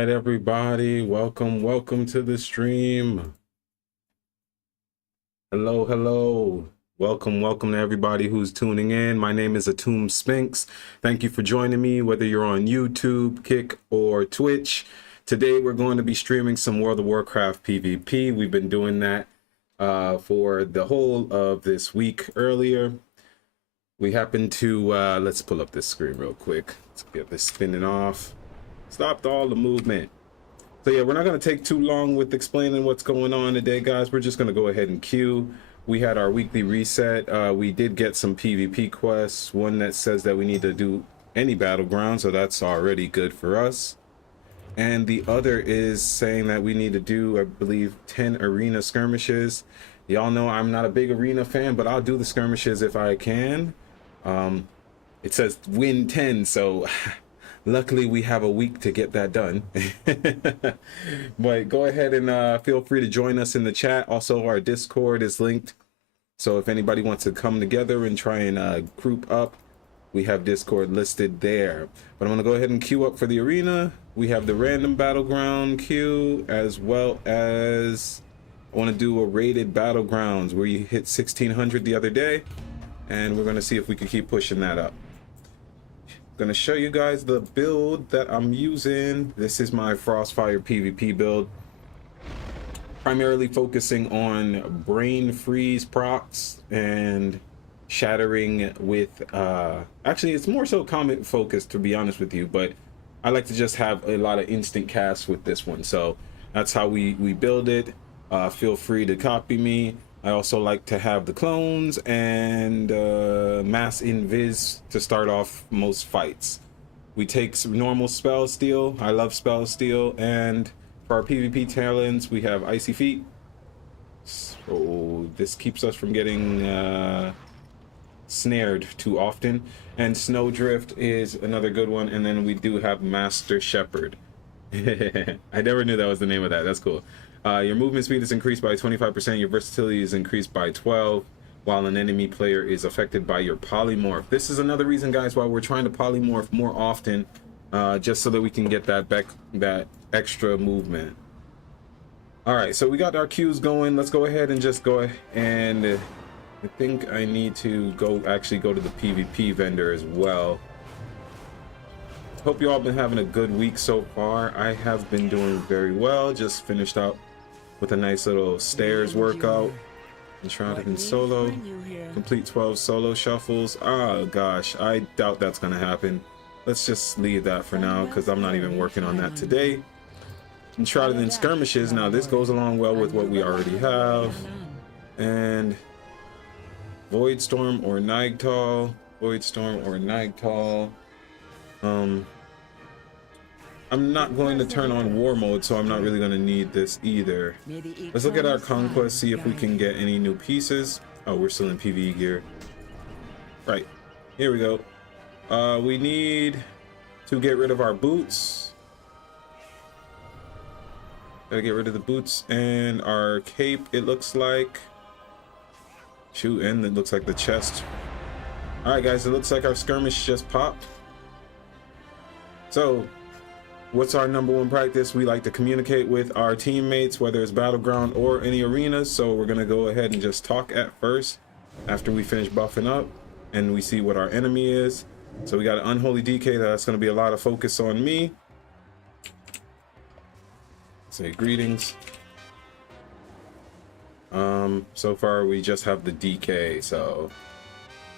right, everybody, welcome to the stream. Hello. Welcome to everybody who's tuning in. My name is Atum Sphinx. Thank you for joining me, whether you're on YouTube, Kick, or Twitch. Today we're going to be streaming some World of Warcraft PvP. We've been doing that for the whole of this week earlier. We happen to, let's pull up this screen real quick. Let's get this spinning off. Stopped all the movement. So yeah, we're not going to take too long with explaining what's going on today, guys. We're just going to go ahead and queue. We had our weekly reset. We did get some PvP quests. One that says that we need to do any battleground, so that's already good for us. And the other is saying that we need to do, I believe, 10 arena skirmishes. Y'all know I'm not a big arena fan, but I'll do the skirmishes if I can. It says win 10, so luckily we have a week to get that done. But go ahead and feel free to join us in the chat. Also, our Discord is linked, so if anybody wants to come together and try and group up, we have Discord listed there. But I'm gonna go ahead and queue up for the arena. We have the random battleground queue, as well as I want to do a rated battlegrounds where you hit 1600 the other day, and we're gonna see if we can keep pushing that up. Gonna show you guys the build that I'm using. This is my Frostfire PvP build, primarily focusing on brain freeze procs and shattering with actually it's more so comment focused, to be honest with you, but I like to just have a lot of instant casts with this one, so that's how we build it. Feel free to copy me. I also like to have the clones and mass invis to start off most fights. We take some normal spell steal. I love spell steal, and for our PvP talents we have icy feet, so this keeps us from getting snared too often, and snowdrift is another good one. And then we do have master shepherd. I never knew that was the name of that. That's cool. Your movement speed is increased by 25%. Your versatility is increased by 12, while an enemy player is affected by your polymorph. This is another reason, guys, why we're trying to polymorph more often, just so that we can get that extra movement. All right, so we got our queues going. Let's go ahead and just go, and I think I need to actually go to the PvP vendor as well. Hope you all been having a good week so far. I have been doing very well. Just finished out with a nice little stairs workout. Enshrouded in solo. Complete 12 solo shuffles. Oh gosh, I doubt that's gonna happen. Let's just leave that for now, because I'm not even working on that today. Enshrouded in skirmishes. Now this goes along well with what we already have. And Voidstorm or Nightall. Voidstorm or Nightall. I'm not going to turn on war mode, so I'm not really going to need this either. Let's look at our conquest, see if we can get any new pieces. Oh, we're still in PvE gear. Right, here we go. We need to get rid of our boots. Gotta get rid of the boots and our cape, it looks like. Shoot, and it looks like the chest. All right, guys, it looks like our skirmish just popped. So what's our number one practice? We like to communicate with our teammates, whether it's battleground or any arena. So we're gonna go ahead and just talk at first after we finish buffing up and we see what our enemy is. So we got an unholy DK. That's gonna be a lot of focus on me. Say greetings. So far we just have the DK, so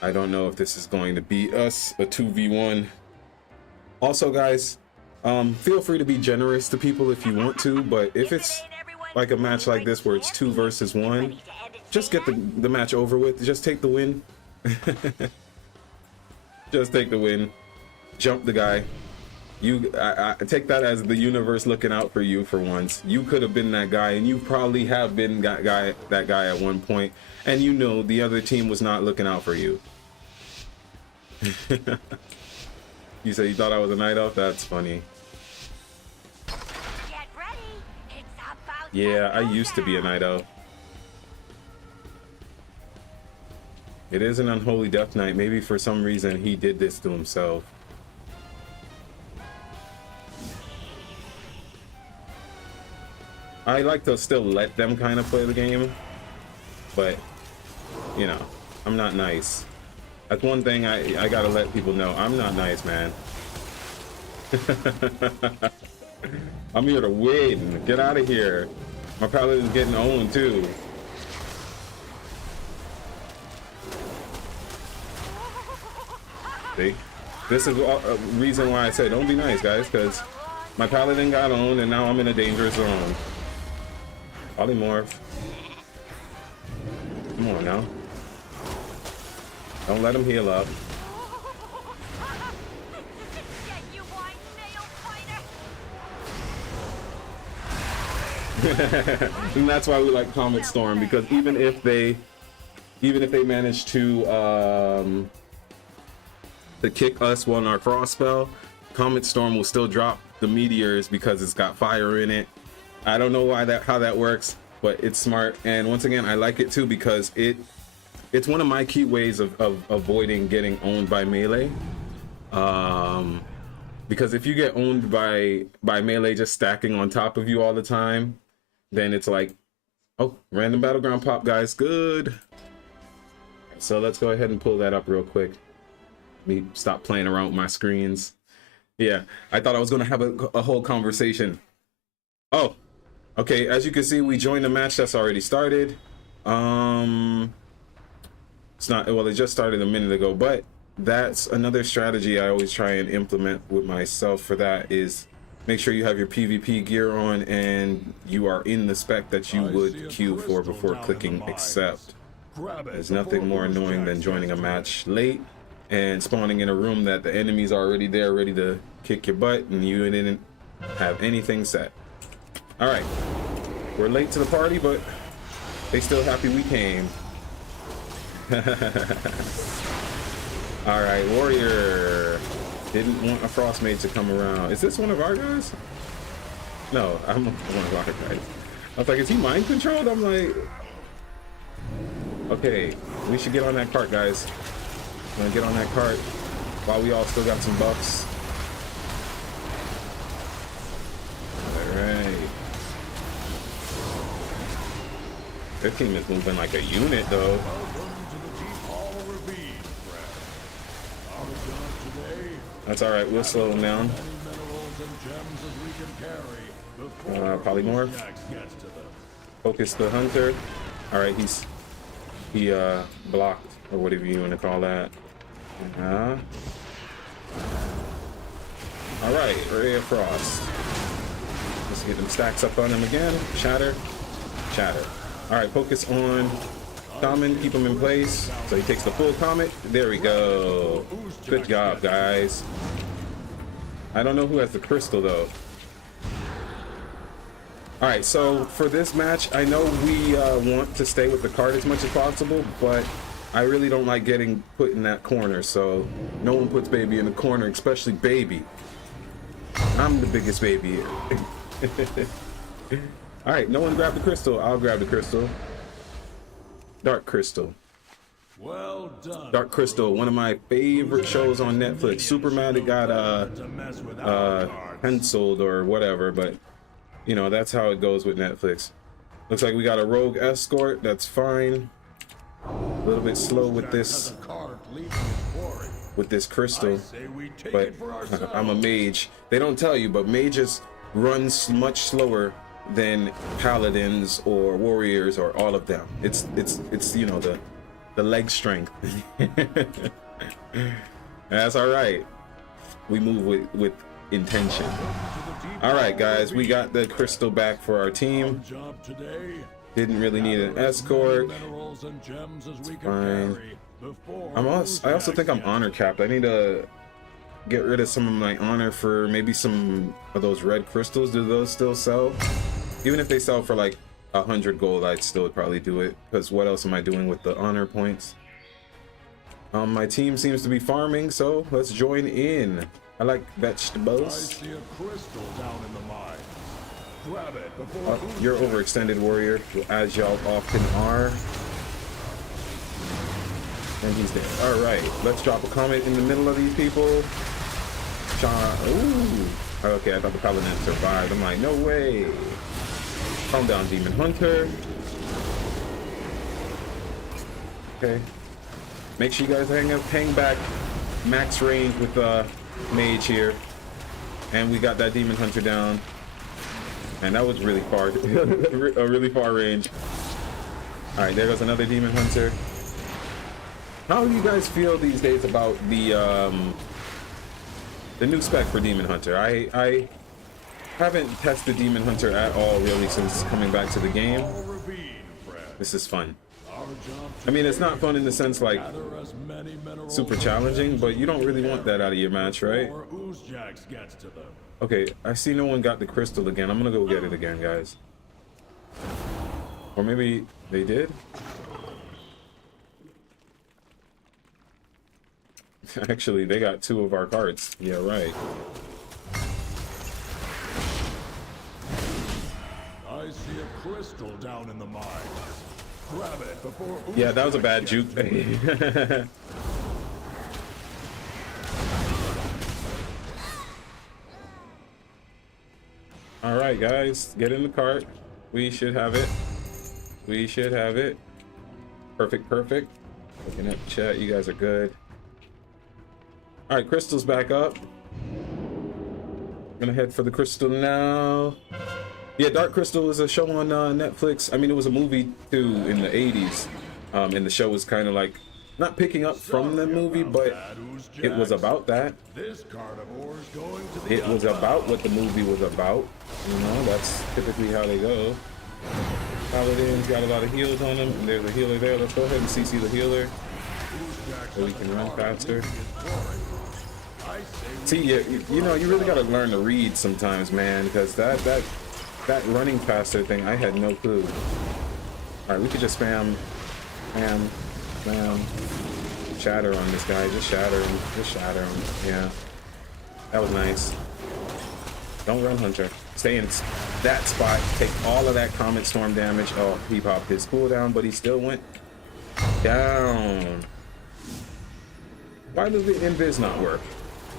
I don't know if this is going to beat us a 2v1. Also, guys, feel free to be generous to people if you want to, but if it's like a match like this where it's 2 versus 1, just get the match over with. Just take the win. Just take the win. Jump the guy. I take that as the universe looking out for you for once. You could have been that guy, and you probably have been that guy at one point, and you know the other team was not looking out for you. You said you thought I was a night elf? That's funny. Get ready. It's about Yeah, I used to be a night elf. It is an unholy death knight. Maybe for some reason he did this to himself. I like to still let them kind of play the game, but you know, I'm not nice. That's one thing I gotta let people know. I'm not nice, man. I'm here to win. Get out of here. My paladin's getting owned too. See? This is a reason why I say don't be nice, guys, because my paladin got owned and now I'm in a dangerous zone. Polymorph. Come on now. Don't let him heal up. And that's why we like Comet Storm, because even if they manage to kick us on our frost spell, Comet Storm will still drop the meteors because it's got fire in it. I don't know how that works, but it's smart. And once again, I like it too because it's one of my key ways of avoiding getting owned by melee. Because if you get owned by melee just stacking on top of you all the time, then it's like, oh, random battleground pop, guys, good. So let's go ahead and pull that up real quick. Let me stop playing around with my screens. Yeah, I thought I was gonna have a whole conversation. Oh, okay, as you can see, we joined a match that's already started. It's not, well, it just started a minute ago, but that's another strategy I always try and implement with myself for that is make sure you have your PvP gear on and you are in the spec that you would queue for before clicking accept. There's nothing more annoying than joining a match late and spawning in a room that the enemy's already there ready to kick your butt and you didn't have anything set. All right, we're late to the party, but they still happy we came. All right, warrior didn't want a frost mage to come around. Is this one of our guys? No, I'm one of our guys. I was like, is he mind controlled? I'm like, okay, we should get on that cart, guys. I'm gonna get on that cart while we all still got some buffs. All right. Their team is moving like a unit, though. That's all right. We'll slow them down. Polymorph. Focus the hunter. All right, he blocked or whatever you want to call that. All right, Ray of Frost. Let's get them stacks up on him again. Shatter, shatter. All right, focus on Common, keep him in place. So he takes the full comet. There we go. Good job, guys. I don't know who has the crystal though. All right, so for this match, I know we want to stay with the card as much as possible, but I really don't like getting put in that corner. So no one puts baby in the corner, especially baby. I'm the biggest baby here. All right, no one grabbed the crystal. I'll grab the crystal. Dark Crystal. Well done. Dark Crystal, one of my favorite shows on Netflix. Super mad it got canceled or whatever, but you know, that's how it goes with Netflix. Looks like we got a rogue escort. That's fine. A little bit slow with this crystal, but I'm a mage. They don't tell you, but mages run much slower than paladins or warriors or all of them. It's you know, the leg strength. That's all right. We move with intention. All right, guys, we got the crystal back for our team. Didn't really need an escort. It's fine. I also think I'm honor capped. I need to get rid of some of my honor for maybe some of those red crystals. Do those still sell? Even if they sell for like 100 gold, I'd still probably do it, because what else am I doing with the honor points? My team seems to be farming, so let's join in. I like vegetables. I see a crystal down in the mine. Grab it before You're overextended, warrior, as y'all often are. And he's dead. All right, let's drop a comment in the middle of these people. Ooh. Okay, I thought the paladin survived. I'm like, no way. Calm down, Demon Hunter. Okay. Make sure you guys hang back. Max range with Mage here. And we got that Demon Hunter down. And that was really far. A really far range. Alright, there goes another Demon Hunter. How do you guys feel these days about the new spec for Demon Hunter? I haven't tested Demon Hunter at all really since coming back to the game. This is fun. I mean, it's not fun in the sense like super challenging, but you don't really want that out of your match, right? Okay, I see no one got the crystal again. I'm gonna go get it again, guys. Or maybe they did? Actually, they got 2 of our cards. Yeah, right. I see a crystal down in the mine. Grab it before. Yeah, that was a bad juke. All right, guys, get in the cart. We should have it. We should have it. Perfect, perfect. Looking at the chat, you guys are good. All right, crystal's back up. Gonna head for the crystal now. Yeah, Dark Crystal was a show on Netflix. I mean, it was a movie too in the 80s. And the show was kind of like not picking up from the movie, but it was about that. It was about what the movie was about. You know, that's typically how they go. Paladin's got a lot of heals on them, and there's a healer there. Let's go ahead and CC the healer so we can run faster. See, you know, you really got to learn to read sometimes, man, because that running faster thing, I had no clue. All right, we could just spam, shatter on this guy. Just shatter him. Yeah, that was nice. Don't run, Hunter. Stay in that spot. Take all of that Comet Storm damage. Oh, he popped his cooldown, but he still went down. Why does the invis not work?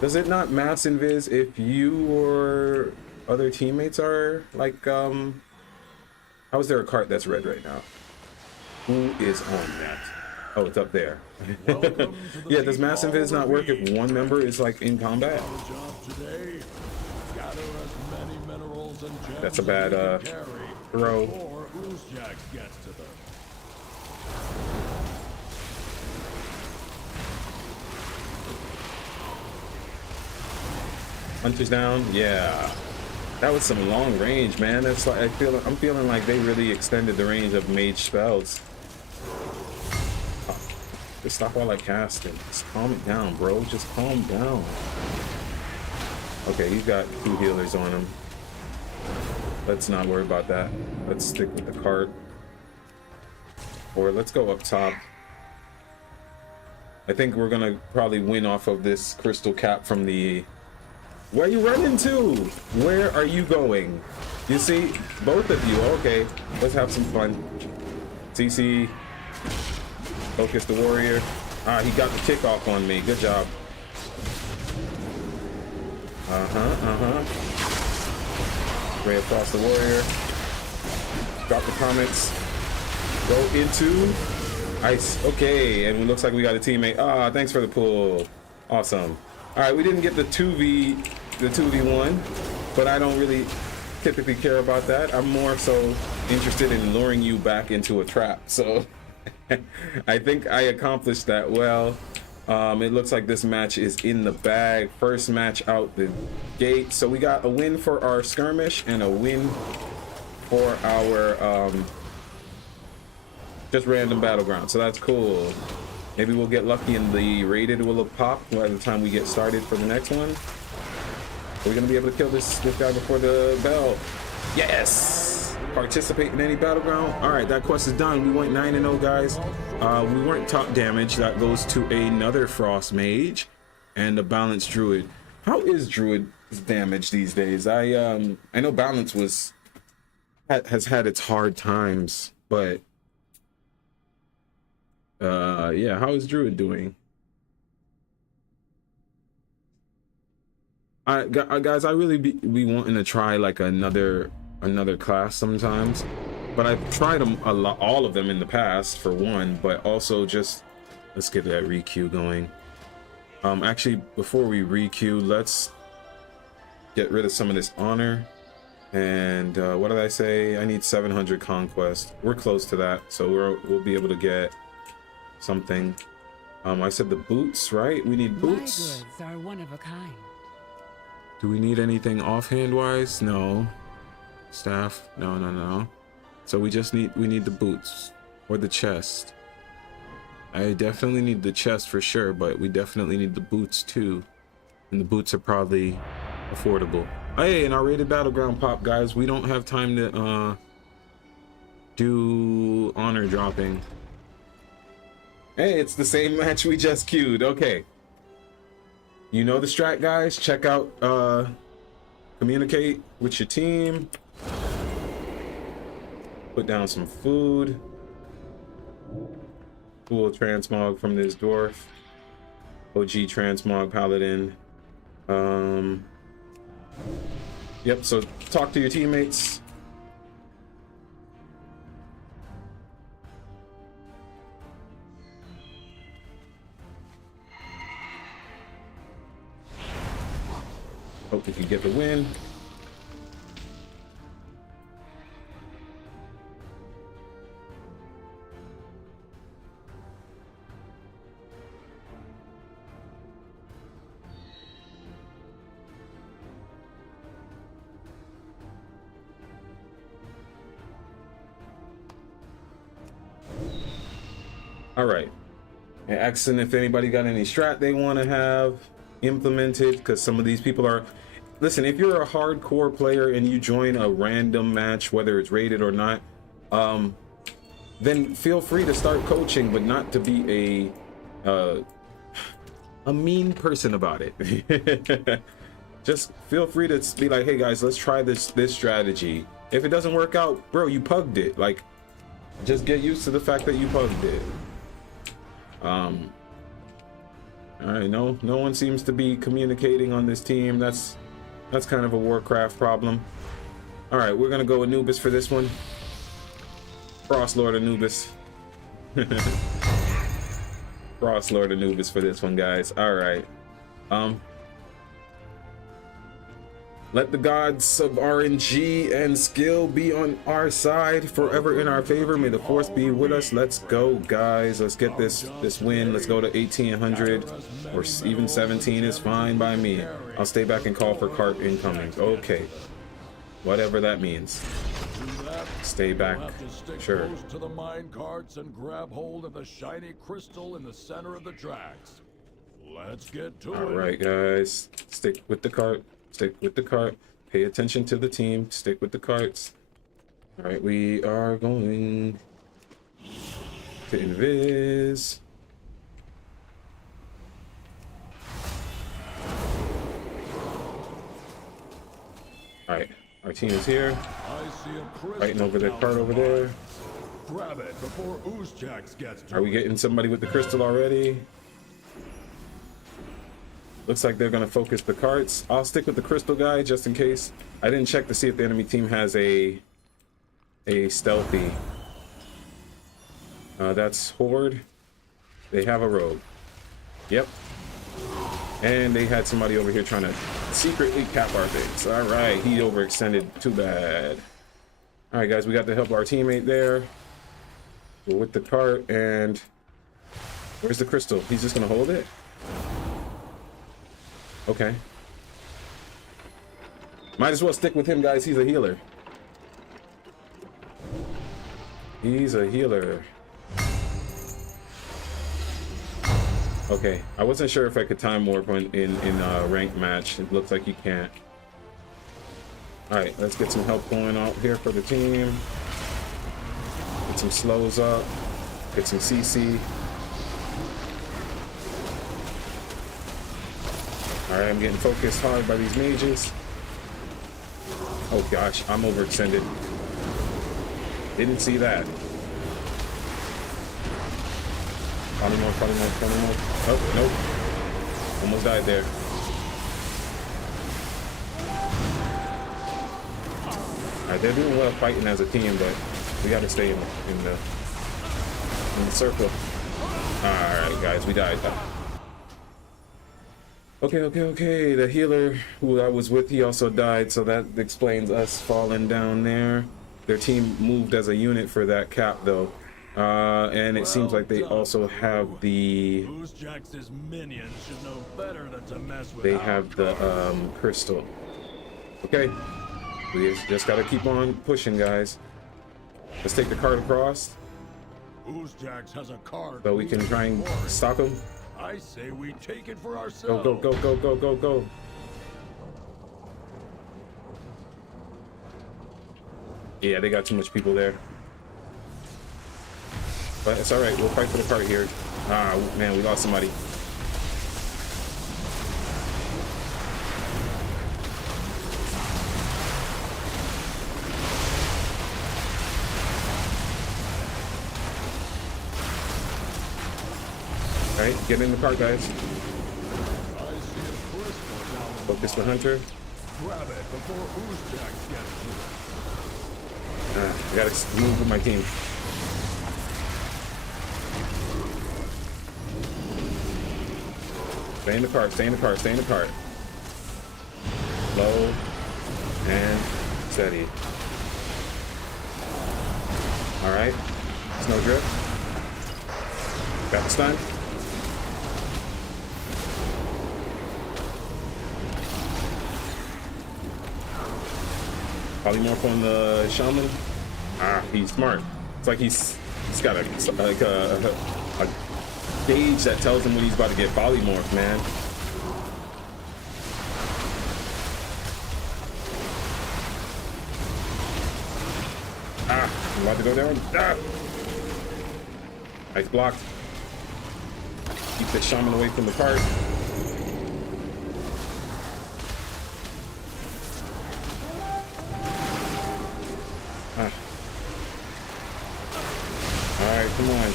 Does it not mass invis if you or other teammates are like, how is there a cart that's red right now? Who is on that? Oh, it's up there. Yeah, does mass invis not work if one member is like in combat? That's a bad throw. Hunter's down. Yeah, that was some long range, man. That's like I'm feeling like they really extended the range of mage spells. Just stop while I cast it. Just calm it down, bro. Just calm down. Okay, he's got 2 healers on him. Let's not worry about that. Let's stick with the cart. Or let's go up top. I think we're gonna probably win off of this crystal cap from the... Where are you running to? Where are you going? You see, both of you. Okay, let's have some fun. CC. Focus the warrior. Ah, he got the kickoff on me. Good job. Ray across the warrior. Drop the comments. Go into ice. Okay, and it looks like we got a teammate. Ah, thanks for the pull. Awesome. All right, we didn't get the 2v1, but I don't really typically care about that. I'm more so interested in luring you back into a trap. So I think I accomplished that well. It looks like this match is in the bag. First match out the gate. So we got a win for our skirmish and a win for our just random battleground. So that's cool. Maybe we'll get lucky and the rated will have popped by the time we get started for the next one. Are we gonna be able to kill this guy before the bell? Yes! Participate in any battleground. All right, that quest is done. We went 9-0, guys. We weren't top damage. That goes to another Frost Mage and a Balanced Druid. How is Druid's damage these days? I know Balance has had its hard times, but yeah, how is Druid doing? Guys, I really be wanting to try like another another class sometimes, but I've tried them a lot, all of them in the past for one, but also just let's get that requeue going. Actually, before we requeue, let's get rid of some of this honor. And what did I say? I need 700 conquest. We're close to that, so we'll be able to get something. I said the boots, right? We need boots. My goods are one of a kind. Do we need anything offhand wise? No. Staff? No, no, no. So we need the boots or the chest. I definitely need the chest for sure, but we definitely need the boots too. And the boots are probably affordable. Hey, in our rated battleground pop, guys, we don't have time to do honor dropping. Hey, it's the same match we just queued. Okay. You know the strat, guys. Check out communicate with your team. Put down some food. Cool transmog from this dwarf. OG transmog paladin. Yep, so talk to your teammates. Hope we can get the win. All right, and asking if anybody got any strat they want to have implemented, because some of these people are, listen, if you're a hardcore player and you join a random match, whether it's rated or not, then feel free to start coaching, but not to be a mean person about it. Just feel free to be like, hey guys, let's try this strategy. If it doesn't work out, bro, you pugged it. Like, just get used to the fact that you pugged it. All right, no one seems to be communicating on this team. That's kind of a Warcraft problem. All right, we're gonna go Anubis for this one. Frost Lord Anubis. Frost Lord Anubis for this one, guys. All right. Let the gods of RNG and skill be on our side, forever in our favor. May the force be with us. Let's go, guys. Let's get this win. Let's go to 1800 or even 17 is fine by me. I'll stay back and call for cart incoming. Okay, whatever that means. Stay back. Sure. Close to the mine carts and grab hold of the shiny crystal in the center of the tracks. Let's get to it. All right, guys. Stick with the cart. Stick with the cart. Pay attention to the team. Stick with the carts. All right, we are going to invis. All right, our team is here. I see a crystal Fighting over that down cart the over there. mines. Grab it before Oozjax gets to Are we it. getting somebody with the crystal already? Looks like they're gonna focus the carts. I'll stick with the crystal guy just in case. I didn't check to see if the enemy team has a stealthy. That's Horde. They have a rogue. Yep. And they had somebody over here trying to secretly cap our things. All right, he overextended. Too bad. All right, guys, we got to help our teammate there. We're with the cart, and where's the crystal? He's just gonna hold it. Okay. Might as well stick with him, guys. He's a healer. He's a healer. Okay. I wasn't sure if I could time warp in a ranked match. It looks like you can't. Alright, let's get some help going out here for the team. Get some slows up. Get some CC. Alright, I'm getting focused hard by these mages. Oh gosh, I'm overextended. Didn't see that. Probably more. Oh, nope. Almost died there. Alright, they're doing well fighting as a team, but we gotta stay in the circle. Alright, guys, we died. Okay. The healer who I was with, he also died, so that explains us falling down there. Their team moved as a unit for that cap, though. And it seems like they also have the... minions should know better than to mess with. They have the crystal. Okay. We just gotta keep on pushing, guys. Let's take the cart across. Oozjax has a card So we can try and stop him. I say we take it for ourselves. Go. Yeah, they got too much people there. But it's alright, we'll fight for the cart here. Ah, man, we lost somebody. Alright, get in the cart, guys. Focus the hunter. Grab it before Oozjax gets to it. I gotta move with my team. Stay in the cart. Low and steady. Alright. Snowdrift. Got the stun. Polymorph on the shaman. Ah, he's smart. It's like he's got a gauge that tells him when he's about to get polymorphed, man. Ah, I'm about to go down. Ah! Nice block. Keep the shaman away from the cart. Ah. All right, come on.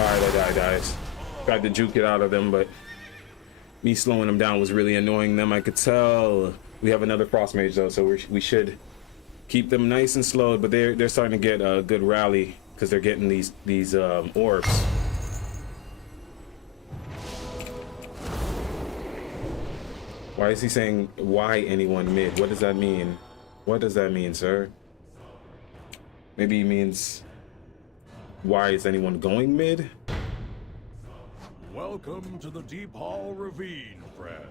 Alright, I died, guys. Tried to juke it out of them, but me slowing them down was really annoying them. I could tell. We have another Frost Mage though, so we should keep them nice and slowed. But they're starting to get a good rally because they're getting these orbs. Why is he saying why anyone mid? What does that mean? What does that mean, sir? Maybe he means why is anyone going mid? Welcome to the Deep Hall Ravine, friends.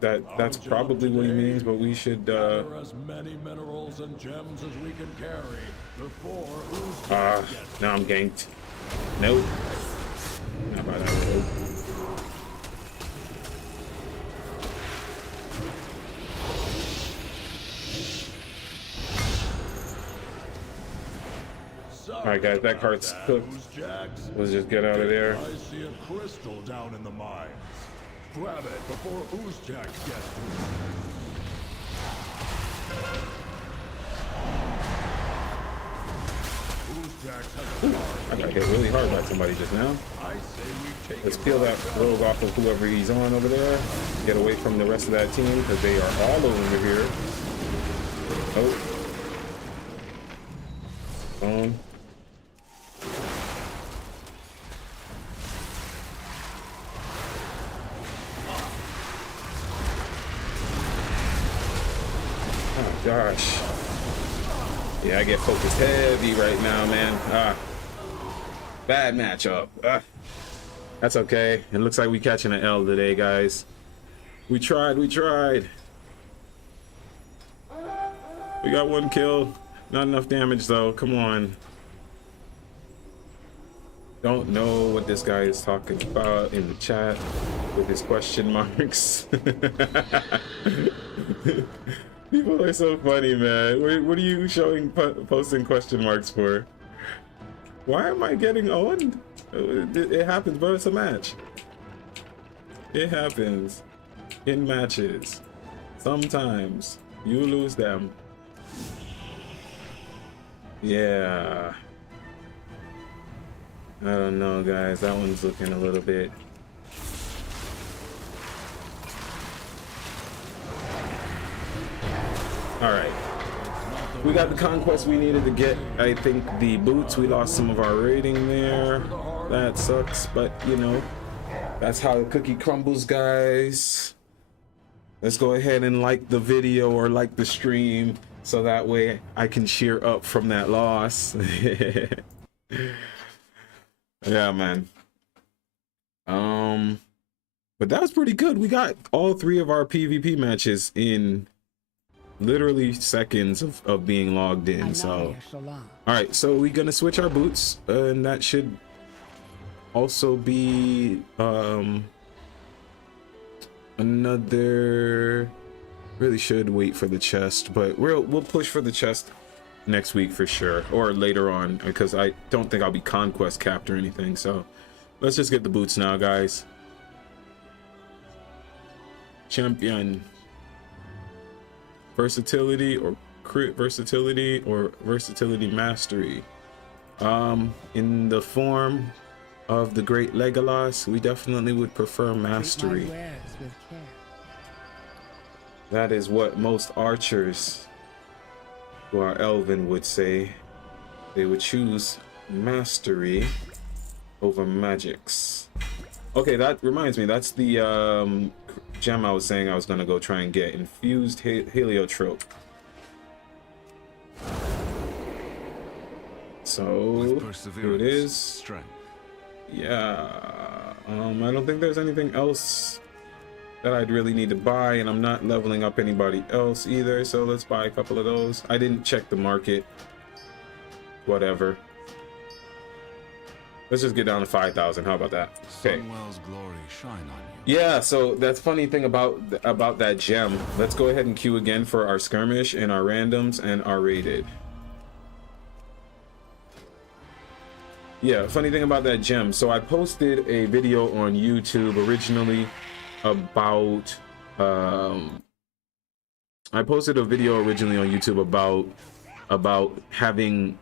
That's probably what he means, but we should Gather as many minerals and gems as we can carry before Oozjax now I'm ganked. Nope. How about that? Nope. Alright guys, that cart's cooked. Let's just get out of there. I see a crystal down in the mines. Grab it before Oozjax gets to it. Oozjax has a card. I got hit really hard by somebody just now. I say we take Let's it peel for that ourselves. rogue off of whoever he's on over there. Get away from the rest of that team because they are all over here. Oh. Phone. Oh gosh. Yeah, I get focused heavy right now, man. Bad matchup. That's okay. It looks like we catching an L today, guys. We tried. We got one kill. Not enough damage though. Come on. Don't know what this guy is talking about in the chat with his question marks. People are so funny, man. What are you showing posting question marks for? Why am I getting owned? It happens, bro. It's a match. It happens in matches. Sometimes you lose them. Yeah. I don't know, guys. That one's looking a little bit. All right. We got the conquest we needed to get. I think the boots, we lost some of our rating there. That sucks, but you know, that's how the cookie crumbles, guys. Let's go ahead and like the video or like the stream so that way I can cheer up from that loss. Yeah, man. But that was pretty good. We got all 3 of our PvP matches in literally seconds of being logged in. So all right, so we're gonna switch our boots, and that should also be another, really should wait for the chest, but we'll push for the chest next week for sure, or later on, because I don't think I'll be conquest capped or anything. So let's just get the boots now, guys. Champion versatility or crit versatility or versatility mastery. In the form of the great Legolas, we definitely would prefer mastery. That is what most archers who are elven would say. They would choose mastery over magics. Okay, that reminds me, that's the gem I was saying I was gonna go try and get. Infused heliotrope. So here it is. Strength. Yeah, I don't think there's anything else that I'd really need to buy, and I'm not leveling up anybody else either, so let's buy a couple of those. I didn't check the market. Whatever. Let's just get down to 5,000. How about that? Okay. Sunwell's glory shine on you. Yeah, so that's funny thing about that gem. Let's go ahead and queue again for our skirmish and our randoms and our rated. Yeah, funny thing about that gem. So I posted a video on YouTube originally about about having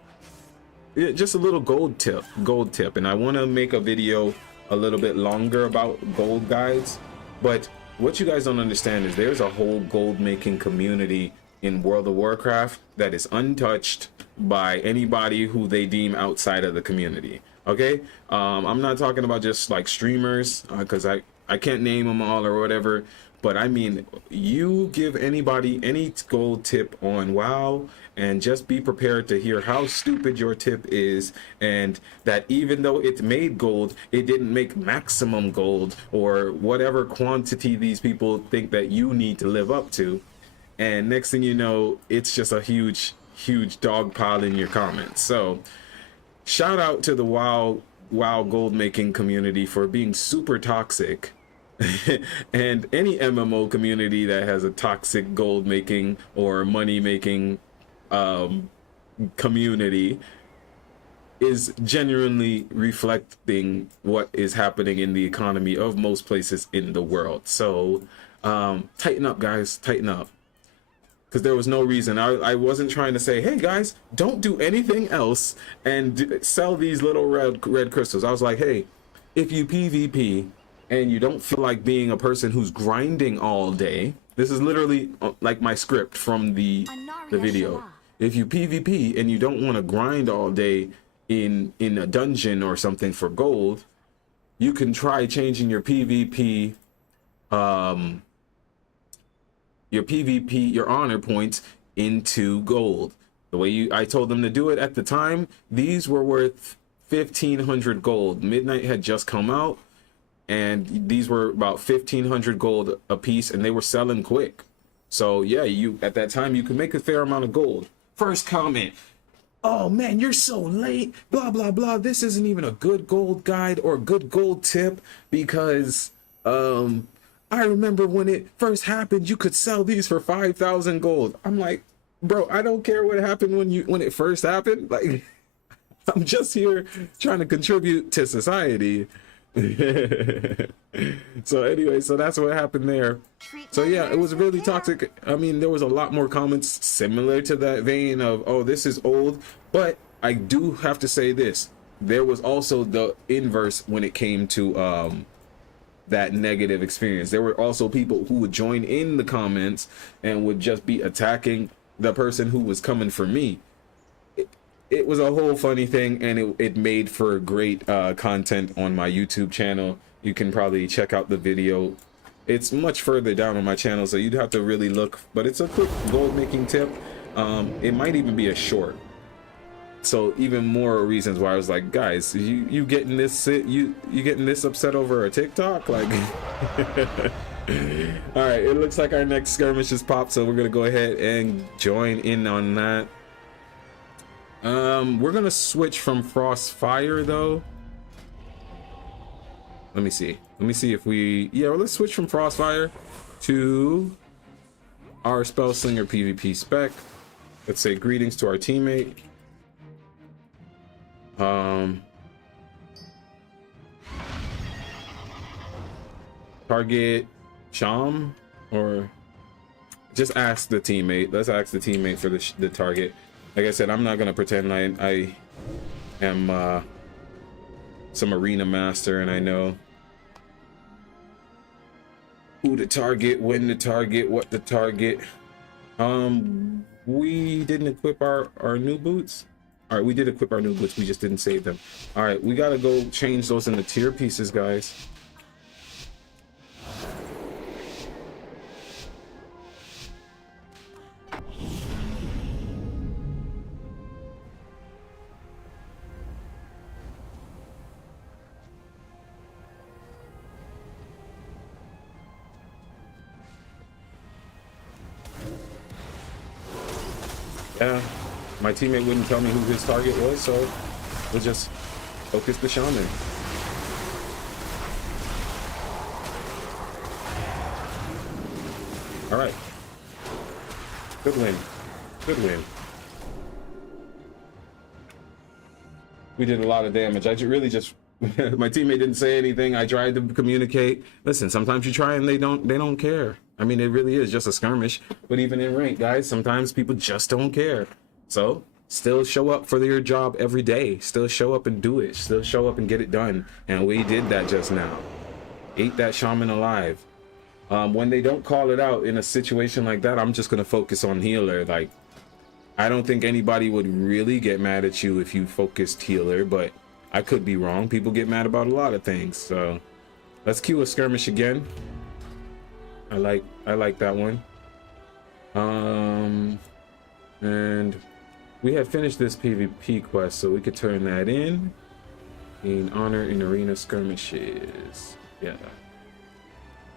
just a little gold tip, and I want to make a video a little bit longer about gold guides. But what you guys don't understand is there's a whole gold making community in World of Warcraft that is untouched by anybody who they deem outside of the community. Okay, I'm not talking about just like streamers, because I can't name them all or whatever, but I mean, you give anybody any gold tip on WoW and just be prepared to hear how stupid your tip is, and that even though it made gold, it didn't make maximum gold or whatever quantity these people think that you need to live up to. And next thing you know, it's just a huge dog pile in your comments. So shout out to the WoW gold making community for being super toxic. And any MMO community that has a toxic gold making or money making community is genuinely reflecting what is happening in the economy of most places in the world. So tighten up, guys, tighten up. Because there was no reason. I wasn't trying to say, hey guys, don't do anything else and sell these little red crystals. I was like, hey, if you PvP and you don't feel like being a person who's grinding all day, this is literally like my script from the video. If you PvP and you don't want to grind all day in a dungeon or something for gold, you can try changing your PvP your honor points into gold. The way I told them to do it at the time, these were worth 1,500 gold. Midnight had just come out, and these were about 1,500 gold a piece, and they were selling quick. So yeah, you at that time you could make a fair amount of gold. First comment: oh man, you're so late, blah blah blah, this isn't even a good gold guide or a good gold tip, because I remember when it first happened, you could sell these for 5,000 gold. I'm like, bro, I don't care what happened when it first happened. Like, I'm just here trying to contribute to society. So anyway, so that's what happened there. So yeah, it was really toxic. I mean, there was a lot more comments similar to that vein of, oh, this is old. But I do have to say this. There was also the inverse when it came to that negative experience. There were also people who would join in the comments and would just be attacking the person who was coming for me. It was a whole funny thing, and it made for great content on my YouTube channel. You can probably check out the video. It's much further down on my channel, so you'd have to really look, but it's a quick gold making tip. It might even be a short. So even more reasons why I was like, guys, you getting this you getting this upset over a TikTok? Like all right, it looks like our next skirmish just popped, so we're gonna go ahead and join in on that. We're gonna switch from Frostfire though. Let me see if we, yeah, well, let's switch from Frostfire to our Spellslinger PvP spec. Let's say greetings to our teammate. Target Sham, or just ask the teammate. Let's ask the teammate for the target. Like I said, I'm not gonna pretend I am some arena master and I know who to target, when to target, what to target. We didn't equip our new boots. All right, we did equip our new boots, we just didn't save them. All right, we gotta go change those into tier pieces, guys. Yeah, my teammate wouldn't tell me who his target was, so we'll just focus the shaman. All right, good win, good win. We did a lot of damage. I really just my teammate didn't say anything. I tried to communicate. Listen, sometimes you try and they don't care. I mean, it really is just a skirmish. But even in rank, guys, sometimes people just don't care. So still show up for your job every day. Still show up and do it. Still show up and get it done. And we did that just now. Ate that shaman alive. When they don't call it out in a situation like that, I'm just gonna focus on healer. Like, I don't think anybody would really get mad at you if you focused healer, but I could be wrong. People get mad about a lot of things. So let's queue a skirmish again. I like that one. And we had finished this PvP quest, so we could turn that in. Gain honor in arena skirmishes. Yeah.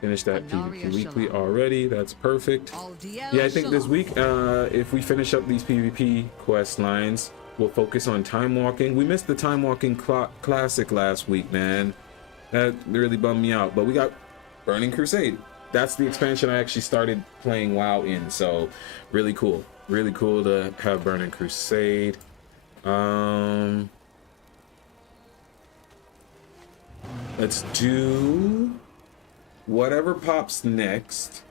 Finish that PvP weekly already. That's perfect. Yeah, I think this week, if we finish up these PvP quest lines, we'll focus on time walking. We missed the time walking classic last week, man. That really bummed me out. But we got Burning Crusade. That's the expansion I actually started playing WoW in, so really cool to have Burning Crusade. Let's do whatever pops next,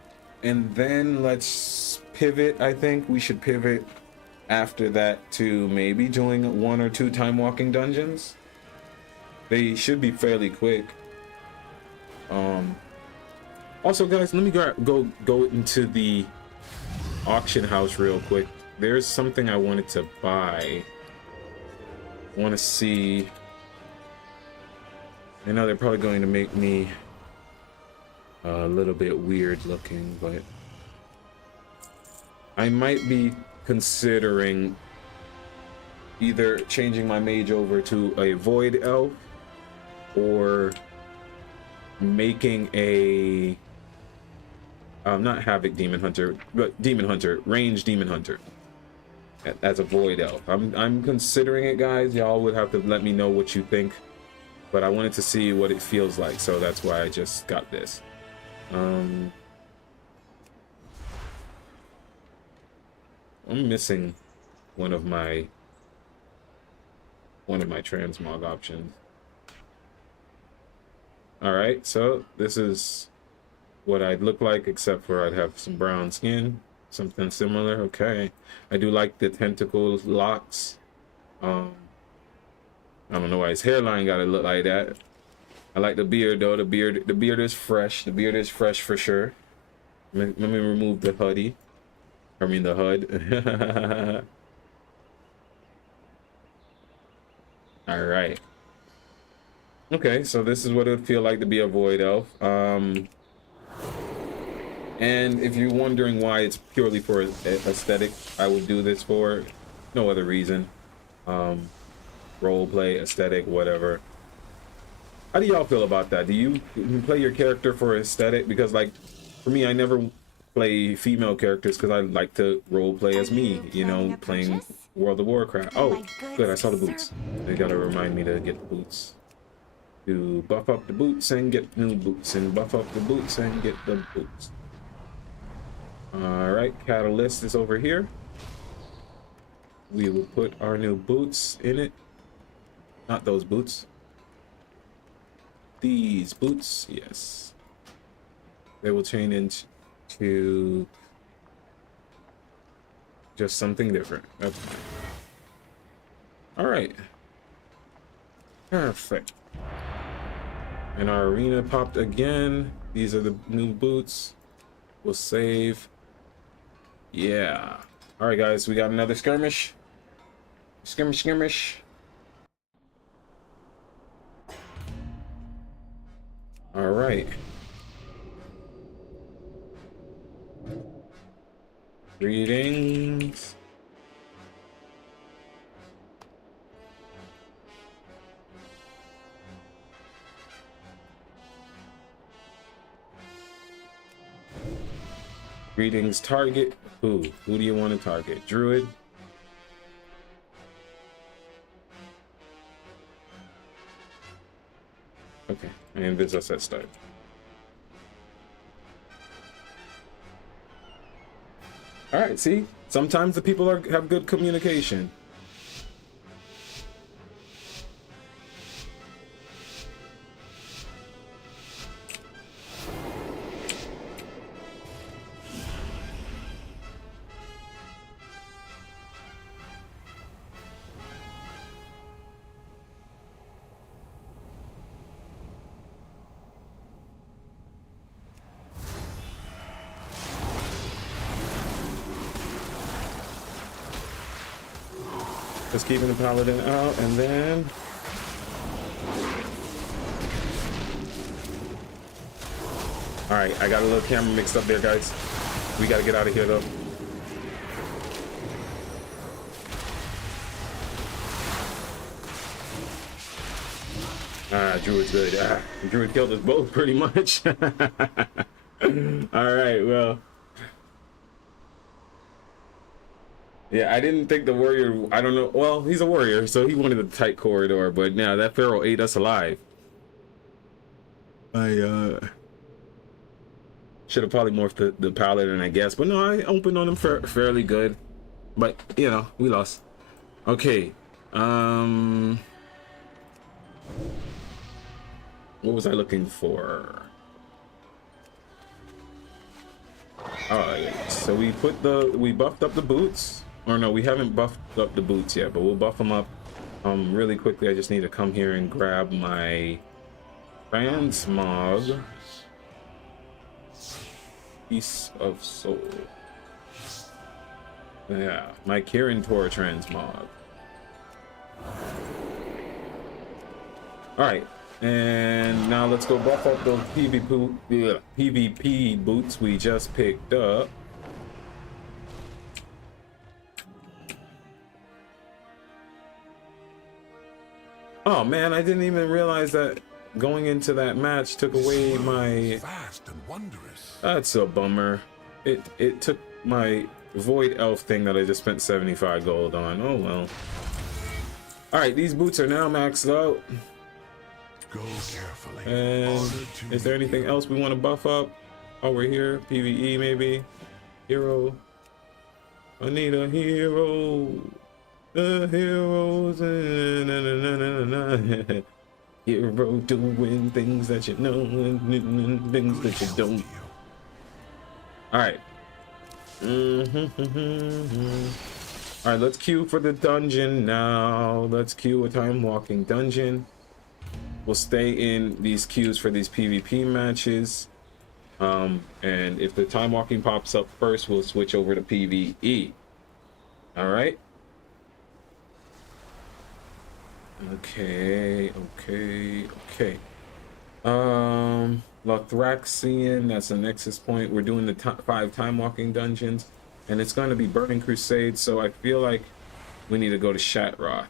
and then let's pivot. I think we should pivot after that to maybe doing 1 or 2 time walking dungeons. They should be fairly quick. Also, guys, let me go into the auction house real quick. There's something I wanted to buy. I want to see. I know they're probably going to make me a little bit weird looking, but I might be considering either changing my mage over to a void elf or making a not Havoc Demon Hunter, but Demon Hunter, range Demon Hunter as a void elf. I'm considering it, guys. Y'all would have to let me know what you think, but I wanted to see what it feels like, so that's why I just got this. I'm missing one of my transmog options. All right, so this is what I'd look like, except for I'd have some brown skin, something similar. Okay, I do like the tentacle locks. I don't know why his hairline gotta look like that. I like the beard though. The beard is fresh. The beard is fresh for sure. Let me remove the hoodie. I mean the HUD. All right. Okay, so this is what it would feel like to be a void elf. And if you're wondering why it's purely for aesthetic, I would do this for no other reason. Role play, aesthetic, whatever. How do y'all feel about that? Do you play your character for aesthetic? Because like for me, I never play female characters because I like to role play as me, you know, playing World of Warcraft. Oh, good, I saw the boots. They gotta remind me to get the boots. To buff up the boots and get new boots, and buff up the boots and get the boots. All right, catalyst is over here. We will put our new boots in it. Not those boots. These boots, yes. They will change into just something different. Okay. All right. Perfect. And our arena popped again. These are the new boots. We'll save. Yeah. All right, guys, we got another skirmish. Skirmish. All right. Greetings. Greetings, target. Who do you want to target? Druid? Okay, and this us at start. All right, see? Sometimes the people have good communication. Just keeping the paladin out, and then all right, I got a little camera mixed up there, guys. We got to get out of here though. Druid's good. Druid killed us both pretty much. All right, well, yeah, I didn't think the warrior, I don't know, well, he's a warrior, so he wanted a tight corridor, but now that pharaoh ate us alive. I should have probably morphed the paladin, I guess, but no, I opened on him fairly good, but you know, we lost. Okay, what was I looking for? Alright, so we buffed up the boots. Or no, we haven't buffed up the boots yet, but we'll buff them up really quickly. I just need to come here and grab my transmog. Piece of soul. Yeah, my Kirin Tor transmog. Alright, and now let's go buff up those PvP boots we just picked up. Oh man, I didn't even realize that going into that match took away my Vast and wondrous. That's a bummer. It took my void elf thing that I just spent 75 gold on. Oh well. Alright, these boots are now maxed out. Go carefully. And is there anything else we want to buff up? Oh, we're here. PvE maybe. Hero. I need a hero. The heroes. Hero doing things that you know and things that you don't. Alright. Alright, let's queue for the dungeon now. Let's queue a time walking dungeon. We'll stay in these queues for these PvP matches. And if the time walking pops up first, we'll switch over to PvE. All right. Okay. Lothraxian, that's a nexus point. We're doing the 5 time walking dungeons, and it's going to be Burning Crusade. So I feel like we need to go to Shatrath.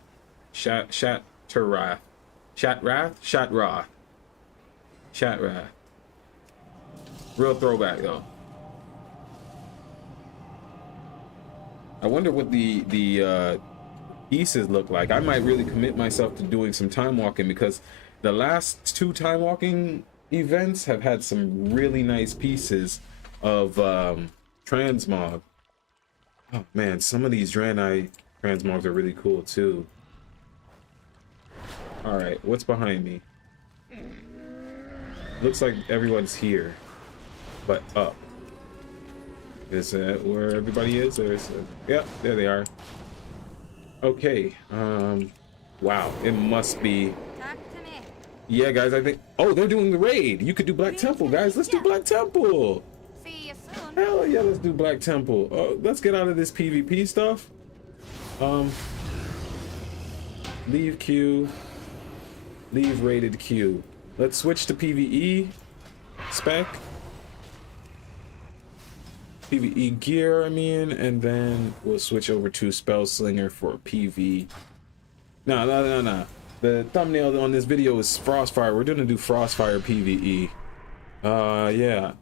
Shatrath. Real throwback though. I wonder what the pieces look like. I might really commit myself to doing some time walking, because the last 2 time walking events have had some really nice pieces of transmog. Oh man, some of these Draenei transmogs are really cool too. All right, what's behind me? Looks like everyone's here, but up. Is that where everybody is? Yep, there they are. Okay. Wow, it must be. Yeah, guys, I think. Oh, they're doing the raid. You could do Black Temple, guys. Let's do Black Temple. See you soon. Hell yeah, let's do Black Temple. Oh, let's get out of this PvP stuff. Leave queue. Leave rated queue. Let's switch to PvE spec. PvE gear, I mean, and then we'll switch over to Spellslinger for PV. No. The thumbnail on this video is Frostfire. We're gonna do Frostfire PvE. Yeah.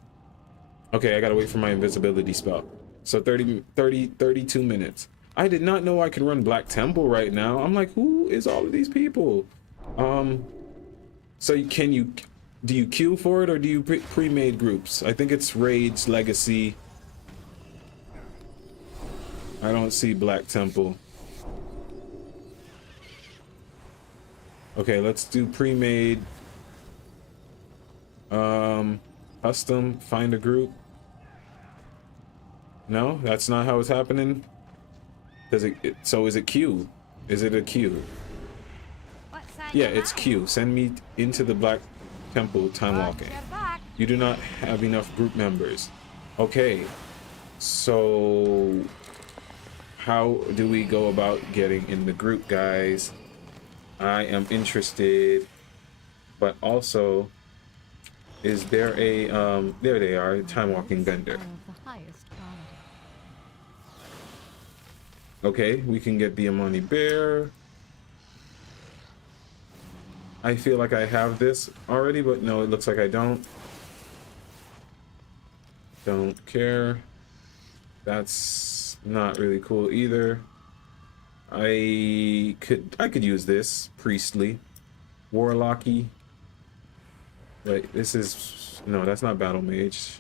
Okay, I gotta wait for my invisibility spell. So 32 minutes. I did not know I could run Black Temple right now. I'm like, who is all of these people? So do you queue for it, or do you pre-made groups? I think it's Raids, Legacy. I don't see Black Temple. Okay, let's do pre-made. Custom, find a group. No, that's not how it's happening. So is it queue? Is it a queue? Yeah, it's queue. Send me into the Black Temple time walking. You do not have enough group members. Okay, so how do we go about getting in the group, guys? I am interested, but also, is there a there they are, time walking vendor. Okay, we can get the Amani Bear. I feel like I have this already, but no, it looks like I don't. Don't care. That's not really cool either. I could use this priestly, warlocky. Wait, this is no, that's not battle mage.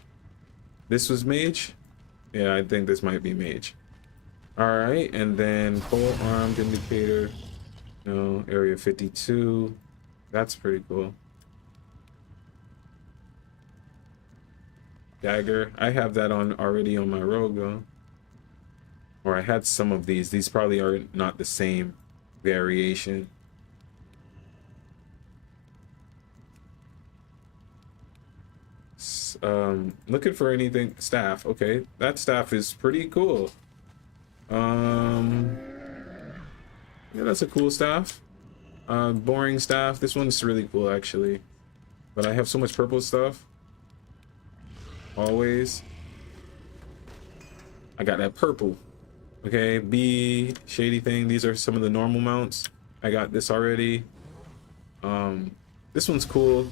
This was mage. Yeah, I think this might be mage. All right, and then pole armed indicator. No, area 52. That's pretty cool. Dagger. I have that on already on my rogue though. Or I had some of these. These probably are not the same variation. Looking for anything. Staff. Okay, that staff is pretty cool. Yeah, that's a cool staff. Boring staff. This one's really cool actually, but I have so much purple stuff. Always. I got that purple. Okay, B shady thing. These are some of the normal mounts. I got this already. This one's cool.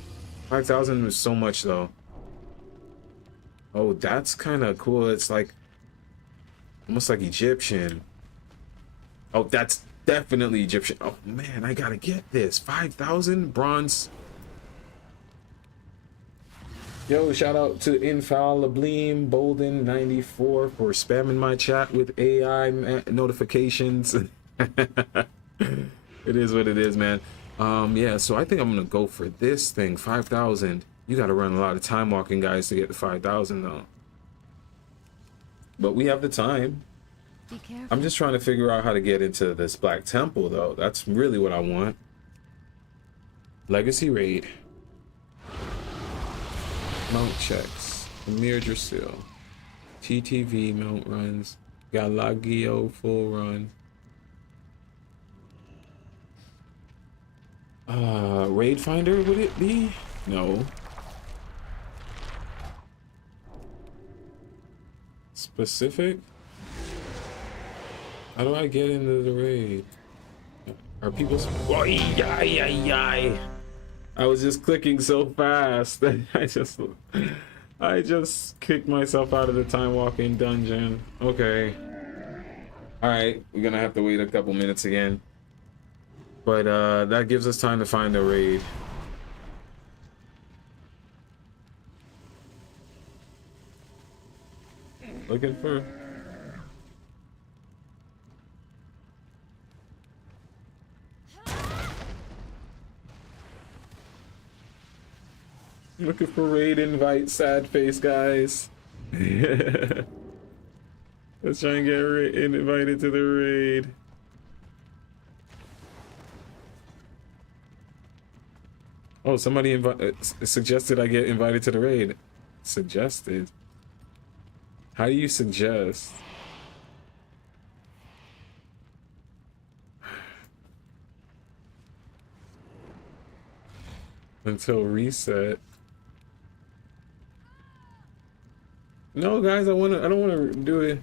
5,000 is so much though. Oh, that's kind of cool. It's like almost like Egyptian. Oh, that's definitely Egyptian. Oh man, I gotta get this. 5,000 bronze. Yo, shout out to Infallibleem Bolden 94 for spamming my chat with AI notifications. It is what it is, man. Yeah, so I think I'm gonna go for this thing. 5,000. You gotta run a lot of time walking, guys, to get to 5,000 though. But we have the time. I'm just trying to figure out how to get into this Black Temple though. That's really what I want. Legacy raid. Mount checks. Amir Drasil. TTV mount runs. Galagio full run. Raid Finder, would it be? No. Specific? How do I get into the raid? Are people... Oh, I was just clicking so fast that I just kicked myself out of the time walking dungeon. Okay. Alright, we're gonna have to wait a couple minutes again. But that gives us time to find a raid. Looking for... Looking for raid invite, sad face guys. Let's try and get invited to the raid. Oh, somebody suggested I get invited to the raid. Suggested? How do you suggest? Until reset. No, guys, I don't want to do it.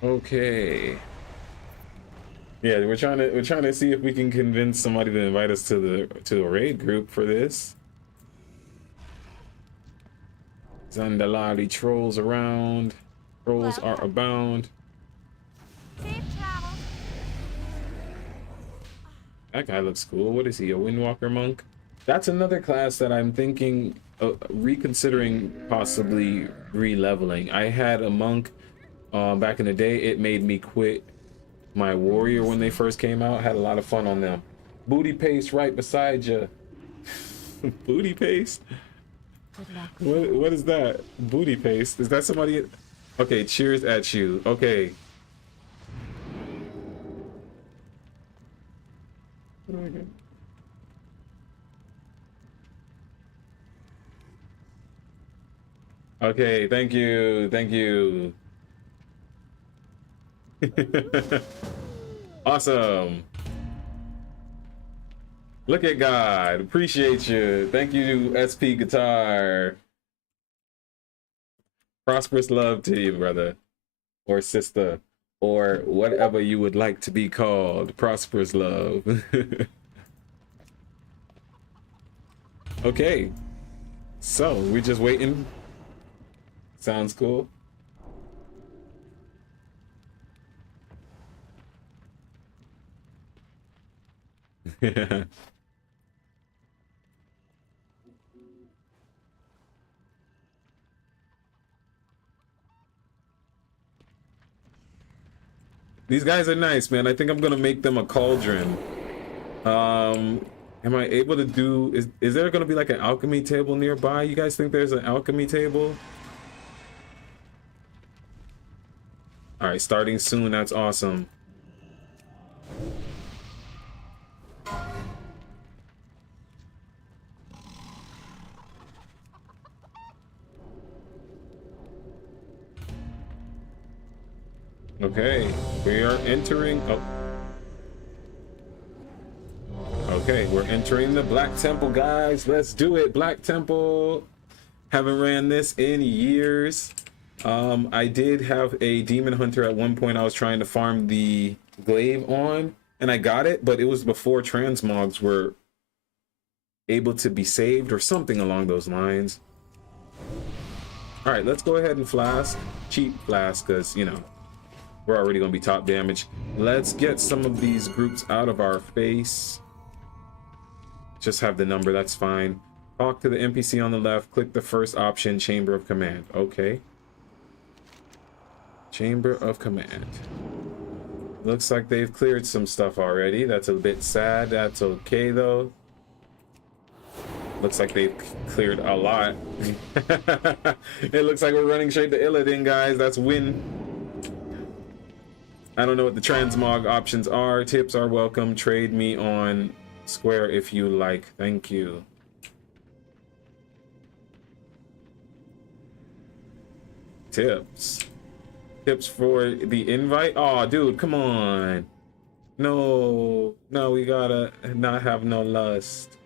Okay. Yeah, we're trying to see if we can convince somebody to invite us to a raid group for this. Zandalali trolls around. Trolls are abound. Safe travel. That guy looks cool. What is he, a Windwalker monk? That's another class that I'm thinking reconsidering possibly re-leveling. I had a monk back in the day. It made me quit my warrior when they first came out. Had a lot of fun on them. Booty paste right beside you. Booty paste? What is that? Booty paste? Is that somebody? Okay, cheers at you. Okay. Okay, thank you. Thank you. Awesome. Look at God. Appreciate you. Thank you, SP Guitar. Prosperous love to you, brother. Or sister. Or whatever you would like to be called. Prosperous love. Okay. So, we're just waiting. Sounds cool. Yeah. These guys are nice, man. I think I'm gonna make them a cauldron. Am I able to do... Is there gonna be like an alchemy table nearby? You guys think there's an alchemy table? Alright, starting soon. That's awesome. Okay, we are entering... Oh. Okay, we're entering the Black Temple, guys. Let's do it, Black Temple. Haven't ran this in years. I did have a Demon Hunter at one point I was trying to farm the glaive on, and I got it, but it was before transmogs were able to be saved or something along those lines. All right, let's go ahead and flask. Cheap flask, because, you know, we're already going to be top damage. Let's get some of these groups out of our face. Just have the number, that's fine. Talk to the NPC on the left. Click the first option, Chamber of Command. Okay. Chamber of Command. Looks like they've cleared some stuff already. That's a bit sad. That's okay, though. Looks like they've cleared a lot. It looks like we're running straight to Illidan, guys. That's win. I don't know what the transmog options are. Tips are welcome. Trade me on Square if you like. Thank you. Tips. Tips for the invite? Oh, dude, come on. No, we gotta not have no lust.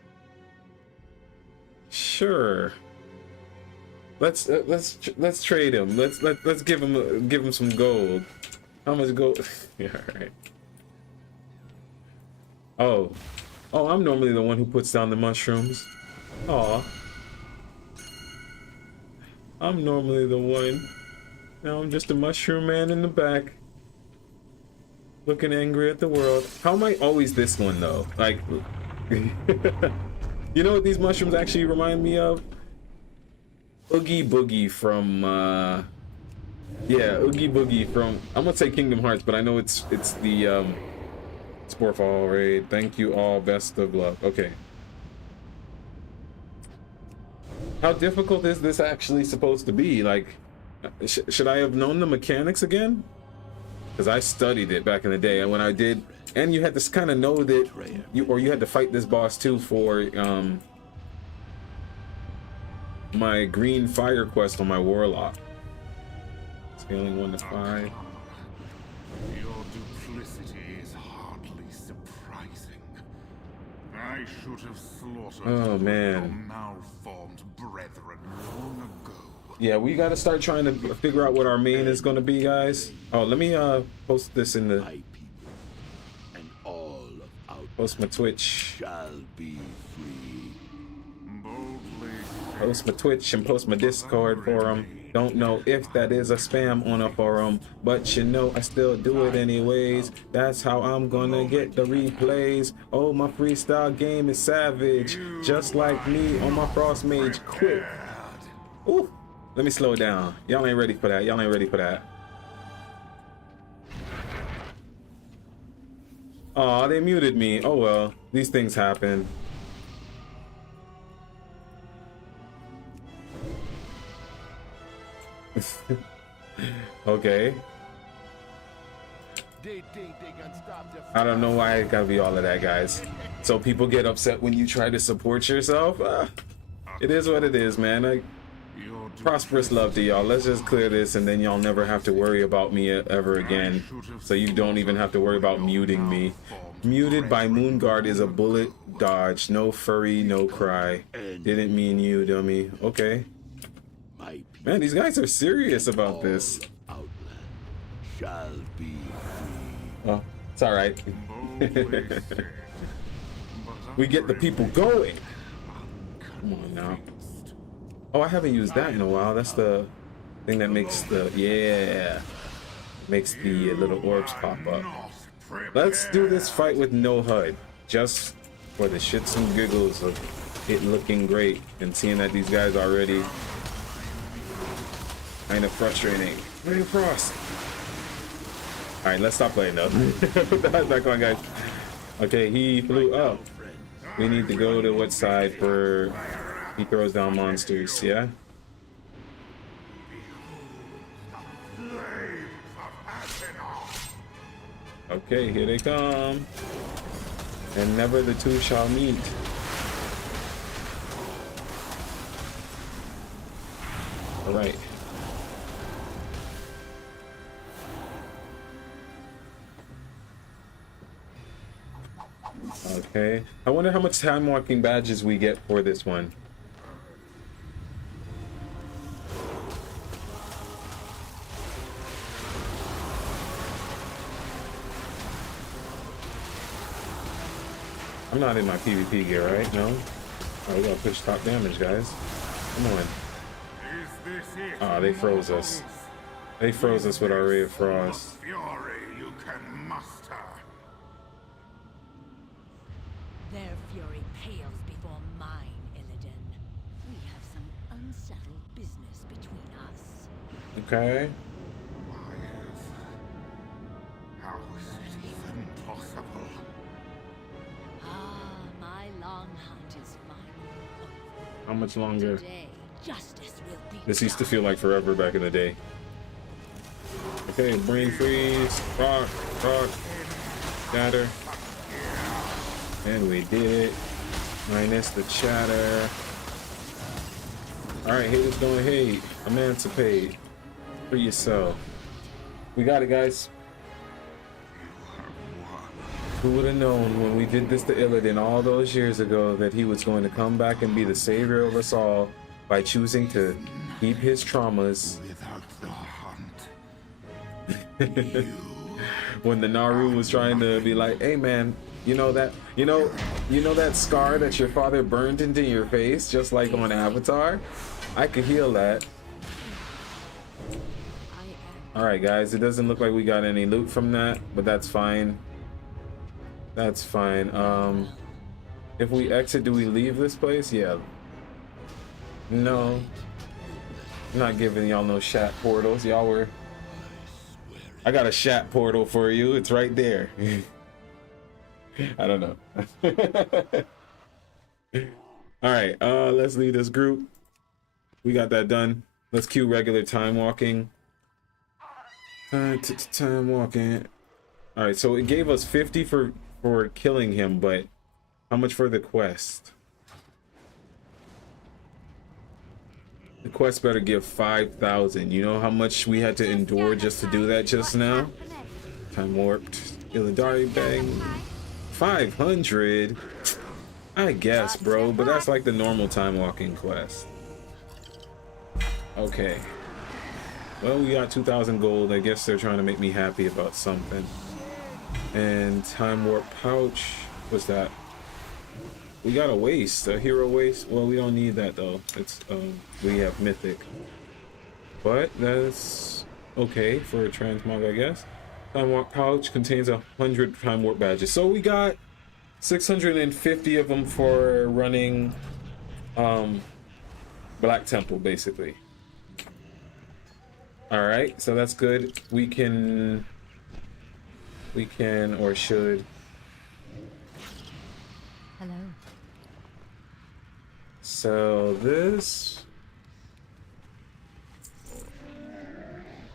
Sure. Let's trade him. Let's give him some gold. How much gold? Yeah, all right. Oh, I'm normally the one who puts down the mushrooms. Aw. I'm normally the one. Now I'm just a mushroom man in the back. Looking angry at the world. How am I always this one though? Like, you know what these mushrooms actually remind me of? Oogie Boogie from, yeah, Oogie Boogie from, I'm gonna say Kingdom Hearts, but I know it's the, Sporefall raid. Thank you all, best of luck. Okay. How difficult is this actually supposed to be? Like, should I have known the mechanics again? Because I studied it back in the day, and when I did, and you had to kind of know that you had to fight this boss too for my green fire quest on my warlock. Scaling 1 to 5. Your duplicity is hardly surprising. I should have slaughtered Oh, man. your malformed brethren long ago. Yeah, we got to start trying to figure out what our main is going to be, guys. Oh, let me post this in the My people and all of our post my Twitch. shall be free. Boldly Post my Twitch and post my Discord forum. Don't know if that is a spam on a forum, but you know I still do it anyways. That's how I'm gonna get the replays. Oh, my freestyle game is savage, just like me on my Frost Mage. Quick. Ooh, let me slow down. Y'all ain't ready for that. Y'all ain't ready for that. Oh, they muted me. Oh well, these things happen. Okay. I don't know why it gotta be all of that, guys. So people get upset when you try to support yourself. It is what it is, man. Like, prosperous love to y'all. Let's just clear this, and then y'all never have to worry about me ever again. So you don't even have to worry about muting me. Muted by Moonguard is a bullet dodge. No furry, no cry. Didn't mean you, dummy. Okay. My people Man, these guys are serious about this. outland shall be free. Oh, it's all right. We get the people going. Come on now. Oh, I haven't used that in a while. That's the thing that makes the, yeah, makes the little orbs pop up. Let's do this fight with no HUD, just for the shits and giggles of it looking great and seeing that these guys already kind of frustrating. Rain Frost. All right, let's stop playing though. Back on, guys. Okay, he flew up. We need to go to what side for he throws down monsters, yeah? Okay, here they come. And never the two shall meet. All right. Okay. I wonder how much time walking badges we get for this one. I'm not in my PvP gear, right? No? Oh, we gotta push top damage, guys. Come on. Ah, they froze us. They froze us with our Ray of Frost. Fury you can muster. Their fury pales before mine, Illidan. business between us. Okay. How is it even possible? Ah, my long hunt is finally over. How much longer? Today, justice will be This used to done. feel like forever back in the day. Okay, brain freeze, rock, shatter. And we did it. Minus the chatter. Alright, haters gonna hate. Emancipate. For yourself. We got it, guys. Who would have known when we did this to Illidan all those years ago that he was going to come back and be the savior of us all by choosing to keep his traumas. Without the hunt, When the Naru was trying to be like, hey man, you know that scar that your father burned into your face, just like on Avatar? I could heal that. Alright guys, it doesn't look like we got any loot from that, but that's fine. That's fine. If we exit, do we leave this place? Yeah. No. I'm not giving y'all no shat portals. Y'all were... I got a shat portal for you. It's right there. I don't know. Alright, let's leave this group. We got that done. Let's queue regular time walking. Time walking. Alright, so it gave us 50 for killing him, but how much for the quest? The quest better give 5,000. You know how much we had to endure just to do that just now? Time warped. Illidari bang. 500? I guess, bro, but that's like the normal time walking quest. Okay. Well, we got 2,000 gold. I guess they're trying to make me happy about something. And time warp pouch. What's that? We got a waste, a hero waste. Well, we don't need that though. It's we have mythic. But that's okay for a transmog, I guess. Time warp pouch contains 100 time warp badges. So we got 650 of them for running Black Temple, basically. All right, so that's good. We can or should. Hello. Sell this.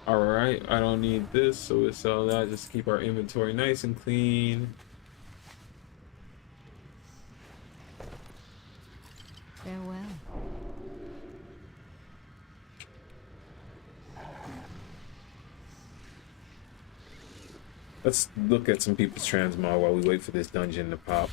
All right, I don't need this, so we'll sell that. Just keep our inventory nice and clean. Farewell. Let's look at some people's transmog while we wait for this dungeon to pop.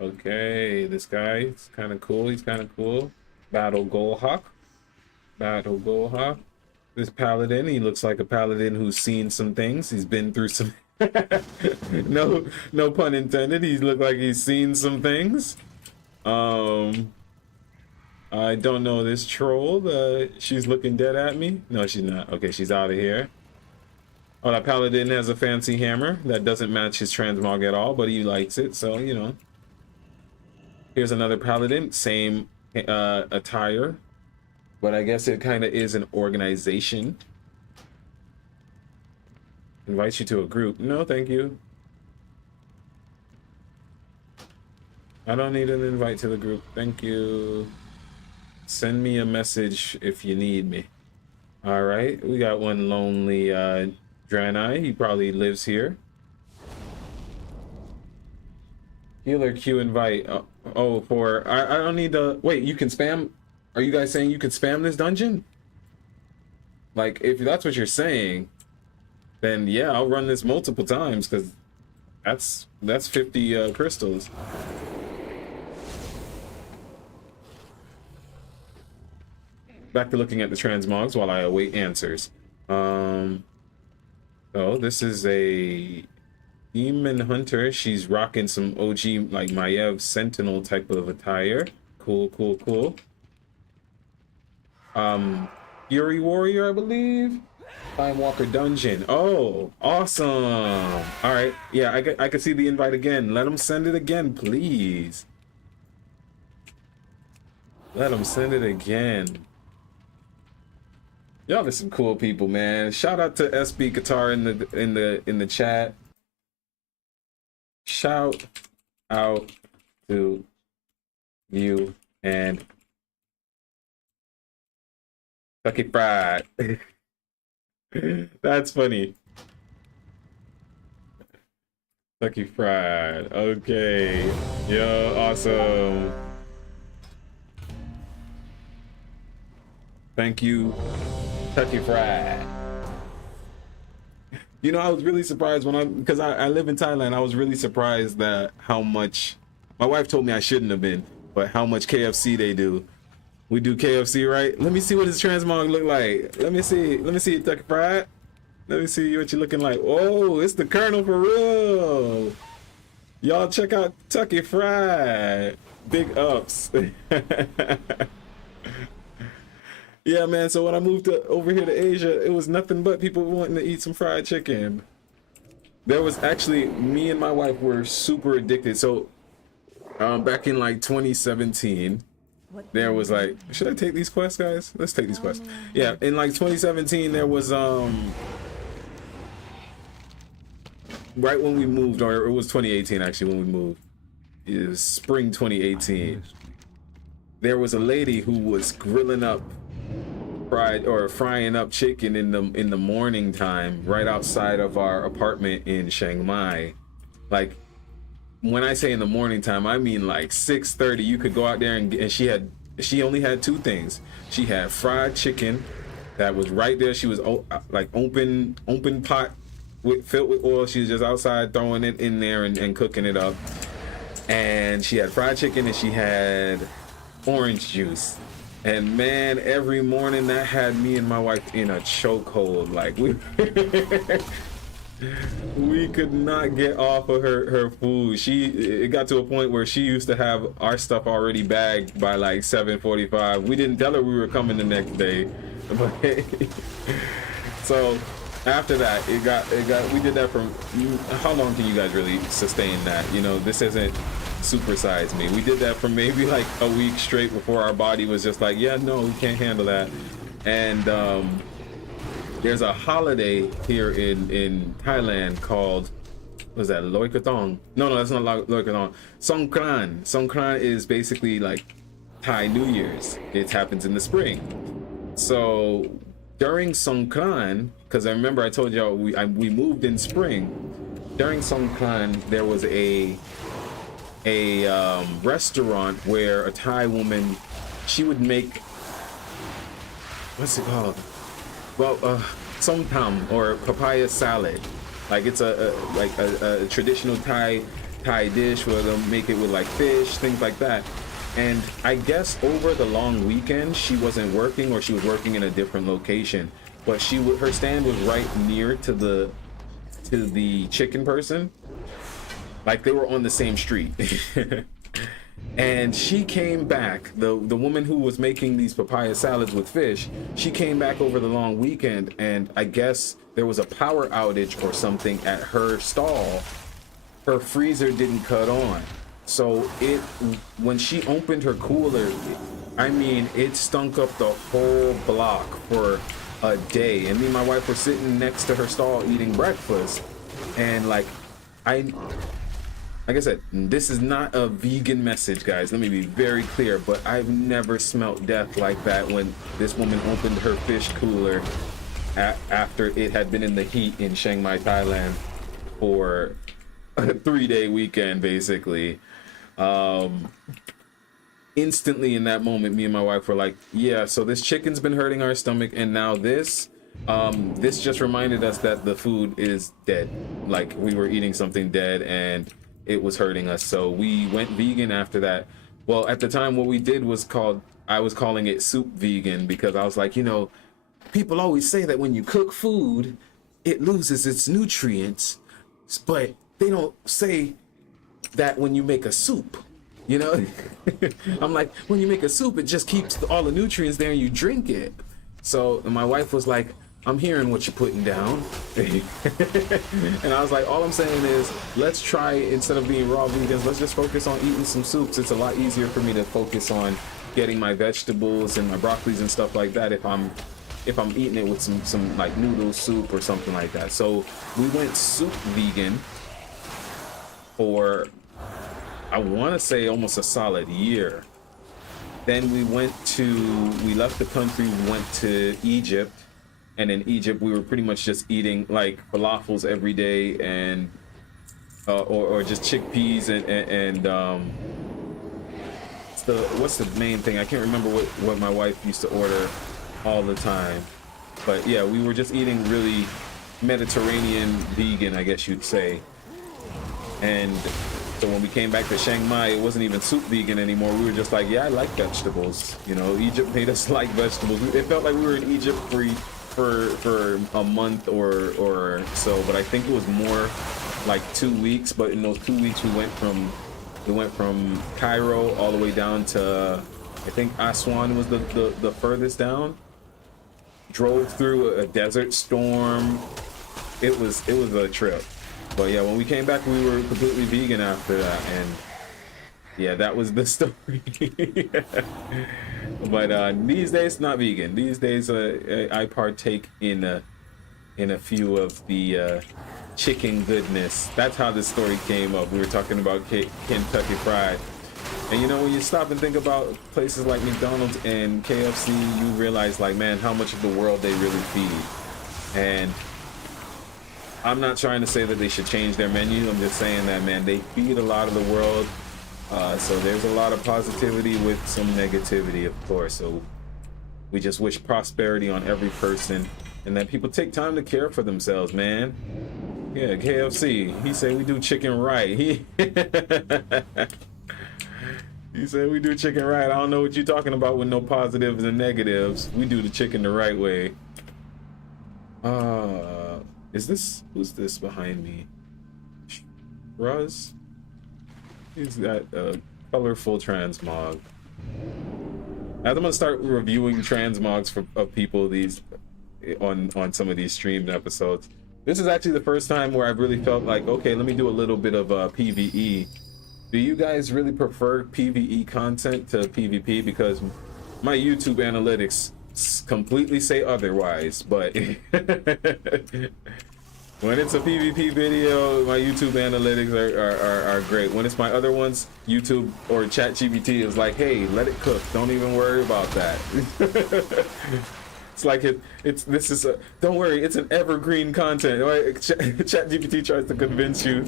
Okay, this guy is kind of cool. He's kind of cool. Battle Golhawk. Battle Golhawk. This paladin, he looks like a paladin who's seen some things. He's been through some... no pun intended. He looked like he's seen some things. I don't know this troll. She's looking dead at me. No, she's not. Okay, she's out of here. Oh, that paladin has a fancy hammer that doesn't match his transmog at all, but he likes it, so you know. Here's another paladin, same attire, but I guess it kind of is an organization. Invites you to a group. No, thank you. I don't need an invite to the group. Thank you. Send me a message if you need me. All right, we got one lonely Draenei. He probably lives here. Healer Q invite. Oh, for I don't need the wait. You can spam. Are you guys saying you can spam this dungeon? Like, if that's what you're saying, then yeah, I'll run this multiple times because that's 50 crystals. Back to looking at the transmogs while I await answers. Oh, this is a demon hunter. She's rocking some OG like Maiev Sentinel type of attire. Cool, cool, cool. Fury Warrior, I believe. Time Walker Dungeon. Oh, awesome. All right. Yeah, I could see the invite again. Let them send it again, please. Let them send it again. Y'all are some cool people, man. Shout out to SB Guitar in the chat. Shout out to you and Kentucky Fried. That's funny. Kentucky Fried. Okay. Yo, awesome. Thank you, Kentucky Fried. You know, I was really surprised because I live in Thailand. I was really surprised that how much, my wife told me I shouldn't have been, but how much KFC they do. We do KFC, right? Let me see what his transmog look like. Let me see Kentucky Fried. Let me see what you're looking like. Oh, it's the Colonel for real. Y'all check out Kentucky Fried. Big ups. Yeah, man. So when I moved over here to Asia, it was nothing but people wanting to eat some fried chicken. There was actually, me and my wife were super addicted. So back in like 2017, there was like, should I take these quests, guys? Let's take these quests. Yeah, in like 2017, there was right when we moved, or it was 2018 actually when we moved. It was spring 2018. There was a lady who was grilling up frying up chicken in the morning time right outside of our apartment in Chiang Mai. Like, when I say in the morning time, I mean like 6:30. You could go out there and she only had two things. She had fried chicken that was right there. She was like open pot filled with oil. She was just outside throwing it in there and cooking it up. And she had fried chicken and she had orange juice. And man, every morning that had me and my wife in a chokehold. Like we could not get off of her food. It got to a point where she used to have our stuff already bagged by like 7:45. We didn't tell her we were coming the next day. But so after that, we did that from, how long can you guys really sustain that? You know, this isn't supersize me. We did that for maybe like a week straight before our body was just like, yeah, no, we can't handle that. And there's a holiday here in Thailand called, what is that, Loi Krathong? No, that's not Loi Krathong. Songkran. Songkran is basically like Thai New Year's. It happens in the spring. So during Songkran, because I remember I told y'all we moved in spring. During Songkran, there was a restaurant where a Thai woman, she would make, what's it called? Well, som tam, or papaya salad. Like it's a traditional Thai dish where they'll make it with like fish, things like that. And I guess over the long weekend, she wasn't working, or she was working in a different location. But her stand was right near to the chicken person. Like they were on the same street. And she came back, the woman who was making these papaya salads with fish, she came back over the long weekend, and I guess there was a power outage or something at her stall. Her freezer didn't cut on. So when she opened her cooler, I mean, it stunk up the whole block for a day. And me and my wife were sitting next to her stall eating breakfast. And like I said, this is not a vegan message, guys. Let me be very clear, but I've never smelt death like that when this woman opened her fish cooler after it had been in the heat in Chiang Mai, Thailand for a 3-day weekend, basically. Instantly in that moment, me and my wife were like, yeah, so this chicken's been hurting our stomach, and now this just reminded us that the food is dead. Like we were eating something dead and it was hurting us. So we went vegan after that. Well, at the time, what we did was I was calling it soup vegan, because I was like, you know, people always say that when you cook food, it loses its nutrients, but they don't say that when you make a soup, you know. I'm like, when you make a soup, it just keeps all the nutrients there and you drink it. So my wife was like, I'm hearing what you're putting down. And I was like, all I'm saying is, let's try, instead of being raw vegans, let's just focus on eating some soups. It's a lot easier for me to focus on getting my vegetables and my broccolis and stuff like that if I'm eating it with some like noodle soup or something like that. So we went soup vegan for, I want to say, almost a solid year. Then we left the country, we went to Egypt, and in Egypt we were pretty much just eating like falafels every day, and or just chickpeas and what's the main thing? I can't remember what my wife used to order all the time, but yeah, we were just eating really Mediterranean vegan, I guess you'd say. And so when we came back to Chiang Mai, it wasn't even soup vegan anymore. We were just like, yeah, I like vegetables. You know, Egypt made us like vegetables. It felt like we were in Egypt for a month or so, but I think it was more like 2 weeks. But in those 2 weeks, we went from Cairo all the way down to, I think Aswan was the furthest down. Drove through a desert storm. It was a trip. But yeah, when we came back, we were completely vegan after that, and yeah, that was the story. But these days, not vegan. These days, I partake in a few of the chicken goodness. That's how this story came up. We were talking about Kentucky Fried, and you know, when you stop and think about places like McDonald's and KFC, you realize, like, man, how much of the world they really feed. And I'm not trying to say that they should change their menu. I'm just saying that, man, they feed a lot of the world. So there's a lot of positivity with some negativity, of course. So we just wish prosperity on every person, and that people take time to care for themselves, man. Yeah, KFC, he said we do chicken right. He said we do chicken right. I don't know what you're talking about with no positives and negatives. We do the chicken the right way. Who's this behind me? Ruz? He's got a colorful transmog. I'm gonna start reviewing transmogs of people on some of these streamed episodes. This is actually the first time where I've really felt like, okay, let me do a little bit of PvE. Do you guys really prefer PvE content to PvP? Because my YouTube analytics completely say otherwise, but when it's a PvP video, my YouTube analytics are great. When it's my other ones, YouTube or ChatGPT is like, hey, let it cook. Don't even worry about that. It's like don't worry, it's an evergreen content. Right? ChatGPT tries to convince you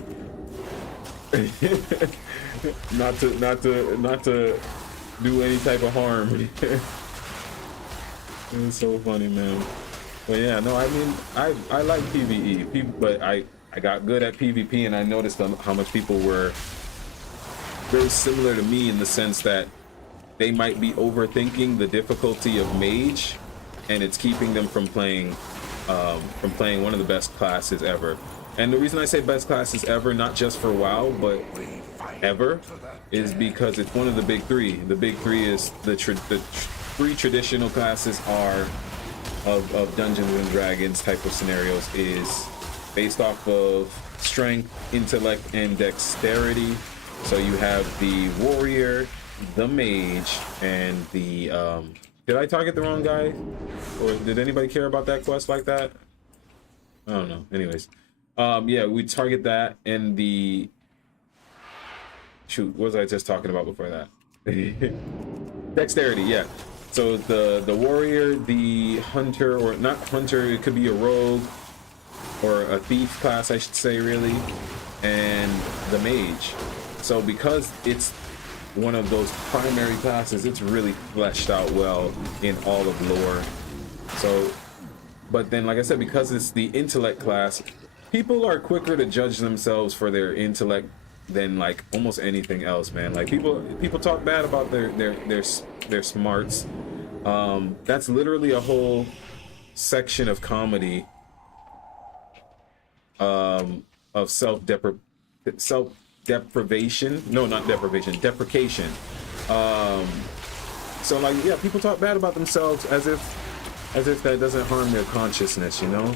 not to do any type of harm. It's so funny, man. But yeah, no, I mean, I like PvE, but I got good at PvP, and I noticed how much people were very similar to me in the sense that they might be overthinking the difficulty of Mage, and it's keeping them from playing one of the best classes ever. And the reason I say best classes ever, not just for WoW, but ever, is because it's one of the big three. The big three is the three traditional classes are of Dungeons and Dragons type of scenarios is based off of strength, intellect, and dexterity. So you have the warrior, the mage, and the did I target the wrong guy? Or did anybody care about that quest like that? I don't know. Anyways. Yeah, we target that, and the shoot, what was I just talking about before that? Dexterity, yeah. So the warrior, the hunter, or not hunter, it could be a rogue or a thief class, I should say, really, and the mage. So because it's one of those primary classes, it's really fleshed out well in all of lore. So, but then, like I said, because it's the intellect class, people are quicker to judge themselves for their intellect than like almost anything else, man. Like people talk bad about their smarts. That's literally a whole section of comedy of self-deprivation. No, not deprivation, deprecation. So like, yeah, people talk bad about themselves as if as if that doesn't harm their consciousness, you know?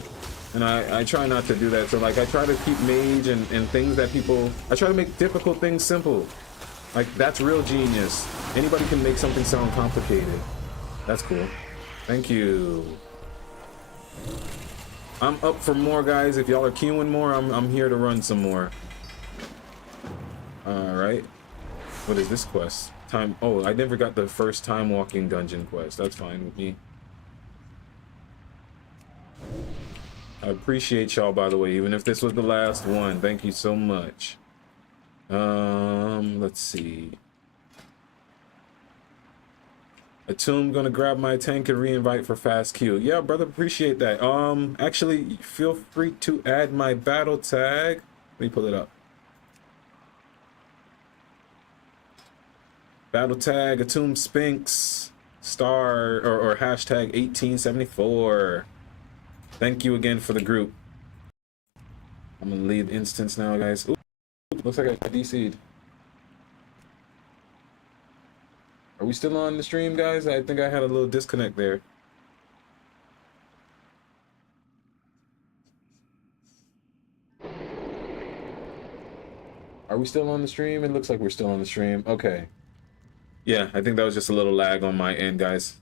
And I try not to do that. So like I try to keep mage and things that people, I try to make difficult things simple. Like that's real genius. Anybody can make something sound complicated. That's cool. Thank you. I'm up for more, guys. If y'all are queuing more, I'm here to run some more. All right. What is this quest? Time. Oh, I never got the first time walking dungeon quest. That's fine with me. I appreciate y'all, by the way, even if this was the last one. Thank you so much. Let's see. Atum gonna grab my tank and re-invite for fast queue. Yeah, brother, appreciate that. Actually, feel free to add my battle tag. Let me pull it up. Battle tag Atum Sphinx star or hashtag 1874. Thank you again for the group. I'm gonna leave instance now, guys. Ooh, looks like I got DC'd. Are we still on the stream, guys? I think I had a little disconnect there. Are we still on the stream? It looks like we're still on the stream. Okay. Yeah, I think that was just a little lag on my end, guys.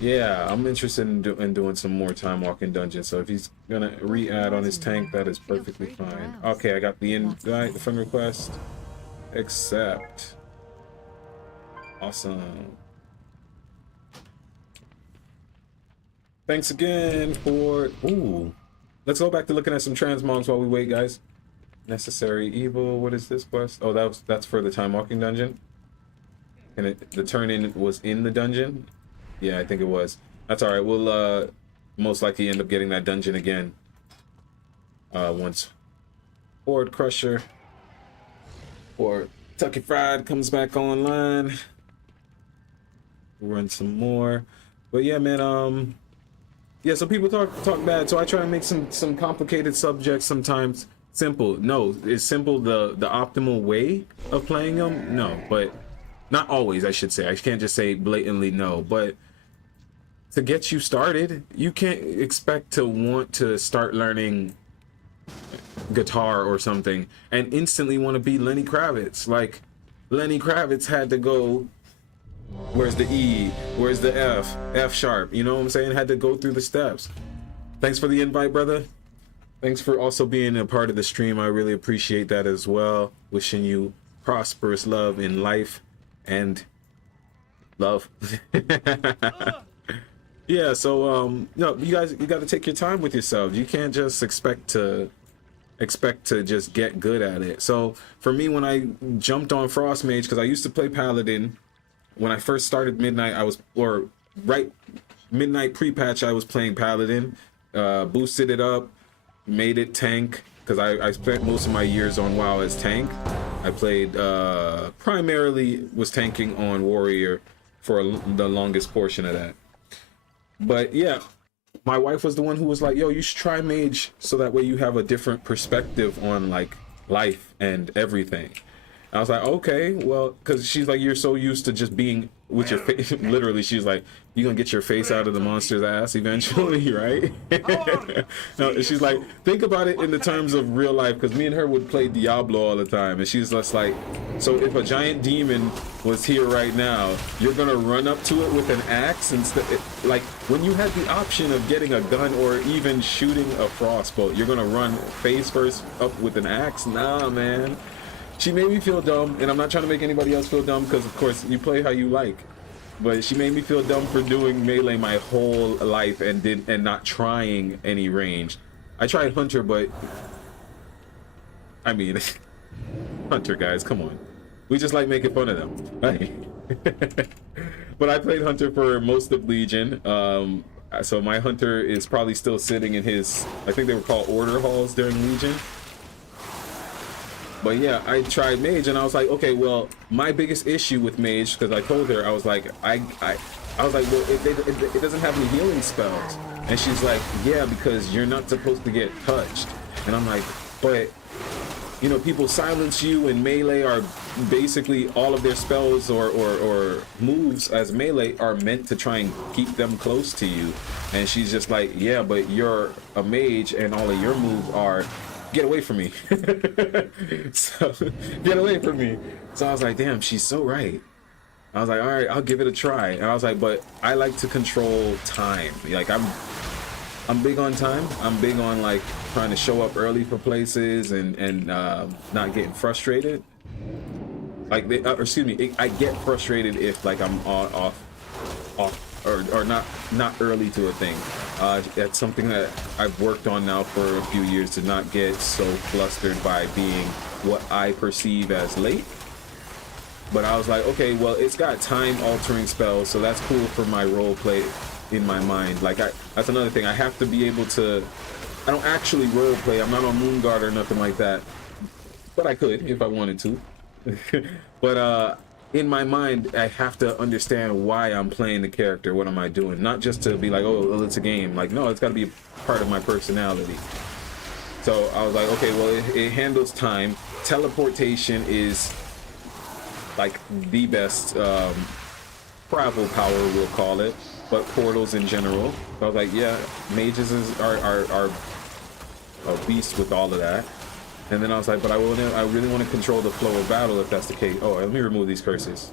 Yeah, I'm interested in doing some more time walking dungeons. So if he's gonna re-add on his tank, that is perfectly fine. Okay, I got the invite, the friend request. Accept. Awesome. Thanks again for. Ooh, let's go back to looking at some transmogs while we wait, guys. Necessary evil. What is this quest? Oh, that's for the time walking dungeon. And the turn in was in the dungeon. Yeah, I think it was. That's all right. We'll most likely end up getting that dungeon again once Horde Crusher or Tucky Fried comes back online. We'll run some more. But yeah, man. Yeah. So people talk bad. So I try to make some complicated subjects sometimes simple. No, is simple the optimal way of playing them? No, but not always. I should say. I can't just say blatantly no, but to get you started, you can't expect to want to start learning guitar or something and instantly want to be Lenny Kravitz. Like Lenny Kravitz had to go, where's the E, where's the F sharp, you know what I'm saying? Had to go through the steps. Thanks for the invite, brother. Thanks for also being a part of the stream. I really appreciate that as well. Wishing you prosperous love in life and love. Yeah, so no, you got to take your time with yourselves. You can't just expect to just get good at it. So for me, when I jumped on Frost Mage, because I used to play Paladin, when I first started Midnight, Midnight pre-patch, I was playing Paladin, boosted it up, made it tank, because I spent most of my years on WoW as tank. I played primarily was tanking on Warrior for the longest portion of that. But yeah, my wife was the one who was like, yo, you should try Mage so that way you have a different perspective on like life and everything. I was like, okay, well, because she's like, you're so used to just being with your face. Literally, she's like, you're gonna get your face out of the monster's ass eventually, right? No, she's like, think about it in the terms of real life, because me and her would play Diablo all the time, and she's just like, so if a giant demon was here right now, you're gonna run up to it with an axe instead. Like when you had the option of getting a gun or even shooting a crossbow, you're gonna run face first up with an axe? Nah, man. She made me feel dumb, and I'm not trying to make anybody else feel dumb, because of course you play how you like. But she made me feel dumb for doing melee my whole life and not trying any range. I tried Hunter, but I mean, Hunter guys, come on. We just like making fun of them. Right? But I played Hunter for most of Legion. So my Hunter is probably still sitting in his, I think they were called order halls during Legion. But yeah, I tried Mage, and I was like, okay, well, my biggest issue with Mage, because I told her, I was like, I was like, well, it doesn't have any healing spells. And she's like, yeah, because you're not supposed to get touched. And I'm like, but you know, people silence you, and melee are basically all of their spells or moves as melee are meant to try and keep them close to you. And she's just like, yeah, but you're a mage and all of your moves are get away from me. So get away from me. So I was like, damn, she's so right. I was like, all right, I'll give it a try. And I was like, but I like to control time. Like I'm big on time. I'm big on like trying to show up early for places and not getting frustrated. Like, or excuse me, I get frustrated if like I'm off or not early to a thing. That's something that I've worked on now for a few years, to not get so flustered by being what I perceive as late. But I was like, okay, well, it's got time altering spells, so that's cool for my role play in my mind. Like, that's another thing. I have to be able to, I don't actually role play. I'm not on Moonguard or nothing like that, but I could if I wanted to. But in my mind, I have to understand why I'm playing the character. What am I doing? Not just to be like, oh, well, it's a game. Like, no, it's got to be part of my personality. So I was like, okay, well, it handles time. Teleportation is like the best travel power, we'll call it, but portals in general. So I was like, yeah, mages are a beast with all of that. And then I was like, but I really want to control the flow of battle if that's the case. Oh, let me remove these curses.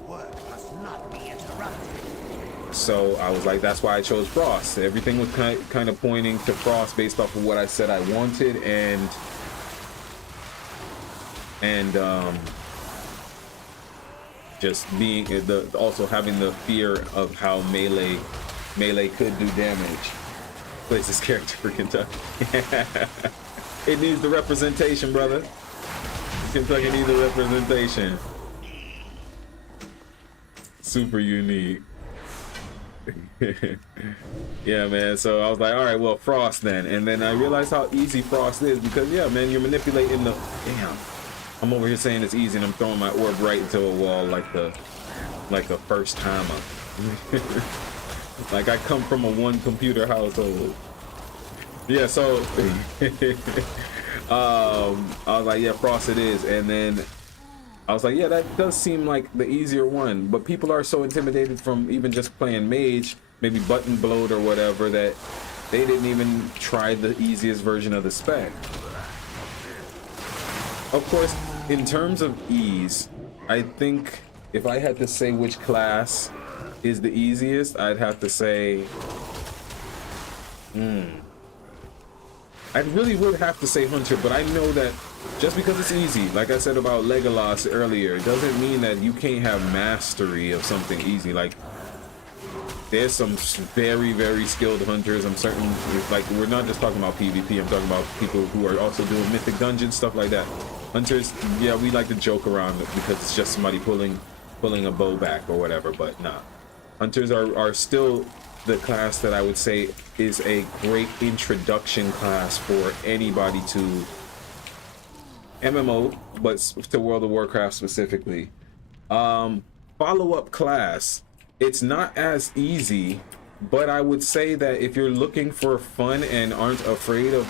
So I was like, that's why I chose Frost. Everything was kind of pointing to Frost based off of what I said I wanted, and just being also having the fear of how melee could do damage. Plays this character for Kentucky. It needs the representation, brother. Kentucky needs the representation. Super unique. Yeah, man. So I was like, all right, well, Frost then. And then I realized how easy Frost is, because yeah, man, you're manipulating the damn. I'm over here saying it's easy, and I'm throwing my orb right into a wall like the first timer. Like I come from a one computer household. Yeah, so I was like, yeah, Frost it is. And then I was like, yeah, that does seem like the easier one, but people are so intimidated from even just playing mage, maybe button blowed or whatever, that they didn't even try the easiest version of the spec. Of course, in terms of ease, I think if I had to say which class is the easiest, I'd have to say, I really would have to say Hunter, but I know that just because it's easy, like I said about Legolas earlier, doesn't mean that you can't have mastery of something easy. Like, there's some very, very skilled hunters. I'm certain, like, we're not just talking about PvP, I'm talking about people who are also doing mythic dungeons, stuff like that. Hunters, yeah, we like to joke around because it's just somebody pulling a bow back or whatever, but nah. Hunters are still the class that I would say is a great introduction class for anybody to MMO, but to World of Warcraft specifically. Follow-up class, it's not as easy, but I would say that if you're looking for fun and aren't afraid of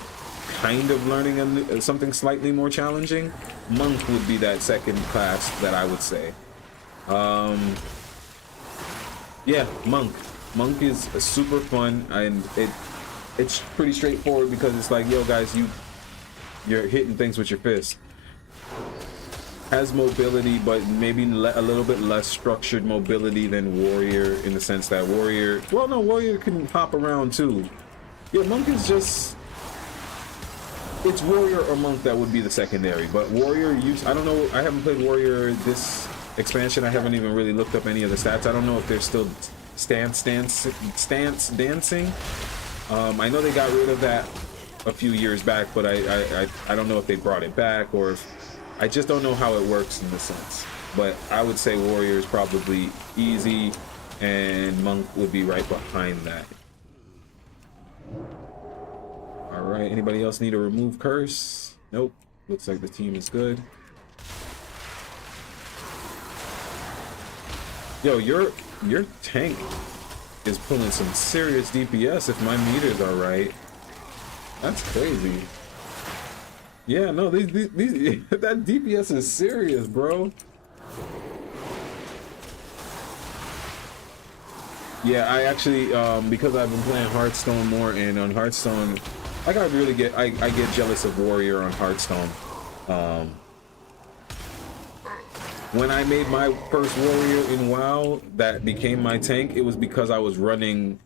kind of learning something slightly more challenging, Monk would be that second class that I would say. Yeah, Monk Monk is super fun, and it's pretty straightforward because it's like, yo guys, you're hitting things with your fist. Has mobility, but maybe a little bit less structured mobility than Warrior, in the sense that Warrior, well, no, Warrior can hop around too. Yeah, Monk is just, it's Warrior or Monk that would be the secondary, but Warrior, I don't know, I haven't played Warrior this expansion. I haven't even really looked up any of the stats. I don't know if they're still stance dancing. I know they got rid of that a few years back, but I don't know if they brought it back, or if, I just don't know how it works in the sense. But I would say Warrior is probably easy, and Monk would be right behind that. All right, anybody else need a remove curse? Nope, looks like the team is good. Yo, your tank is pulling some serious DPS if my meters are right. That's crazy. Yeah, no, these that DPS is serious, bro. Yeah, I actually because I've been playing Hearthstone more, and on Hearthstone, like I get jealous of Warrior on Hearthstone. When I made my first Warrior in WoW that became my tank, it was because I was running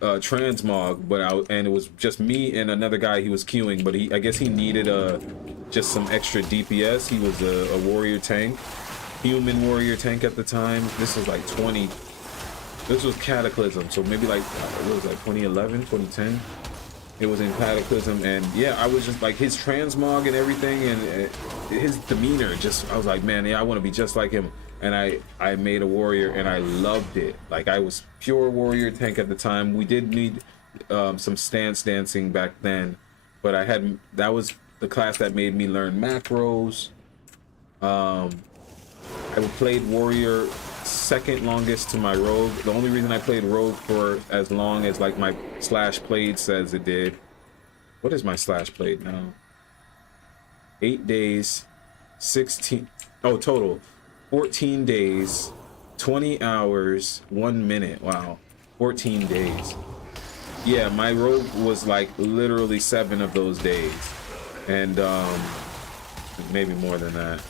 transmog, and it was just me and another guy he was queuing, but I guess he needed just some extra DPS. He was a warrior tank, human warrior tank at the time. This was like this was Cataclysm, so maybe like it was like 2011, 2010. It was in Cataclysm, and yeah, I was just like his transmog and everything, and his demeanor. Just I was like, man, yeah, I want to be just like him. And I made a warrior, and I loved it. Like I was pure warrior tank at the time. We did need some stance dancing back then, but that was the class that made me learn macros. I played warrior second longest to my rogue. The only reason I played rogue for as long as like my slash played says it did. What is my slash played now? 8 days, 16. Oh, total 14 days, 20 hours, 1 minute. Wow, 14 days. Yeah, my rogue was like literally 7 of those days, and maybe more than that.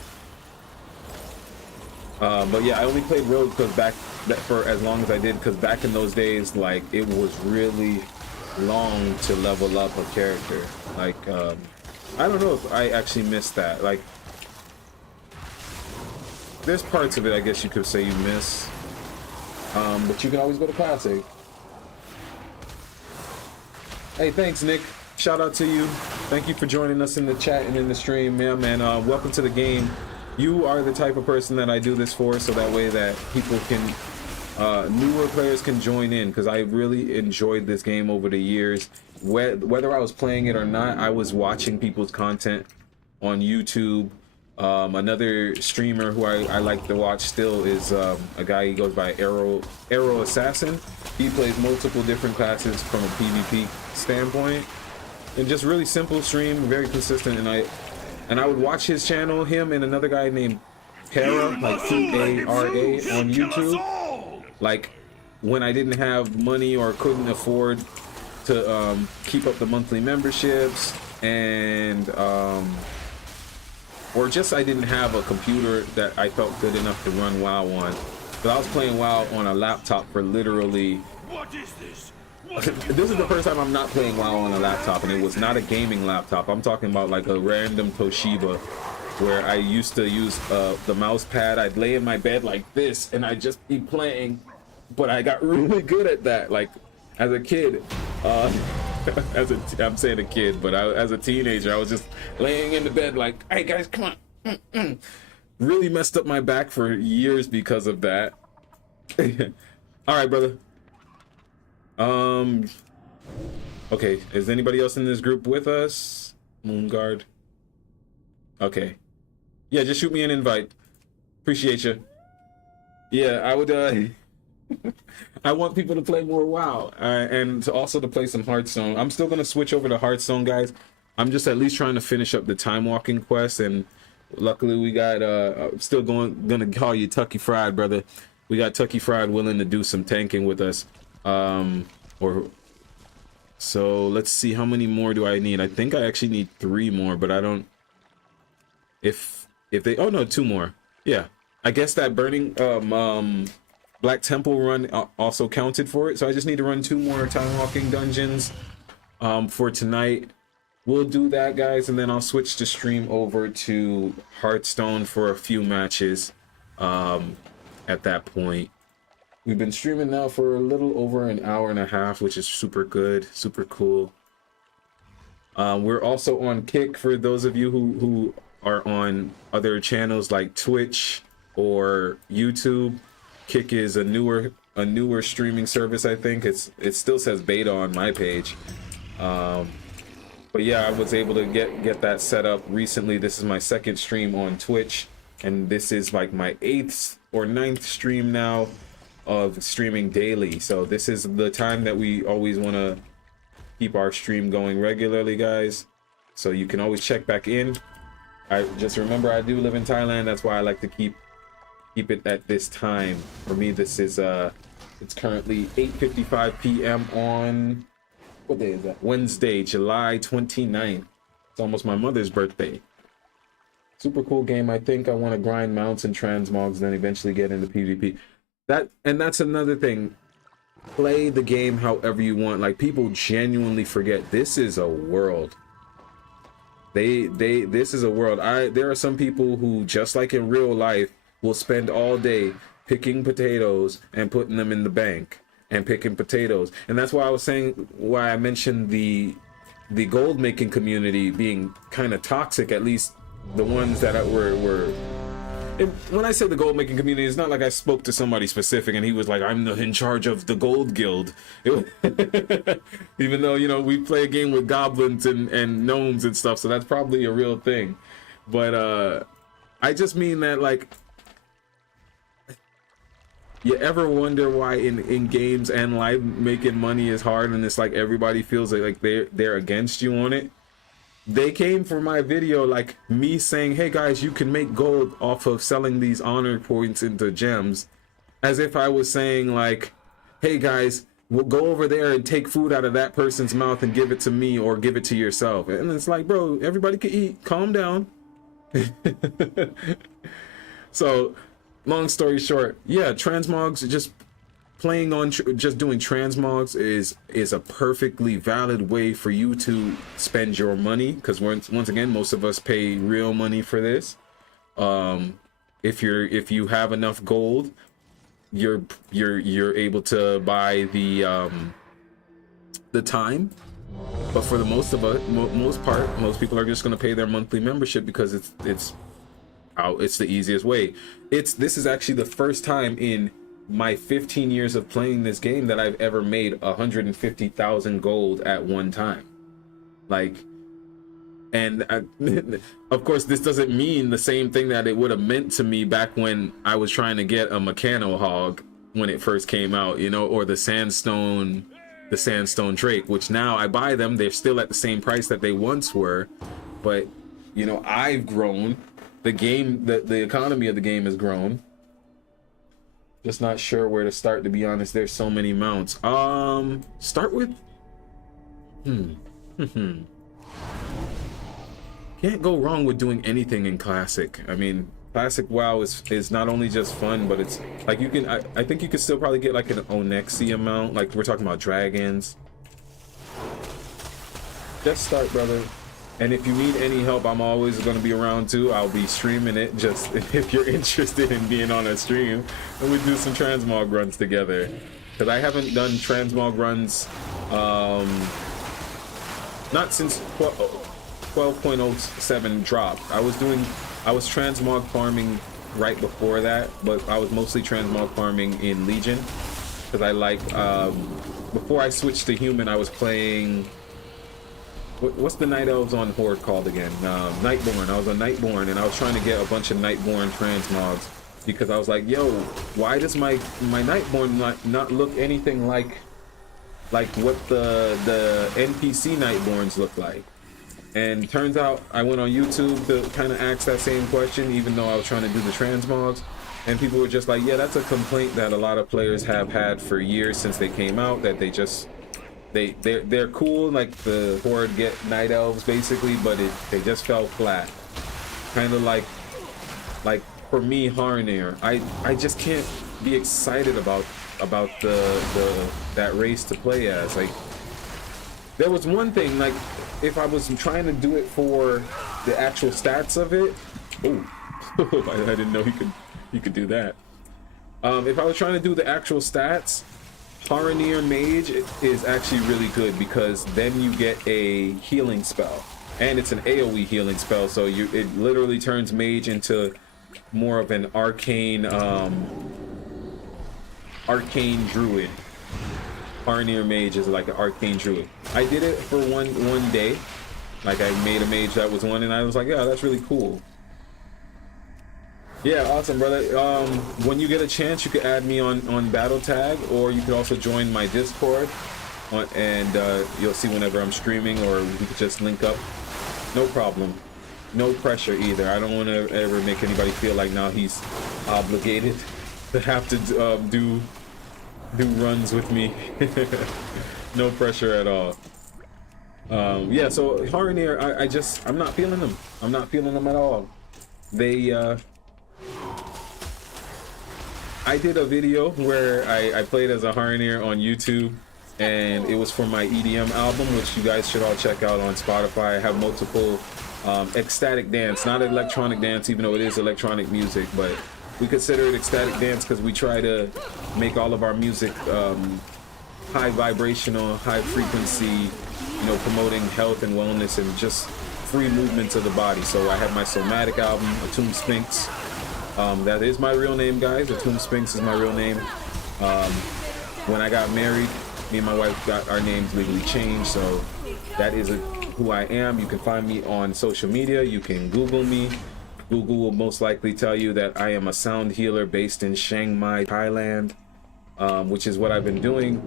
But yeah, I only played rogue for as long as I did, because back in those days, like it was really long to level up a character. Like I don't know if I actually missed that. Like there's parts of it I guess you could say you miss, but you can always go to classic. Hey, thanks Nick, shout out to you. Thank you for joining us in the chat and in the stream. Yeah, man, welcome to the game. You are the type of person that I do this for, so that way that people can, newer players can join in, because I really enjoyed this game over the years. Whether I was playing it or not, I was watching people's content on YouTube. Another streamer who I like to watch still is a guy, he goes by Arrow Assassin. He plays multiple different classes from a PvP standpoint, and just really simple stream, very consistent. And I would watch his channel, him and another guy named Para, like Para on YouTube. Like when I didn't have money or couldn't afford to keep up the monthly memberships, and or just I didn't have a computer that I felt good enough to run WoW on. But I was playing WoW on a laptop for literally... What is this? This is the first time I'm not playing WoW on a laptop, and it was not a gaming laptop. I'm talking about like a random Toshiba, where I used to use the mouse pad. I'd lay in my bed like this, and I'd just be playing. But I got really good at that, like as a kid. I'm saying a kid, but as a teenager, I was just laying in the bed like, hey guys, come on. Really messed up my back for years because of that. All right, brother. Okay, is anybody else in this group with us? Moonguard. Okay. Yeah, just shoot me an invite. Appreciate you. Yeah, I would I want people to play more WoW, and also to play some Hearthstone. I'm still gonna switch over to Hearthstone, guys. I'm just at least trying to finish up the time walking quest, and luckily we got still gonna call you Tucky Fried, brother. We got Tucky Fried willing to do some tanking with us. So let's see, how many more do I need? I think I actually need 3 more, but I don't. If they, oh no, 2 more. Yeah, I guess that burning Black Temple run also counted for it, so I just need to run 2 more time walking dungeons for tonight. We'll do that, guys, and then I'll switch the stream over to Hearthstone for a few matches at that point. We've been streaming now for a little over an hour and a half, which is super good, super cool. We're also on Kick for those of you who are on other channels like Twitch or YouTube. Kick is a newer streaming service. I think it still says beta on my page, but yeah, I was able to get that set up recently. This is my 2nd stream on Twitch, and this is like my 8th or 9th stream now of streaming daily. So this is the time that we always want to keep our stream going regularly, guys. so you can always check back in. I just remember I do live in Thailand. That's why I like to keep it at this time. For me, this is it's currently 8:55 p.m. on, what day is that? Wednesday, July 29th. It's almost my mother's birthday. Super cool game. I think I want to grind mounts and transmogs, then eventually get into PvP. That's another thing. Play the game however you want. Like, people genuinely forget this is a world. This is a world. There are some people who, just like in real life, will spend all day picking potatoes and putting them in the bank and picking potatoes. And that's why I was saying, why I mentioned the gold making community being kind of toxic, at least the ones that were. When I say the gold making community, it's not like I spoke to somebody specific and he was like, I'm in charge of the gold guild. Even though, you know, we play a game with goblins and gnomes and stuff, so that's probably a real thing. But I just mean that, like, you ever wonder why in games and life making money is hard, and it's like everybody feels like they're against you on it? They came for my video, like me saying, hey guys, you can make gold off of selling these honor points into gems, as if I was saying, like, hey guys, we'll go over there and take food out of that person's mouth and give it to me, or give it to yourself. And it's like, bro, everybody can eat, calm down. So long story short, yeah, transmogs, just playing on just doing transmogs is a perfectly valid way for you to spend your money, because once again, most of us pay real money for this. If you have enough gold, you're able to buy the time. But for the most people are just going to pay their monthly membership because it's the easiest way. This is actually the first time in my 15 years of playing this game that I've ever made 150,000 gold at one time. Like, and of course, this doesn't mean the same thing that it would have meant to me back when I was trying to get a Mechano Hog when it first came out, you know, or the sandstone Drake, which now I buy them. They're still at the same price that they once were, but you know, I've grown. The game, the economy of the game has grown. Just not sure where to start, to be honest. There's so many mounts. Start with can't go wrong with doing anything in classic. I mean, classic WoW is not only just fun, but it's like you can I think you could still probably get like an Onyxia mount, like we're talking about dragons. Just start, brother. And if you need any help, I'm always going to be around too. I'll be streaming it, just if you're interested in being on a stream, and we do some transmog runs together. Because I haven't done transmog runs not since 12.07 dropped. I was transmog farming right before that, but I was mostly transmog farming in Legion, because I like before I switched to human, I was playing, what's the night elves on Horde called again? Nightborn. I was on Nightborn, and I was trying to get a bunch of Nightborn transmogs, because I was like, yo, why does my Nightborn not look anything like what the NPC Nightborns look like? And turns out I went on YouTube to kind of ask that same question, even though I was trying to do the transmogs, and people were just like, yeah, that's a complaint that a lot of players have had for years since they came out, that they're cool, like the Horde get night elves basically, but they just fell flat. Kind of like for me, Harnir, I just can't be excited about that race to play as. Like, there was one thing, like, if I was trying to do it for the actual stats of it, I didn't know you could do that. If I was trying to do the actual stats, Harnir Mage is actually really good, because then you get a healing spell, and it's an AoE healing spell, so it literally turns Mage into more of an arcane druid. Harnir Mage is like an arcane druid. I did it for one day, like I made a mage that was one, and I was like, yeah, that's really cool. Yeah, awesome, brother. When you get a chance, you could add me on Battle Tag, or you could also join my Discord, and you'll see whenever I'm streaming, or we could just link up no problem. No pressure either. I don't want to ever make anybody feel like now he's obligated to have to do runs with me. No pressure at all. Yeah, so Harneer, I'm not feeling them. I'm not feeling them at all. They I did a video where I played as a Harneer on YouTube, and it was for my EDM album, which you guys should all check out on Spotify. I have multiple ecstatic dance, not electronic dance, even though it is electronic music, but we consider it ecstatic dance because we try to make all of our music high vibrational, high frequency, you know, promoting health and wellness and just free movements of the body. So I have my somatic album, Atum Sphinx. That is my real name, guys. Atum Sphinx is my real name. When I got married, me and my wife got our names legally changed, so that is who I am. You can find me on social media. You can Google me. Google will most likely tell you that I am a sound healer based in Chiang Mai, Thailand, which is what I've been doing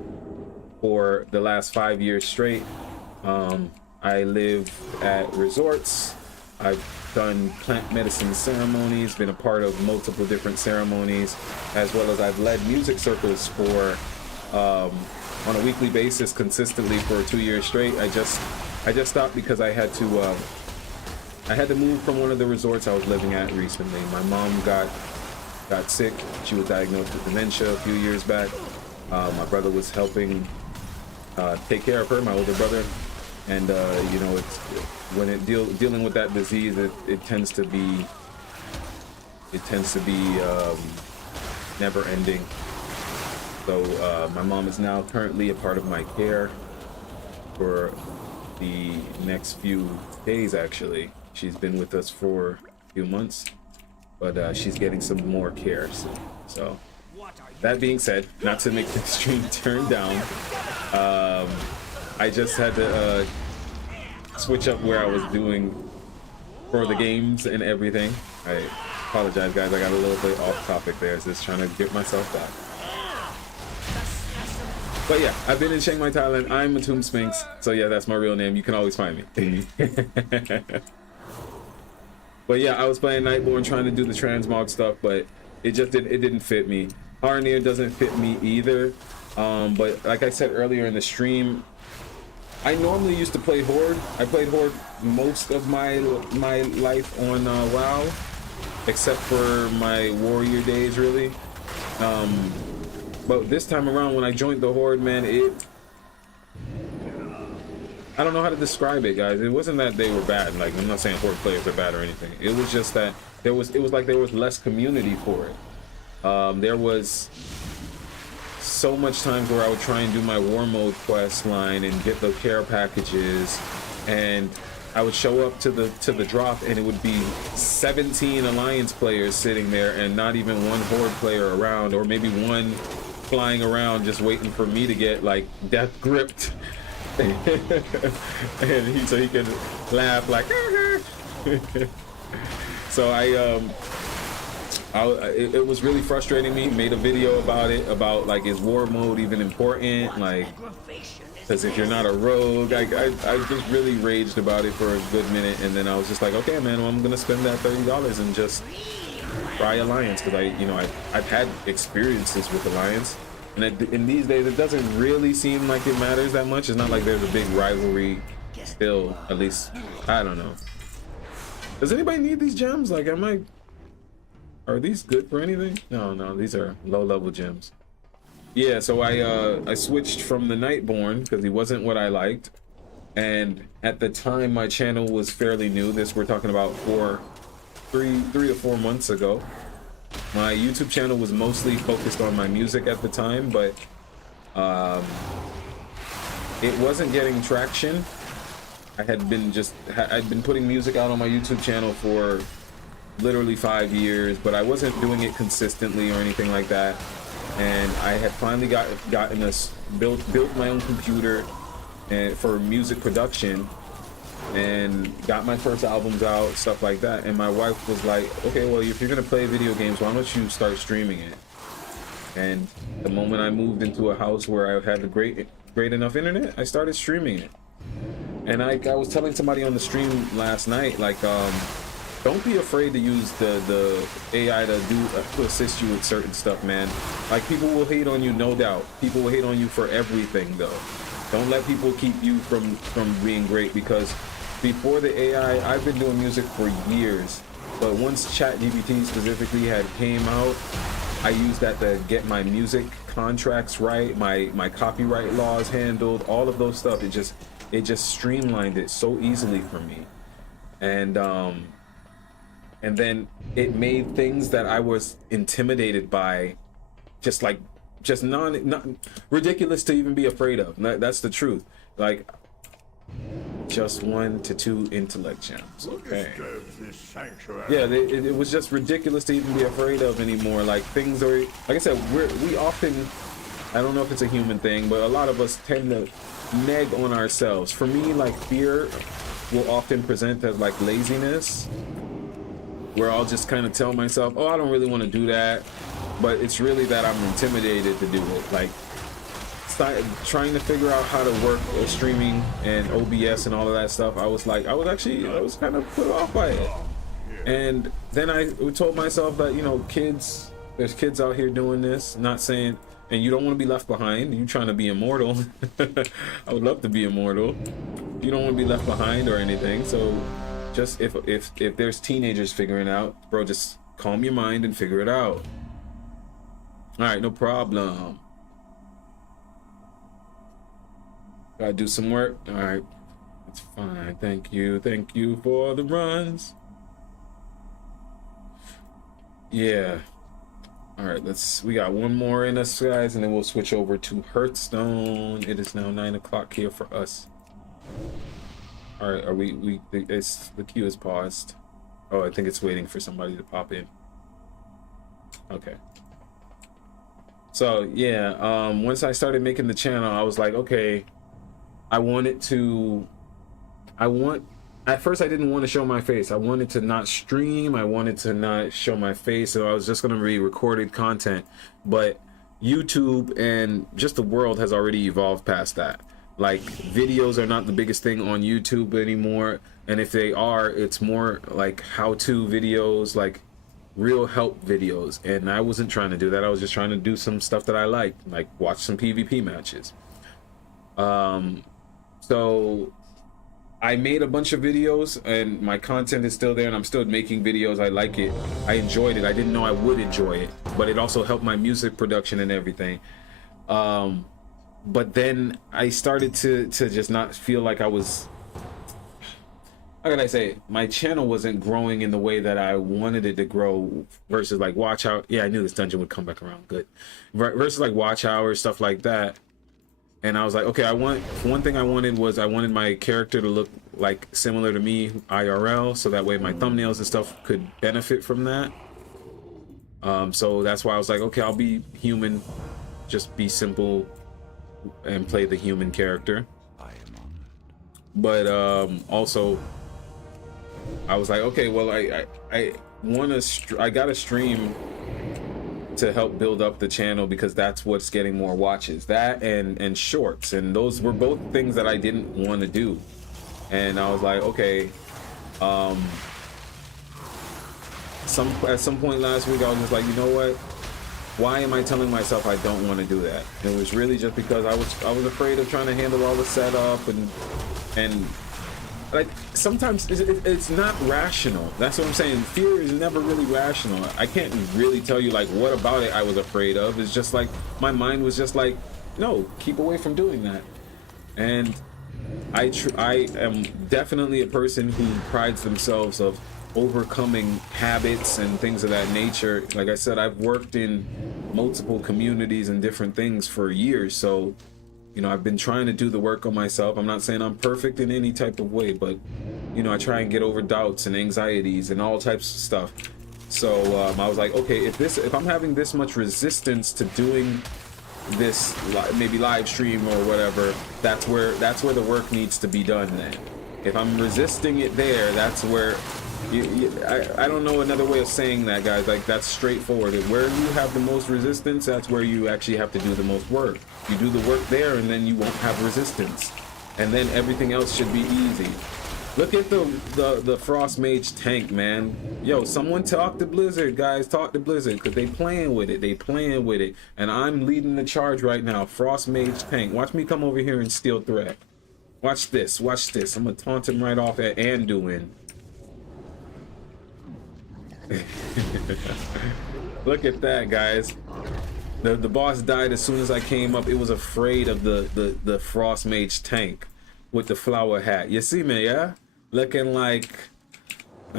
for the last 5 years straight. I live at resorts. I've done plant medicine ceremonies, been a part of multiple different ceremonies, as well as I've led music circles for on a weekly basis consistently for 2 years straight. I just stopped because I had to move from one of the resorts I was living at recently. My mom got sick. She was diagnosed with dementia a few years back. My brother was helping take care of her, my older brother. And you know, it's when dealing with that disease, it tends to be never ending. So my mom is now currently a part of my care for the next few days. Actually, she's been with us for a few months, but she's getting some more care soon. So that being said, not to make the stream turn down, I just had to switch up where I was doing for the games and everything. I apologize, guys. I got a little bit off topic there. Just trying to get myself back. But yeah, I've been in Chiang Mai, Thailand. I'm Atum Sphinx. So yeah, that's my real name. You can always find me. But yeah, I was playing Nightborn, trying to do the transmog stuff, but it didn't fit me. Harneer doesn't fit me either. But like I said earlier in the stream, I normally used to play Horde. I played Horde most of my life on WoW, except for my warrior days, really. But this time around, when I joined the Horde, man, I don't know how to describe it, guys. It wasn't that they were bad. Like, I'm not saying Horde players are bad or anything. It was just that it was like there was less community for it. There was so much times where I would try and do my war mode quest line and get the care packages, and I would show up to the drop and it would be 17 alliance players sitting there and not even one horde player around, or maybe one flying around just waiting for me to get like death gripped and so he could laugh like so it was really frustrating me. Made a video about it, about like, is war mode even important? Like, because if you're not a rogue, I just really raged about it for a good minute, and then I was just like, okay, man, well, I'm gonna spend that $30 and just try Alliance, because I've had experiences with Alliance, and in these days it doesn't really seem like it matters that much. It's not like there's a big rivalry still, at least I don't know. Does anybody need these gems? Like, are these good for anything? No, these are low-level gems. Yeah, so I switched from the Nightborn because he wasn't what I liked, and at the time my channel was fairly new. This we're talking about 3 to 4 months ago. My YouTube channel was mostly focused on my music at the time, but it wasn't getting traction. I'd been putting music out on my YouTube channel for literally 5 years, but I wasn't doing it consistently or anything like that. And I had finally built my own computer and for music production, and got my first albums out, stuff like that. And my wife was like, okay, well, if you're gonna play video games, why don't you start streaming it? And the moment I moved into a house where I had a great enough internet, I started streaming it. And I was telling somebody on the stream last night, like, don't be afraid to use the AI to assist you with certain stuff, man. Like, people will hate on you, no doubt. People will hate on you for everything, though. Don't let people keep you from being great, because before the AI, I've been doing music for years. But once ChatGPT specifically had came out, I used that to get my music contracts right, my copyright laws handled, all of those stuff. It just streamlined it so easily for me. And then it made things that I was intimidated by just not ridiculous to even be afraid of. That's the truth. Like, just 1 to 2 intellect gems. Okay. Yeah, it was just ridiculous to even be afraid of anymore. Like, things are, like I said, we often, I don't know if it's a human thing, but a lot of us tend to neg on ourselves. For me, like, fear will often present as like laziness, where I'll just kind of tell myself, oh, I don't really want to do that, but it's really that I'm intimidated to do it. Like, trying to figure out how to work streaming and OBS and all of that stuff, I was kind of put off by it. And then I told myself that, you know, there's kids out here doing this, not saying, and you don't want to be left behind. You're trying to be immortal. I would love to be immortal. You don't want to be left behind or anything. So just if there's teenagers figuring out, bro, just calm your mind and figure it out. All right, no problem. Gotta do some work. All right, that's fine. Thank you for the runs. Yeah. All right, we got one more in us, guys, and then we'll switch over to Hearthstone. It is now 9 o'clock here for us. All right, the queue is paused. Oh, I think it's waiting for somebody to pop in. Okay. So yeah, once I started making the channel, I was like, okay, at first I didn't want to show my face. I wanted to not stream. I wanted to not show my face. So I was just going to be recorded content. But YouTube and just the world has already evolved past that. Like, videos are not the biggest thing on YouTube anymore. And if they are, it's more like how-to videos, like real help videos. And I wasn't trying to do that. I was just trying to do some stuff that I like watch some PvP matches. So I made a bunch of videos, and my content is still there, and I'm still making videos. I like it. I enjoyed it. I didn't know I would enjoy it, but it also helped my music production and everything. But then I started to just not feel like I was, how can I say it? My channel wasn't growing in the way that I wanted it to grow, versus like watch hour. Yeah, I knew this dungeon would come back around. Good. Versus like watch hours, stuff like that. And I was like, okay, one thing I wanted my character to look like similar to me IRL, so that way my thumbnails and stuff could benefit from that. So that's why I was like, okay, I'll be human, just be simple and play the human character. But also I was like, okay, well, I gotta stream to help build up the channel, because that's what's getting more watches. That and shorts, and those were both things that I didn't want to do. And I was like, okay, at some point last week I was just like, you know what, why am I telling myself I don't want to do that? It was really just because I was afraid of trying to handle all the setup and like, sometimes it's not rational. That's what I'm saying. Fear is never really rational. I can't really tell you like what about it I was afraid of. It's just like my mind was just like, no, keep away from doing that. And I am definitely a person who prides themselves of overcoming habits and things of that nature. Like I said, I've worked in multiple communities and different things for years, so you know, I've been trying to do the work on myself. I'm not saying I'm perfect in any type of way, but you know, I try and get over doubts and anxieties and all types of stuff. So I was like, okay, if I'm having this much resistance to doing this, maybe live stream or whatever, that's where the work needs to be done. Then if I'm resisting it there, that's where I don't know another way of saying that, guys. Like, that's straightforward. Where you have the most resistance, that's where you actually have to do the most work. You do the work there, and then you won't have resistance. and then everything else should be easy. Look at the Frost Mage tank, man. Yo, someone talk to Blizzard, guys. Talk to Blizzard, because they playing with it. They playing with it. And I'm leading the charge right now. Frost Mage tank. Watch me come over here and steal threat. Watch this. Watch this. I'm going to taunt him right off at Anduin. Look at that, guys. The boss died as soon as I came up. It was afraid of the Frost Mage tank with the flower hat. You see me, yeah? Looking like,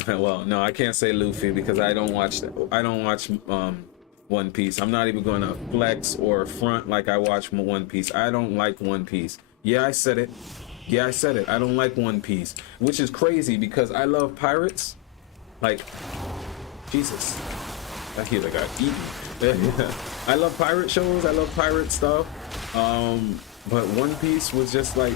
well, no, I can't say Luffy because I don't watch One Piece. I'm not even going to flex or front like I watch One Piece. I don't like One Piece. Yeah, I said it. Yeah, I said it. I don't like One Piece, which is crazy because I love pirates. Like, Jesus, I hear I got eaten. I love pirate shows. I love pirate stuff. But One Piece was just like,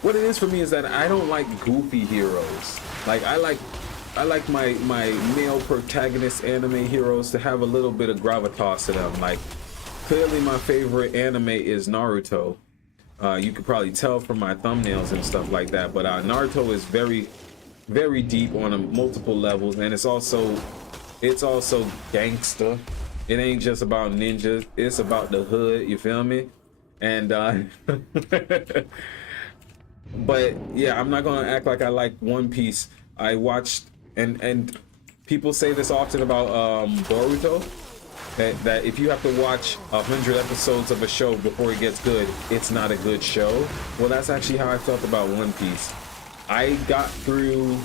what it is for me is that I don't like goofy heroes. Like I like my male protagonist anime heroes to have a little bit of gravitas to them. Like clearly my favorite anime is Naruto. You could probably tell from my thumbnails and stuff like that, but Naruto is very, very deep on multiple levels, and it's also gangster. It ain't just about ninjas, it's about the hood, you feel me? And but yeah, I'm not gonna act like I like One Piece. I watched, and people say this often about Boruto, that if you have to watch 100 episodes of a show before it gets good, it's not a good show. Well, that's actually how I felt about One Piece. I got through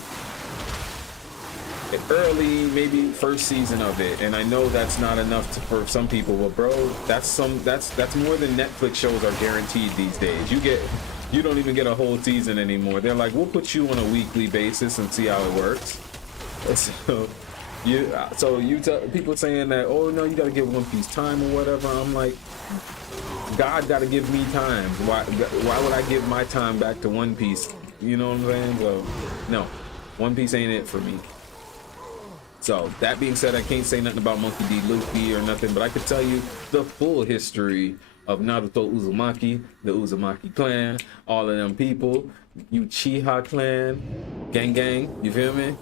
early, maybe first season of it, and I know that's not enough for some people, but bro, that's more than Netflix shows are guaranteed these days. You don't even get a whole season anymore. They're like, we'll put you on a weekly basis and see how it works. So you tell people saying that, oh no, you gotta give One Piece time or whatever. I'm like, God gotta give me time. Why would I give my time back to One Piece? You know what I'm saying? Well, no, One Piece ain't it for me. So that being said, I can't say nothing about Monkey D. Luffy or nothing, but I could tell you the full history of Naruto Uzumaki, the Uzumaki clan, all of them people, Uchiha clan, gang, you feel me?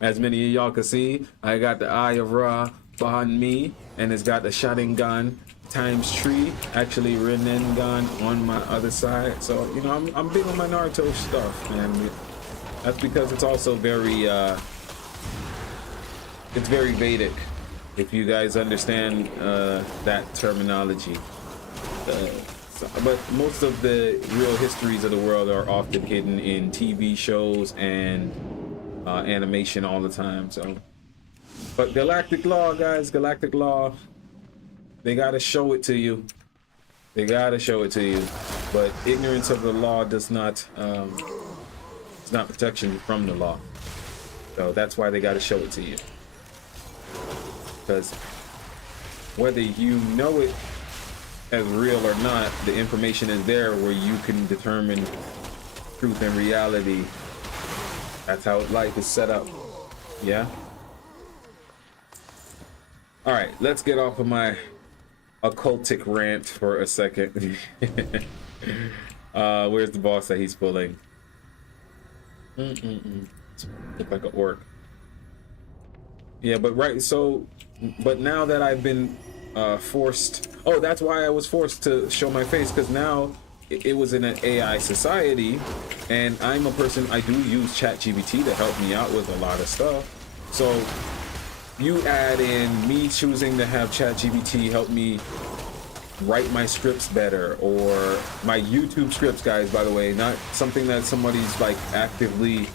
As many of y'all can see, I got the Eye of Ra behind me, and it's got the Sharingan times 3, actually Rinnegan on my other side. So, you know, I'm big on my Naruto stuff, man. That's because it's also very, it's very Vedic, if you guys understand that terminology. But most of the real histories of the world are often hidden in TV shows and animation all the time. So, but Galactic Law, guys, Galactic Law, they gotta show it to you. They gotta show it to you. But ignorance of the law does not, it's not protection from the law. So that's why they gotta show it to you. Because whether you know it as real or not, the information is there where you can determine truth and reality. That's how life is set up. Yeah. All right, let's get off of my occultic rant for a second. Where's the boss that he's pulling? Look like an orc. Yeah, but right, so, but now that I've been forced, oh, that's why I was forced to show my face, because now it was in an AI society, and I'm a person, I do use ChatGPT to help me out with a lot of stuff. So you add in me choosing to have ChatGPT help me write my scripts better, or my YouTube scripts, guys, by the way, not something that somebody's like actively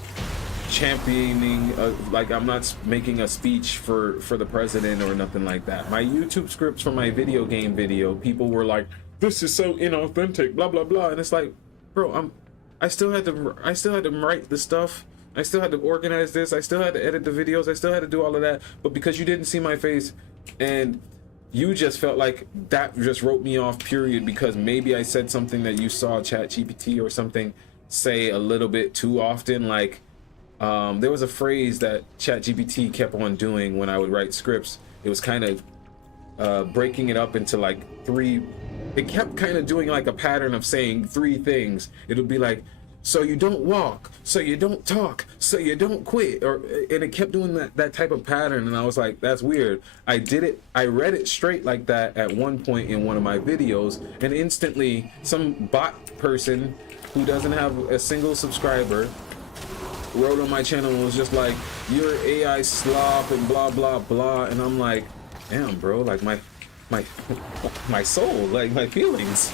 championing, like I'm not making a speech for the president or nothing like that. My YouTube scripts for my video game video, people were like, this is so inauthentic, blah blah blah, and it's like, bro, I still had to write the stuff, I still had to organize this, I still had to edit the videos, I still had to do all of that, but because you didn't see my face and you just felt like that just wrote me off, period, because maybe I said something that you saw ChatGPT or something say a little bit too often, like there was a phrase that ChatGPT kept on doing when I would write scripts. It was kind of breaking it up into like three it kept kind of doing like a pattern of saying three things. It would be like, so you don't walk, so you don't talk, so you don't quit, and it kept doing that type of pattern. And I was like, that's weird. I read it straight like that at one point in one of my videos, and instantly some bot person who doesn't have a single subscriber wrote on my channel and was just like, you're AI slop and blah blah blah. And I'm like, damn bro, like my soul, like my feelings.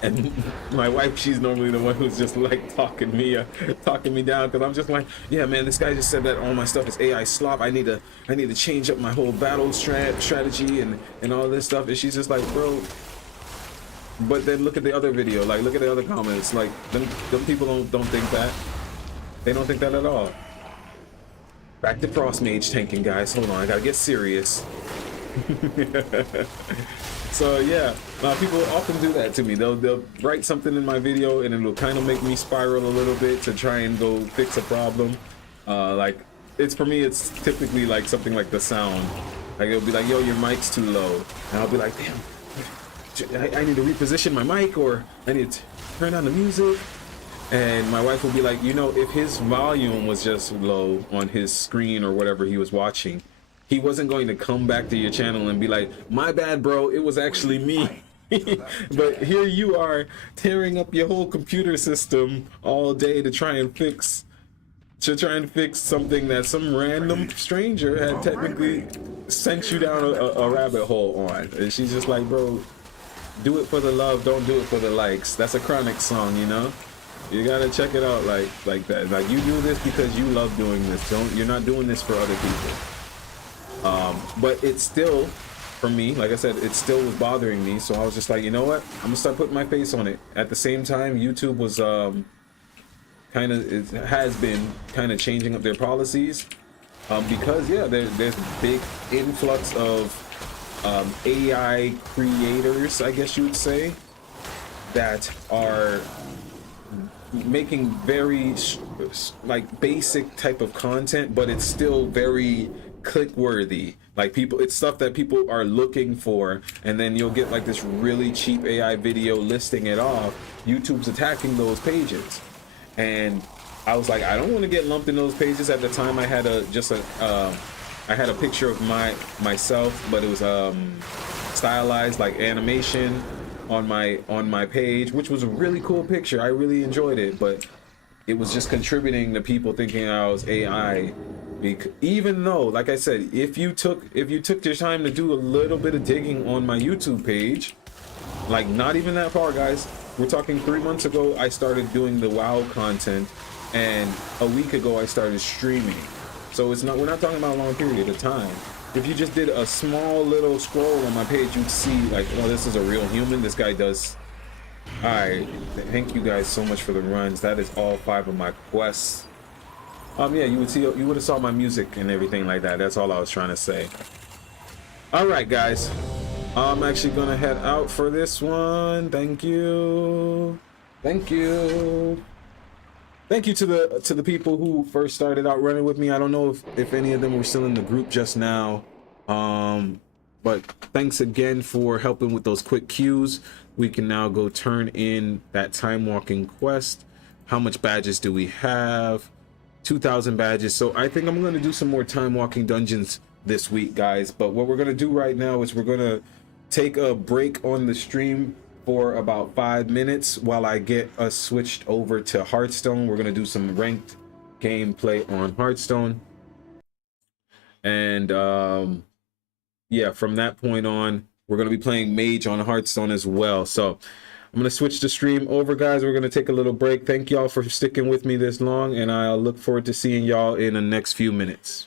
And my wife, she's normally the one who's just like talking me down, because I'm just like, yeah man, this guy just said that all my stuff is AI slop. I need to change up my whole battle strategy and all this stuff. And she's just like, bro, but then look at the other video, like look at the other comments, like them people don't think that. They don't think that at all. Back to Frost Mage tanking, guys. Hold on, I gotta get serious. So yeah, people often do that to me. They'll write something in my video and it'll kind of make me spiral a little bit to try and go fix a problem. Like for me, it's typically like something like the sound. Like it'll be like, yo, your mic's too low, and I'll be like, damn, I need to reposition my mic, or I need to turn on the music. And my wife will be like, you know, if his volume was just low on his screen or whatever he was watching, he wasn't going to come back to your channel and be like, my bad bro, it was actually me. But here you are tearing up your whole computer system all day to try and fix something that some random stranger had technically sent you down a rabbit hole on. And she's just like, bro, do it for the love, don't do it for the likes. That's a Chronic song, you know? You gotta check it out like that. Like, you do this because you love doing this. You're not doing this for other people. But it's still, for me, like I said, it still was bothering me. So I was just like, you know what? I'm gonna start putting my face on it. At the same time, YouTube was it has been kind of changing up their policies, because yeah, there's a big influx of AI creators, I guess you would say, that are making very like basic type of content, but it's still very click worthy. Like, it's stuff that people are looking for, and then you'll get like this really cheap AI video listing it off. YouTube's attacking those pages, and I was like, I don't want to get lumped in those pages. At the time, I had a picture of myself, but it was stylized like animation on my page, which was a really cool picture. I really enjoyed it, but it was just contributing to people thinking I was AI. Even though, like I said, if you took your time to do a little bit of digging on my YouTube page, like not even that far, guys. We're talking 3 months ago, I started doing the WoW content, and a week ago I started streaming. So we're not talking about a long period of time. If you just did a small little scroll on my page, you'd see like, oh, this is a real human. This guy does. All right, thank you guys so much for the runs. That is all 5 of my quests. Yeah, you would have saw my music and everything like that. That's all I was trying to say. All right, guys, I'm actually gonna head out for this one. Thank you to the people who first started out running with me. I don't know if any of them were still in the group just now, but thanks again for helping with those quick queues. We can now go turn in that time walking quest. How much badges do we have? 2,000 badges. So I think I'm going to do some more time walking dungeons this week, guys. But what we're going to do right now is we're going to take a break on the stream for about 5 minutes while I get us switched over to Hearthstone. We're going to do some ranked gameplay on Hearthstone. And yeah, from that point on, we're going to be playing Mage on Hearthstone as well. So I'm going to switch the stream over, guys. We're going to take a little break. Thank y'all for sticking with me this long, and I'll look forward to seeing y'all in the next few minutes.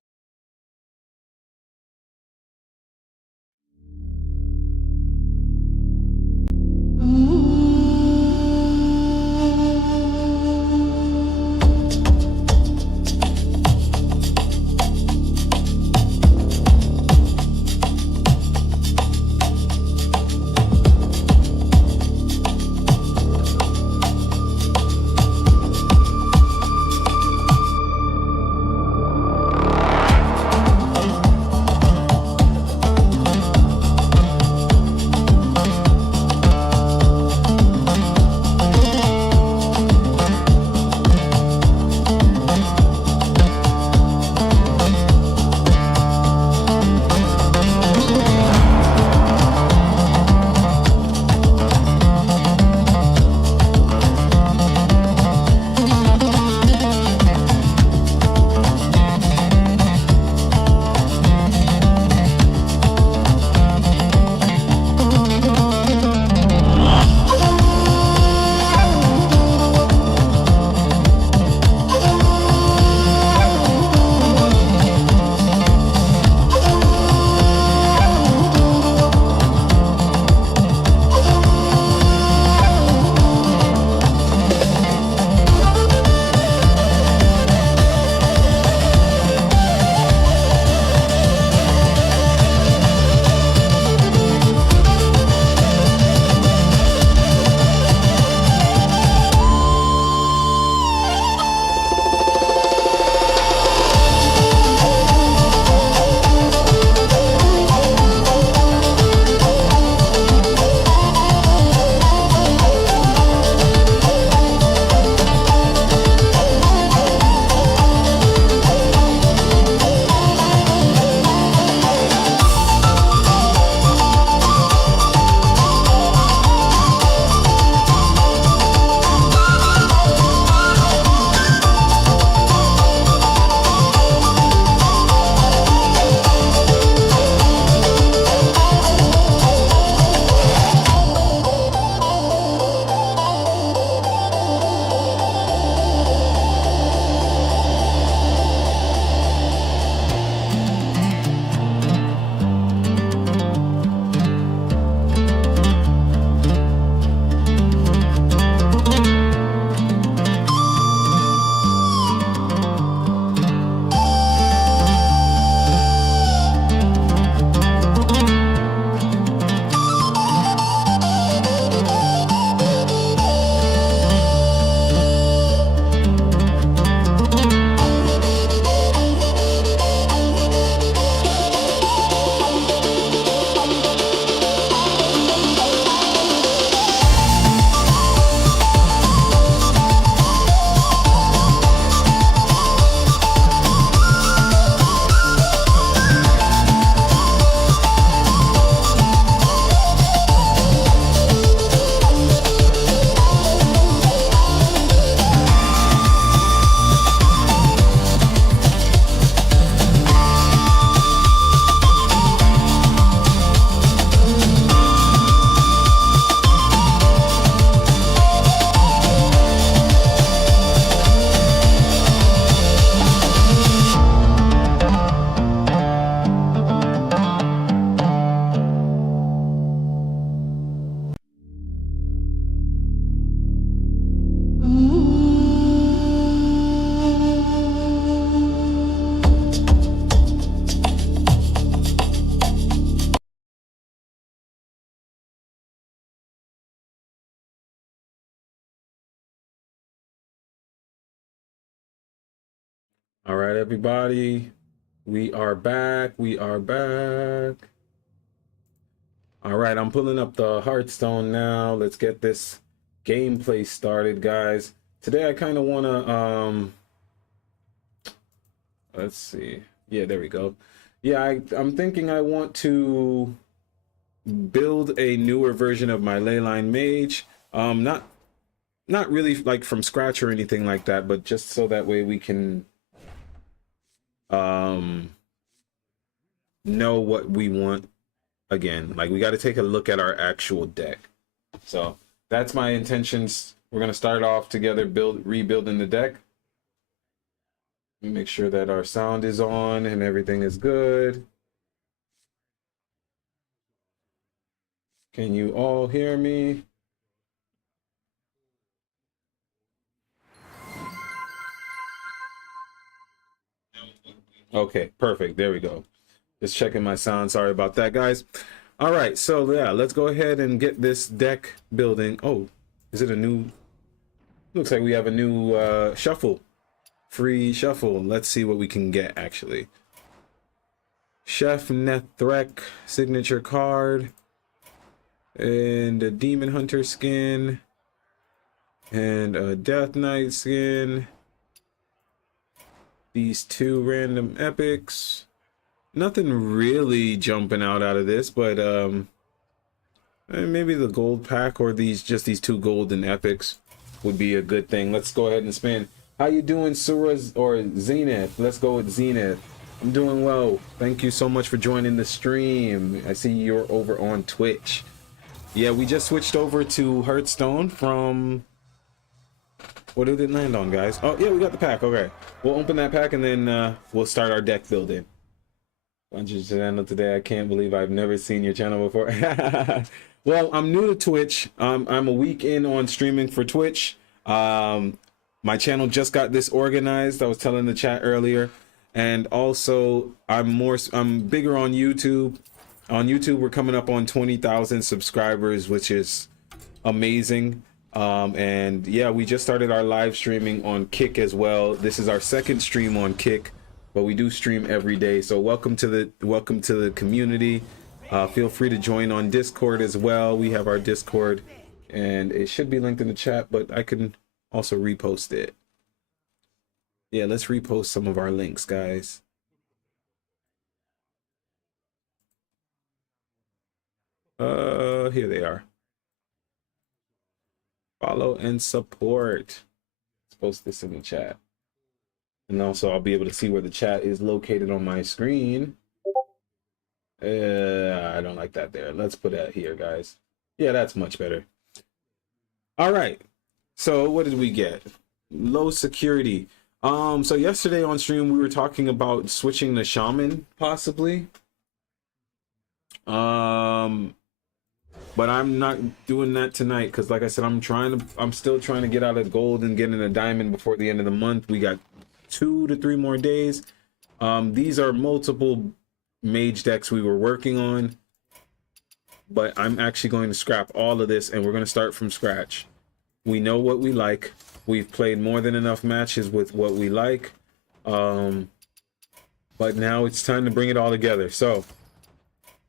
All right, everybody. We are back. We are back. All right, I'm pulling up the Hearthstone now. Let's get this gameplay started, guys. Today I kind of want to let's see. Yeah, there we go. Yeah, I'm thinking I want to build a newer version of my Leyline Mage. Not really like from scratch or anything like that, but just so that way we can know what we want. Again, like we got to take a look at our actual deck. So that's my intentions. We're going to start off together rebuilding the deck. Make sure that our sound is on and everything is good. Can you all hear me? Okay, perfect. There we go. Just checking my sound. Sorry about that, guys. All right, so yeah, let's go ahead and get this deck building. Oh, is it a new? Looks like we have a new shuffle. Free shuffle. Let's see what we can get, actually. Chef Nethrek signature card. And a Demon Hunter skin. And a Death Knight skin. These two random epics. Nothing really jumping out of this, but maybe the gold pack or these two golden epics would be a good thing. Let's go ahead and spin. How you doing, Suraz or Zenith? Let's go with Zenith. I'm doing well. Thank you so much for joining the stream. I see you're over on Twitch. Yeah, we just switched over to Hearthstone from... What did it land on, guys? Oh, yeah, we got the pack. Okay. We'll open that pack and then we'll start our deck building. Bunch channel today. I can't believe I've never seen your channel before. Well, I'm new to Twitch. I'm a week in on streaming for Twitch. My channel just got this organized. I was telling the chat earlier. And also, I'm bigger on YouTube. On YouTube, we're coming up on 20,000 subscribers, which is amazing. And yeah, we just started our live streaming on Kick as well. This is our second stream on Kick, but we do stream every day. So welcome to the community. Feel free to join on Discord as well. We have our Discord, and it should be linked in the chat, but I can also repost it. Yeah, let's repost some of our links, guys. Here they are. Follow and support. Let's post this in the chat. And also I'll be able to see where the chat is located on my screen. I don't like that there. Let's put that here, guys. Yeah, that's much better. All right. So what did we get? Low security. So yesterday on stream we were talking about switching to shaman possibly. But I'm not doing that tonight because, like I said, I'm still trying to get out of gold and get in a diamond before the end of the month. We got 2 to 3 more days. These are multiple mage decks we were working on, but I'm actually going to scrap all of this and we're going to start from scratch. We know what we like. We've played more than enough matches with what we like. But now it's time to bring it all together. So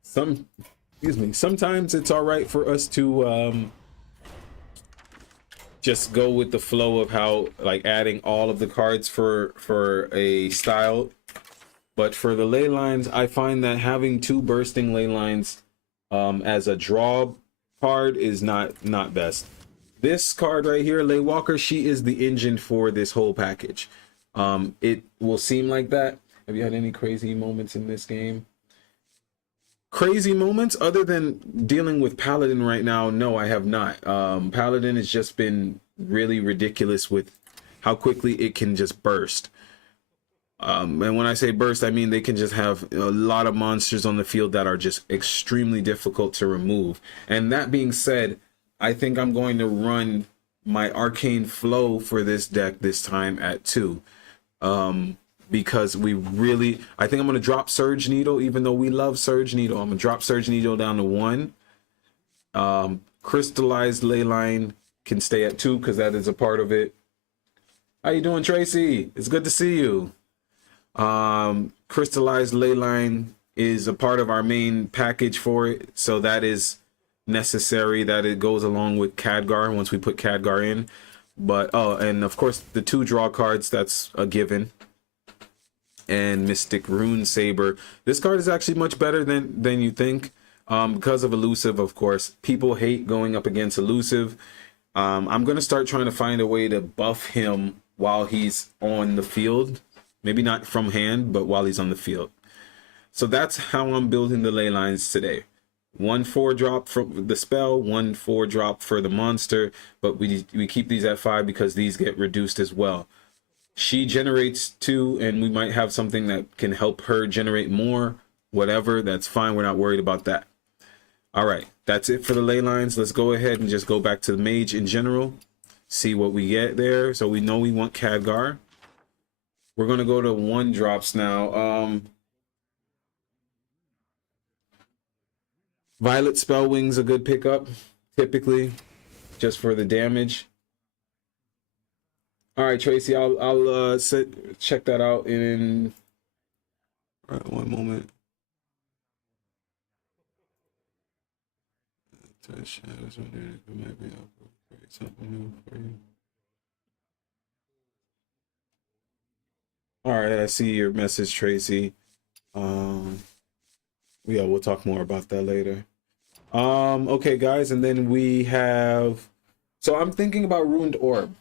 sometimes it's all right for us to just go with the flow of how, like, adding all of the cards for a style. But for the ley lines, I find that having 2 bursting ley lines as a draw card is not best. This card right here, Ley Walker, she is the engine for this whole package. It will seem like that. Have you had any crazy moments in this game? Crazy moments other than dealing with Paladin right now? No, I have not. Paladin has just been really ridiculous with how quickly it can just burst. And when I say burst, I mean they can just have a lot of monsters on the field that are just extremely difficult to remove. And that being said, I think I'm going to run my Arcane Flow for this deck this time at 2. Because I think I'm going to drop Surge Needle, even though we love Surge Needle. I'm going to drop Surge Needle down to 1. Crystallized Leyline can stay at 2 because that is a part of it. How you doing, Tracy? It's good to see you. Crystallized Leyline is a part of our main package for it, so that is necessary, that it goes along with Khadgar once we put Khadgar in. But oh, and of course the 2 draw cards, that's a given. And Mystic Rune Saber. This card is actually much better than you think, because of elusive. Of course, people hate going up against elusive. I'm gonna start trying to find a way to buff him while he's on the field. Maybe not from hand, but while he's on the field. So that's how I'm building the ley lines today. 1 4-drop for the spell, 1 4-drop for the monster, but we keep these at 5 because these get reduced as well. She generates 2, and we might have something that can help her generate more. Whatever, that's fine. We're not worried about that. All right, that's it for the ley lines. Let's go ahead and just go back to the mage in general, see what we get there. So we know we want Khadgar. We're gonna go to 1-drops now. Violet Spellwing's a good pickup, typically, just for the damage. All right, Tracy, I'll check that out in. All right, one moment. Something new for you. All right, I see your message, Tracy. Yeah, we'll talk more about that later. Okay, guys, and then we have. So I'm thinking about Ruined Orb.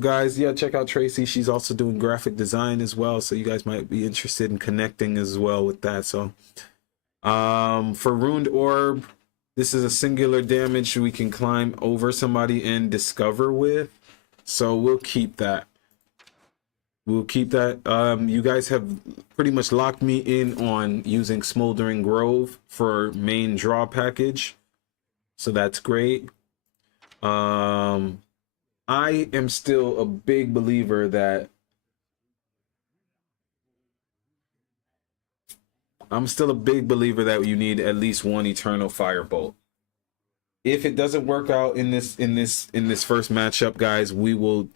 Guys. Yeah, check out Tracy. She's also doing graphic design as well, so you guys might be interested in connecting as well with that. So, for Ruined Orb, this is a singular damage we can climb over somebody and discover with. So we'll keep that. You guys have pretty much locked me in on using Smoldering Grove for main draw package, so that's great. I am still a big believer that you need at least 1 Eternal Firebolt. If it doesn't work out in this first matchup, guys, we will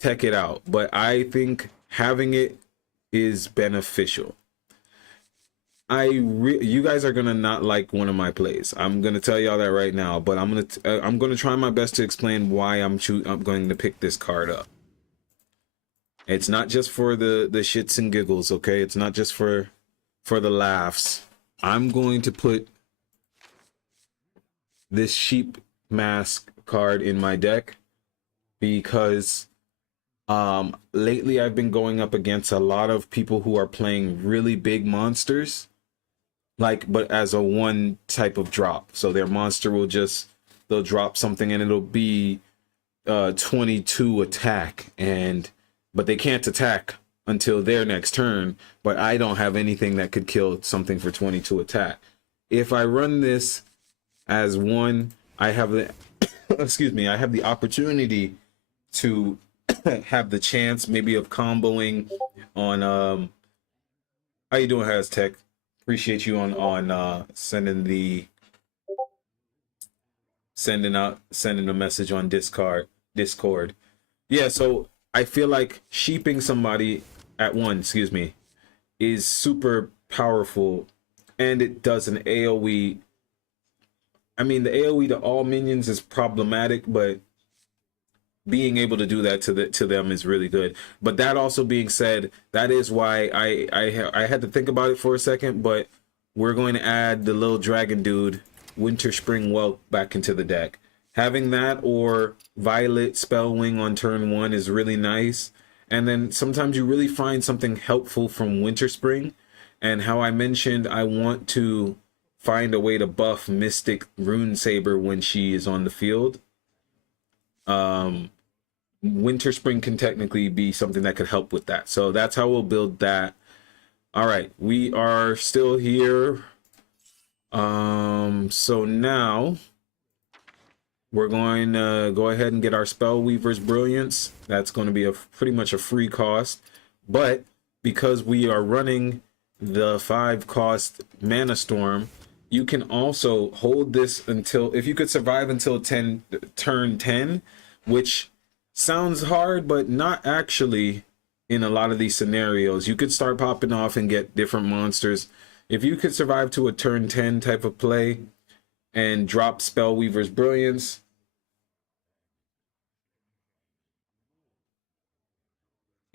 tech it out, but I think having it is beneficial. You guys are gonna not like one of my plays. I'm gonna tell y'all that right now, but I'm gonna try my best to explain why I'm going to pick this card up. It's not just for the shits and giggles, okay? It's not just for the laughs. I'm going to put this Sheep Mask card in my deck because lately I've been going up against a lot of people who are playing really big monsters, but as a 1 type of drop. So their monster they'll drop something and it'll be 22 attack, but they can't attack until their next turn, but I don't have anything that could kill something for 22 attack. If I run this as 1, I have the I have the opportunity to have the chance maybe of comboing on how you doing, Haztech? Appreciate you on sending a message on Discord. Yeah, so I feel like sheeping somebody at 1, is super powerful, and it does an AoE. I mean, the AoE to all minions is problematic, but being able to do that to them is really good. But that also being said, that is why I had to think about it for a second, but we're going to add the little dragon dude, Winter Spring Whelp, back into the deck. Having that or Violet Spellwing on turn 1 is really nice. And then sometimes you really find something helpful from Winter Spring. And how I mentioned, I want to find a way to buff Mystic Rune Saber when she is on the field. Winter Spring can technically be something that could help with that. So that's how we'll build that. All right, we are still here. So now we're going to go ahead and get our Spellweaver's Brilliance. That's going to be pretty much a free cost. But because we are running the 5-cost Mana Storm, you can also hold this until, if you could survive until turn 10, which Sounds hard, but not actually. In a lot of these scenarios, you could start popping off and get different monsters. If you could survive to a turn 10 type of play and drop Spellweaver's Brilliance,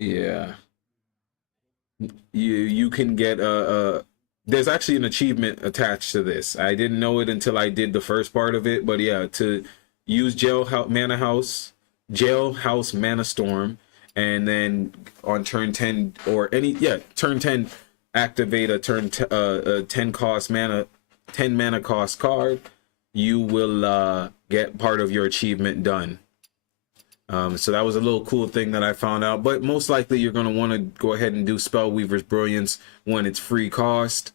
yeah, you can get a there's actually an achievement attached to this. I didn't know it until I did the first part of it, but yeah, to use Jailhouse Mana Storm, and then on turn 10 or turn 10, activate a 10 cost mana, 10 mana cost card, you will get part of your achievement done. So that was a little cool thing that I found out, but most likely you're going to want to go ahead and do Spellweaver's Brilliance when it's free cost.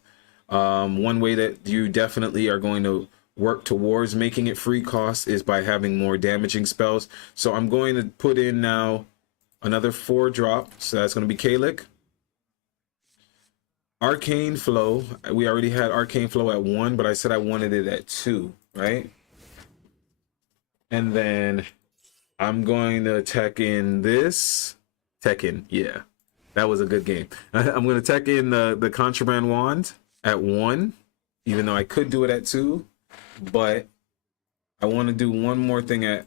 One way that you definitely are going to work towards making it free cost is by having more damaging spells. So I'm going to put in now another 4-drop. So that's going to be Kalik. Arcane Flow. We already had Arcane Flow at 1, but I said I wanted it at 2, right? And then I'm going to tech in this. Yeah. That was a good game. I'm going to tech in the Contraband Wand at 1, even though I could do it at 2. But I want to do one more thing and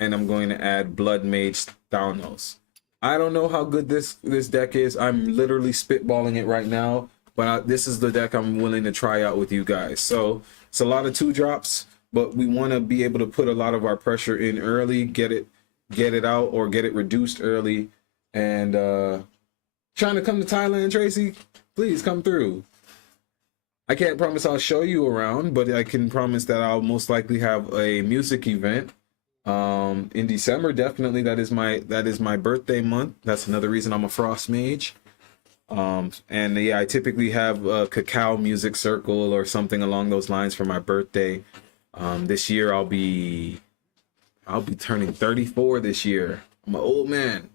I'm going to add Blood Mage Thanos. I don't know how good this deck is. I'm literally spitballing it right now, but this is the deck I'm willing to try out with you guys. So it's a lot of 2-drops, but we want to be able to put a lot of our pressure in early, get it out, or get it reduced early. And trying to come to Thailand, Tracy, please come through. I can't promise I'll show you around, but I can promise that I'll most likely have a music event in December. Definitely, that is my birthday month. That's another reason I'm a Frost Mage. And yeah, I typically have a cacao music circle or something along those lines for my birthday. This year I'll be turning 34 this year. I'm an old man.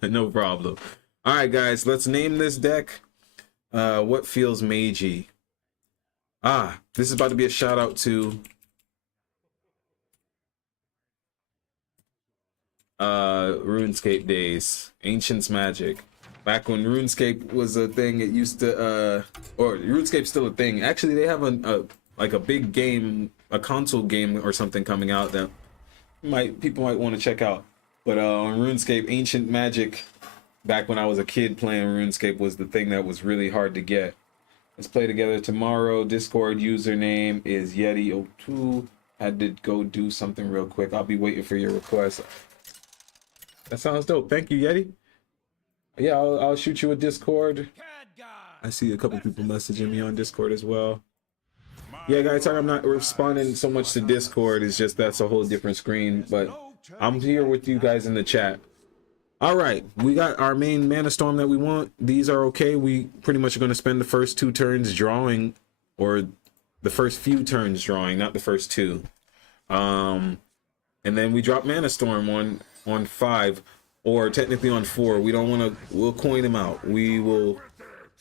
No problem. All right, guys, let's name this deck. What feels magey? This is about to be a shout out to RuneScape days, Ancients Magic. Back when RuneScape was a thing, it used to or RuneScape's still a thing. Actually, they have a big game, a console game or something coming out that people might want to check out. But on RuneScape, Ancient Magic, back when I was a kid playing RuneScape, was the thing that was really hard to get. Let's play together tomorrow. Discord username is Yeti02. Had to go do something real quick. I'll be waiting for your request. That sounds dope. Thank you, Yeti. Yeah, I'll shoot you a Discord. I see a couple people messaging me on Discord as well. Yeah, guys, sorry I'm not responding so much to Discord. It's just that's a whole different screen. But I'm here with you guys in the chat. All right, we got our main Mana Storm that we want. These are okay. We pretty much are going to spend the first 2 turns drawing, or the first few turns drawing, not the first 2. And then we drop Mana Storm on 5, or technically on 4. We don't want to. We'll coin him out. We will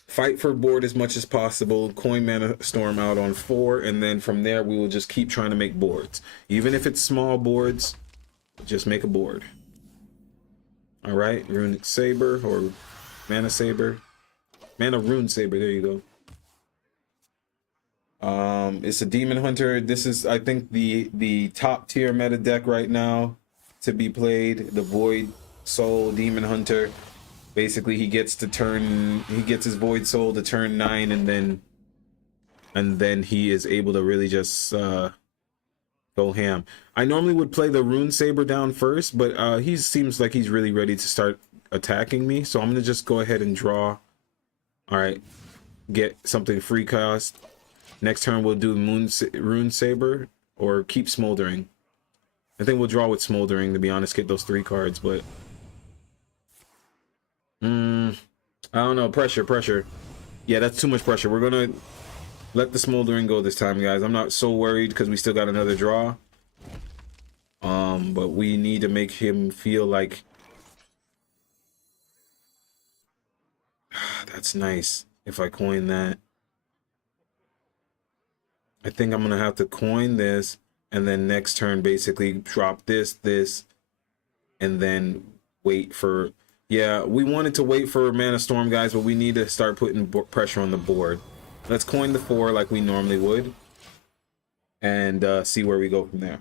fight for board as much as possible. Coin Mana Storm out on 4, and then from there we will just keep trying to make boards. Even if it's small boards, just make a board. All right, Runic Saber or Mana Saber, Mana Rune Saber. There you go. It's a Demon Hunter. This is, I think, the top tier meta deck right now to be played. The Void Soul Demon Hunter. Basically, he gets his Void Soul to turn 9, and then he is able to really just go ham. I normally would play the Rune Saber down first, but he seems like he's really ready to start attacking me. So I'm gonna just go ahead and draw. All right, get something free cost. Next turn we'll do Rune Saber or keep Smoldering. I think we'll draw with Smoldering, to be honest. Get those 3 cards, but I don't know. Pressure. Yeah, that's too much pressure. We're gonna let the Smoldering go this time, guys. I'm not so worried because we still got another draw. But we need to make him feel like that's nice. If I coin that, I think I'm gonna have to coin this, and then next turn basically drop this, and then wait for, yeah, we wanted to wait for Mana Storm, guys, but we need to start putting pressure on the board. Let's coin the 4 like we normally would, and see where we go from there.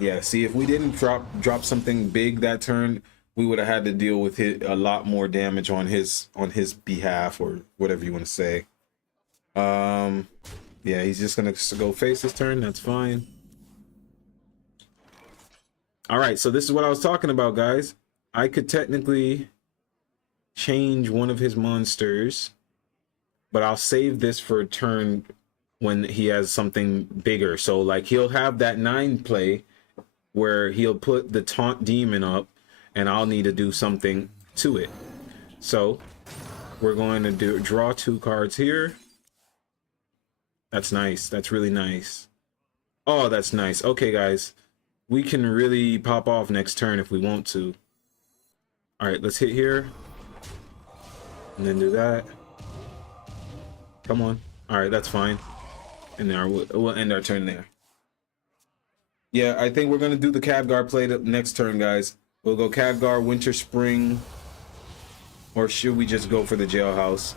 Yeah, see, if we didn't drop something big that turn, we would have had to deal with a lot more damage on his behalf, or whatever you want to say. Yeah, he's just gonna go face his turn. That's fine. All right, so this is what I was talking about, guys. I could technically change one of his monsters, but I'll save this for a turn when he has something bigger. So like he'll have that 9 play where he'll put the taunt demon up, and I'll need to do something to it. So we're going to draw 2 cards here. That's nice. That's really nice. Oh, that's nice. Okay, guys, we can really pop off next turn if we want to. All right, let's hit here and then do that. Come on. All right, that's fine. And there we'll end our turn there. Yeah, I think we're gonna do the Khadgar play the next turn, guys. We'll go Khadgar, Winter Spring, or should we just go for the Jailhouse?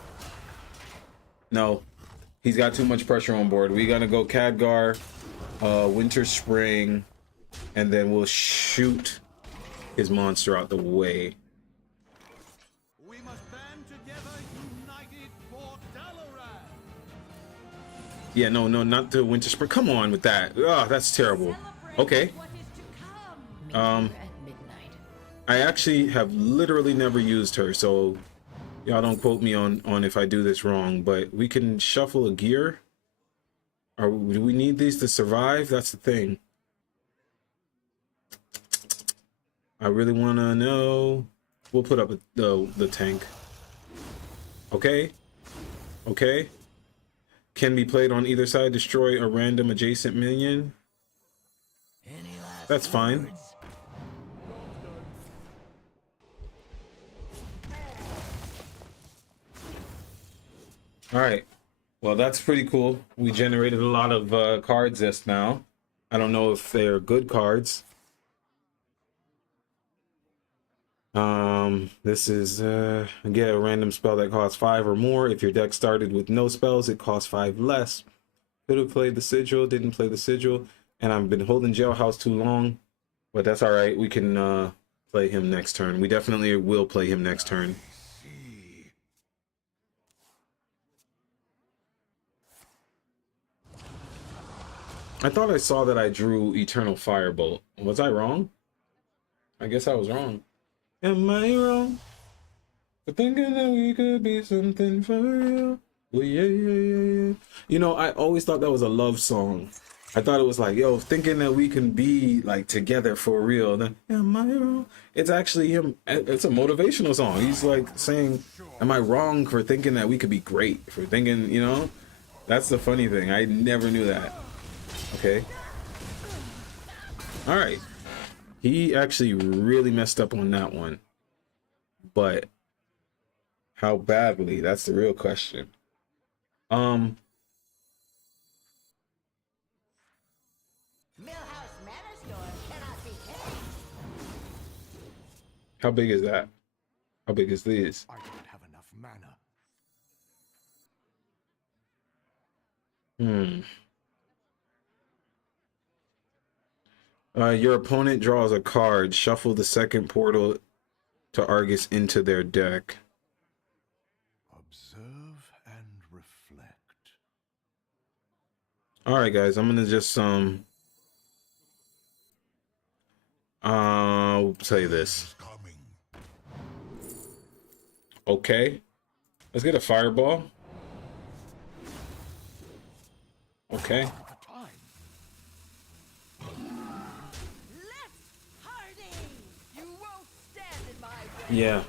No, he's got too much pressure on board. We're gonna go Khadgar, Winter Spring, and then we'll shoot his monster out the way. We must band together, united for Dalaran. Yeah, no, not the Winter Spring. Come on with that. Oh, that's terrible. Okay. What is to come? Meet her at midnight. I actually have literally never used her, so y'all don't quote me on if I do this wrong, but we can shuffle a gear. Or do we need these to survive? That's the thing. I really want to know. We'll put up the tank. Okay. Okay. Can be played on either side. Destroy a random adjacent minion. That's fine. All right. Well, that's pretty cool. We generated a lot of cards just now. I don't know if they're good cards. This is get a random spell that costs 5 or more. If your deck started with no spells, it costs 5 less. Could have played the Sigil, didn't play the Sigil, and I've been holding Jailhouse too long, but that's all right. We can play him next turn. We definitely will play him next turn. I thought I saw that I drew Eternal Firebolt. Was I wrong? I guess I was wrong. Am I wrong for thinking that we could be something for real? Well, yeah. You know, I always thought that was a love song. I thought it was like, yo, thinking that we can be like together for real. Then, am I wrong? It's actually him. It's a motivational song. He's like saying, am I wrong for thinking that we could be great? For thinking, you know, that's the funny thing. I never knew that. Okay. All right. He actually really messed up on that one. But how badly? That's the real question. Millhouse Manor Store cannot be hidden. How big is that? How big is this? I don't have enough mana. Your opponent draws a card. Shuffle the second portal to Argus into their deck. Observe and reflect. All right, guys. I'm gonna just I'll tell you this. Okay, let's get a fireball. Okay. Yeah,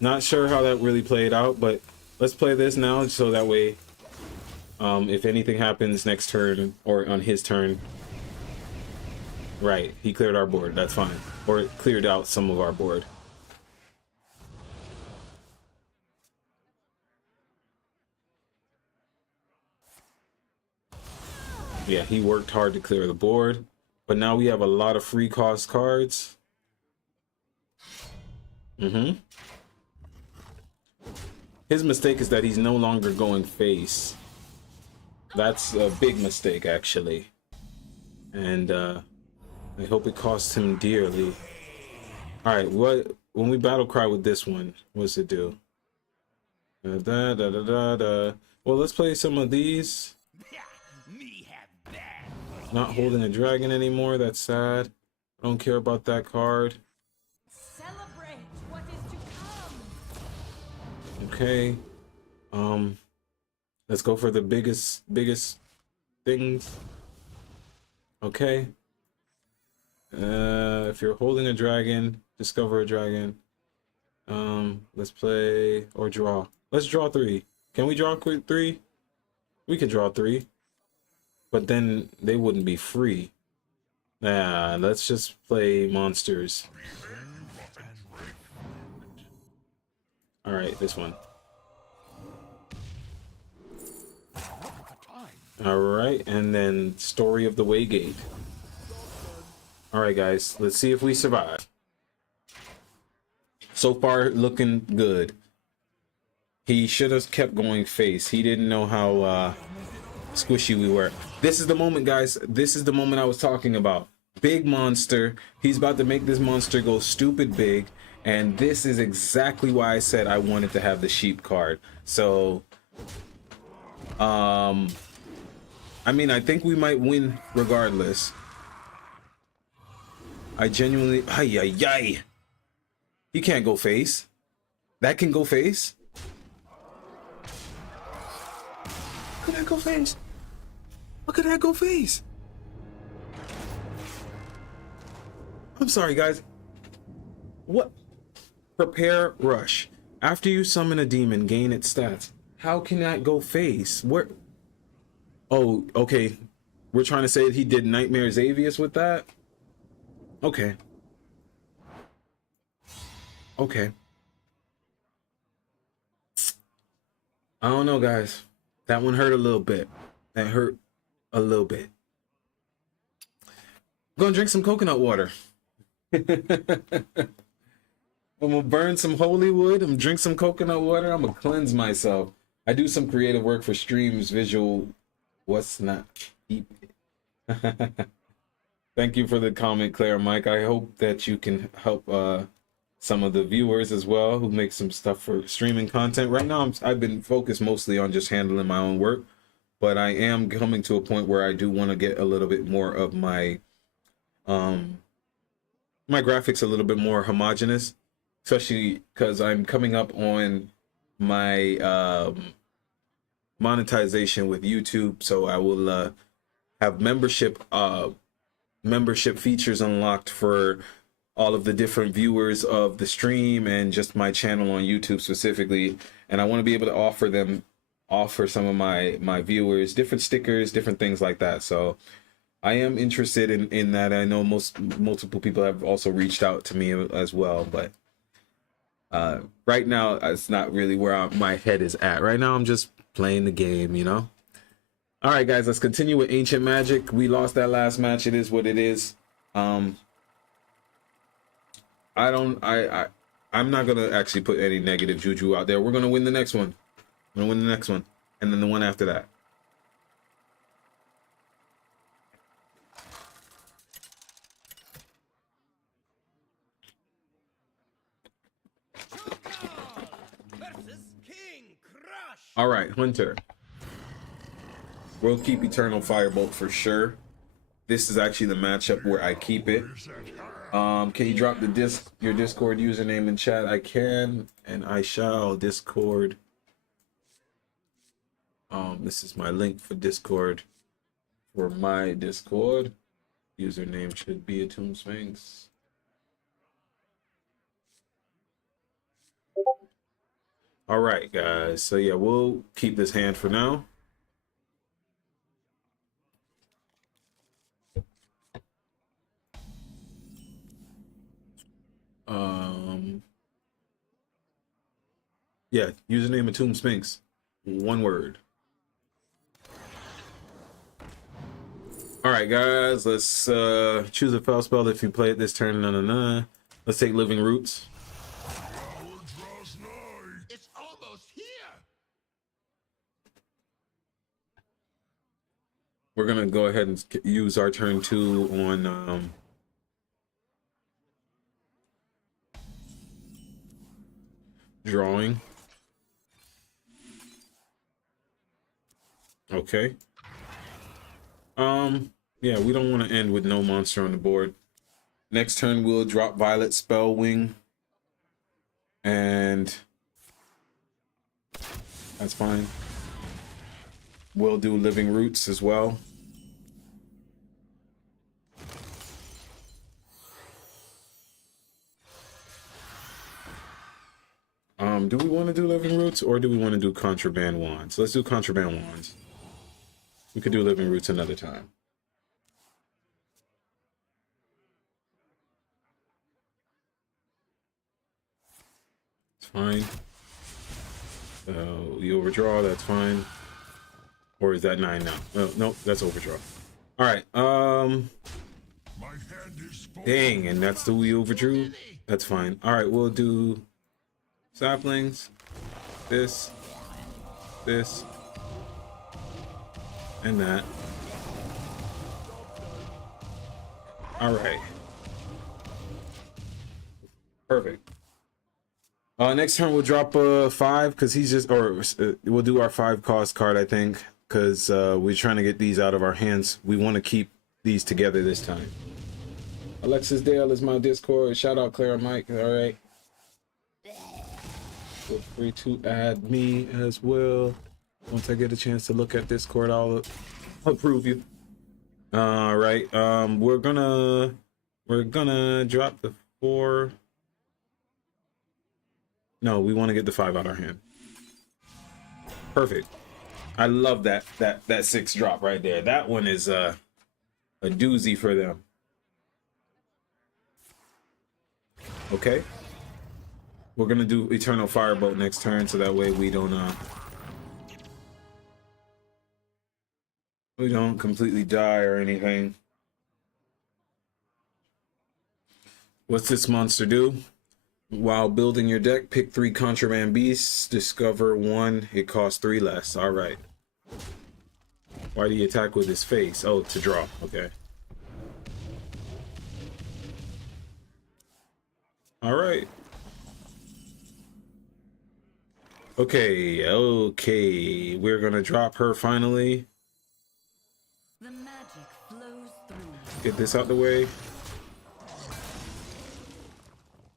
not sure how that really played out, but let's play this now so that way if anything happens next turn or on his turn, right, he cleared our board, that's fine, or it cleared out some of our board. Yeah, he worked hard to clear the board, but now we have a lot of free cost cards. His mistake is that he's no longer going face. That's a big mistake, actually. And I hope it costs him dearly. All right, when we battle cry with this one, what's it do? Da, da, da, da, da. Well, let's play some of these. Not holding a dragon anymore. That's sad. I don't care about that card. Celebrate what is to come. Okay. Let's go for the biggest things. Okay. If you're holding a dragon, discover a dragon. Let's play or draw. Let's draw 3. Can we draw quick 3? We can draw 3. But then they wouldn't be free. Nah, let's just play monsters. All right, this one. All right, and then Story of the Waygate. All right, guys, let's see if we survive. So far, looking good. He should have kept going face. He didn't know how squishy we were. This is the moment, guys. This is the moment I was talking about. Big monster. He's about to make this monster go stupid big. And this is exactly why I said I wanted to have the sheep card. So, I mean, I think we might win regardless. I genuinely... Ay, ay, ay. He can't go face. That can go face? How could that go face? How could that go face? I'm sorry, guys. What? Prepare rush. After you summon a demon, gain its stats. How can that go face? Where? Oh, okay. We're trying to say he did Nightmare Xavius with that? Okay. Okay. I don't know, guys. That one hurt a little bit. That hurt a little bit. I'm gonna drink some coconut water. I'm gonna burn some holy wood. I'm gonna drink some coconut water. I'm gonna cleanse myself. I do some creative work for streams, visual. What's not? Thank you for the comment, Claire Mike. I hope that you can help some of the viewers as well who make some stuff for streaming content. Right now, I've been focused mostly on just handling my own work, but I am coming to a point where I do want to get a little bit more of my my graphics a little bit more homogeneous, especially because I'm coming up on my monetization with YouTube. So I will have membership features unlocked for all of the different viewers of the stream and just my channel on YouTube specifically. And I want to be able to offer some of my viewers different stickers, different things like that. So I am interested in that. I know multiple people have also reached out to me as well, but right now it's not really where my head is at. Right now I'm just playing the game, you know. All right, guys, let's continue with Ancient Magic. We lost that last match. It is what it is. I'm not gonna actually put any negative juju out there. We're gonna win the next one. We're gonna win the next one, and then the one after that. All right, Hunter. We'll keep Eternal Firebolt for sure. This is actually the matchup where I keep it. Can you drop your Discord username in chat? I can, and I shall. Discord. This is my link for Discord. For my Discord, username should be Atum Sphinx. All right, guys. So yeah, we'll keep this hand for now. Yeah, username Atum Sphinx. One word. All right, guys, let's choose a spell spell if you play it this turn. Let's take Living Roots. It's almost here. We're gonna go ahead and use our turn 2 on drawing. Okay. Yeah, we don't want to end with no monster on the board. Next turn we'll drop Violet Spellwing, and that's fine. We'll do Living Roots as well. Do we want to do Living Roots or do we want to do Contraband Wands? Let's do Contraband Wands. We could do Living Roots another time. It's fine. We overdraw, that's fine. Or is that 9 now? Oh, nope, that's overdraw. All right. Dang, and that's the we overdrew. That's fine. All right, we'll do saplings. This, and that. All right. Perfect. Next turn we'll drop 5 because he's just, or we'll do our 5 cost card, I think, because we're trying to get these out of our hands. We want to keep these together this time. Alexis Dale is my Discord. Shout out Clara Mike. All right. Feel free to add me as well. Once I get a chance to look at Discord, I'll approve you. All right. We're gonna drop the 4. No, we want to get the 5 out of our hand. Perfect. I love that 6 drop right there. That one is a doozy for them. Okay. We're gonna do Eternal Firebolt next turn, so that way we don't completely die or anything. What's this monster do? While building your deck, pick 3 Contraband Beasts. Discover 1. It costs 3 less. All right. Why do you attack with his face? Oh, to draw. Okay. All right. Okay. We're gonna drop her finally. The magic flows through. Get this out the way.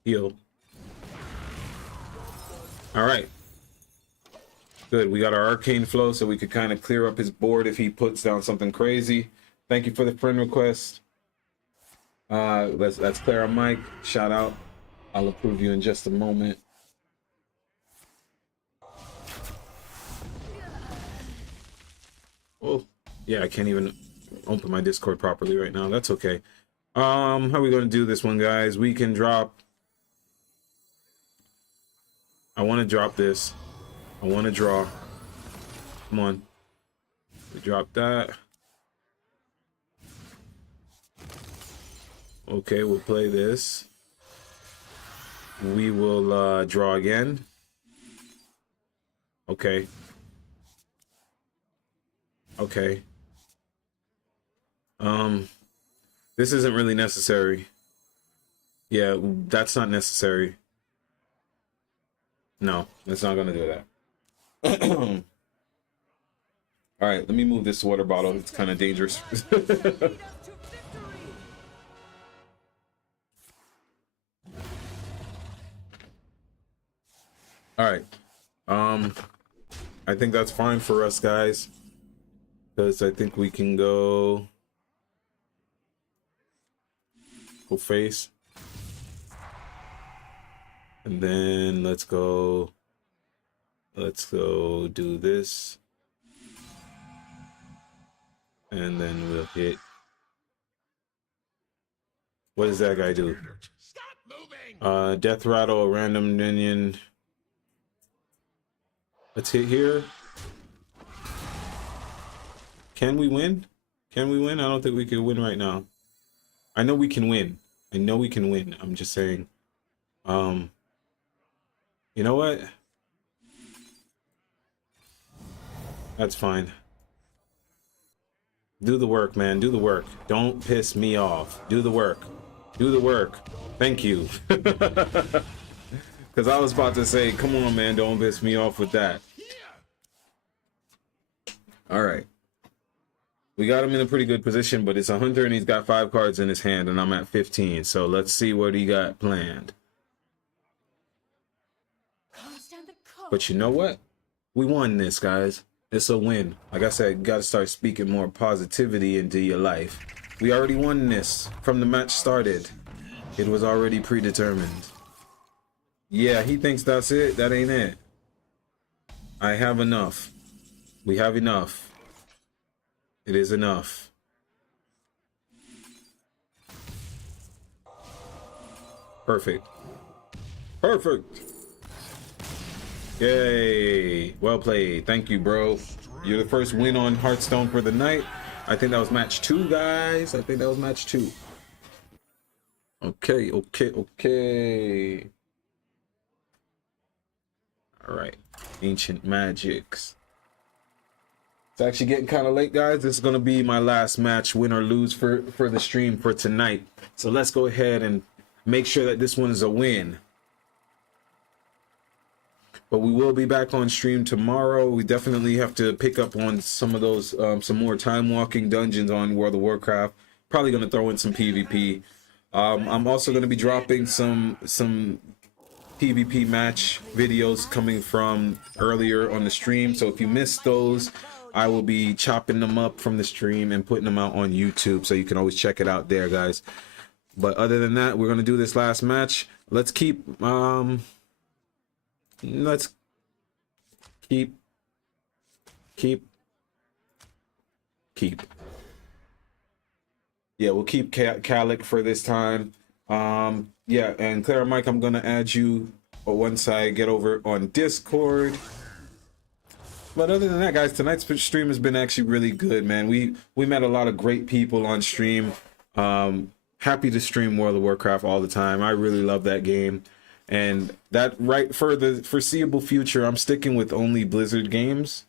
Heal. All right. Good. We got our arcane flow, so we could kind of clear up his board if he puts down something crazy. Thank you for the friend request. That's Clara Mike. Shout out. I'll approve you in just a moment. Oh, yeah, I can't even open my Discord properly right now. That's okay. How are we going to do this one, guys? We can drop. I want to drop this. I want to draw. Come on. We drop that. Okay, we'll play this. We will draw again. Okay. Okay. This isn't really necessary. Yeah, that's not necessary. No, it's not gonna do that. All right, let me move this water bottle. It's kind of dangerous. All right. I think that's fine for us, guys, because I think we can go face. And then let's go do this. And then we'll hit. What does that guy do? Stop moving. Death Rattle, a random minion. Let's hit here. Can we win? Can we win? I don't think we can win right now. I know we can win. I know we can win. I'm just saying. You know what? That's fine. Do the work, man. Do the work. Don't piss me off. Do the work. Do the work. Thank you. Because I was about to say, come on, man. Don't piss me off with that. All right. We got him in a pretty good position, but it's a hunter and he's got 5 cards in his hand and I'm at 15. So let's see what he got planned. But you know what? We won this, guys. It's a win. Like I said, you got to start speaking more positivity into your life. We already won this from the match started. It was already predetermined. Yeah, he thinks that's it. That ain't it. I have enough. We have enough. It is enough. Perfect. Perfect. Yay. Well played. Thank you, bro. You're the first win on Hearthstone for the night. I think that was match 2, guys. I think that was match 2. Okay, okay, okay. All right. Ancient Magics. It's actually getting kind of late, guys. This is going to be my last match, win or lose, for the stream for tonight. So let's go ahead and make sure that this one is a win. But we will be back on stream tomorrow. We definitely have to pick up on some of those, some more time walking dungeons on World of Warcraft. Probably going to throw in some PvP. I'm also going to be dropping some PvP match videos coming from earlier on the stream. So if you missed those, I will be chopping them up from the stream and putting them out on YouTube. So you can always check it out there, guys. But other than that, we're going to do this last match. Let's keep... Let's keep. Yeah, we'll keep Calic for this time. Yeah, and Clara Mike, I'm gonna add you once I get over on Discord. But other than that, guys, tonight's stream has been actually really good, man. We met a lot of great people on stream. Happy to stream World of Warcraft all the time. I really love that game. And that right for the foreseeable future, I'm sticking with only Blizzard games.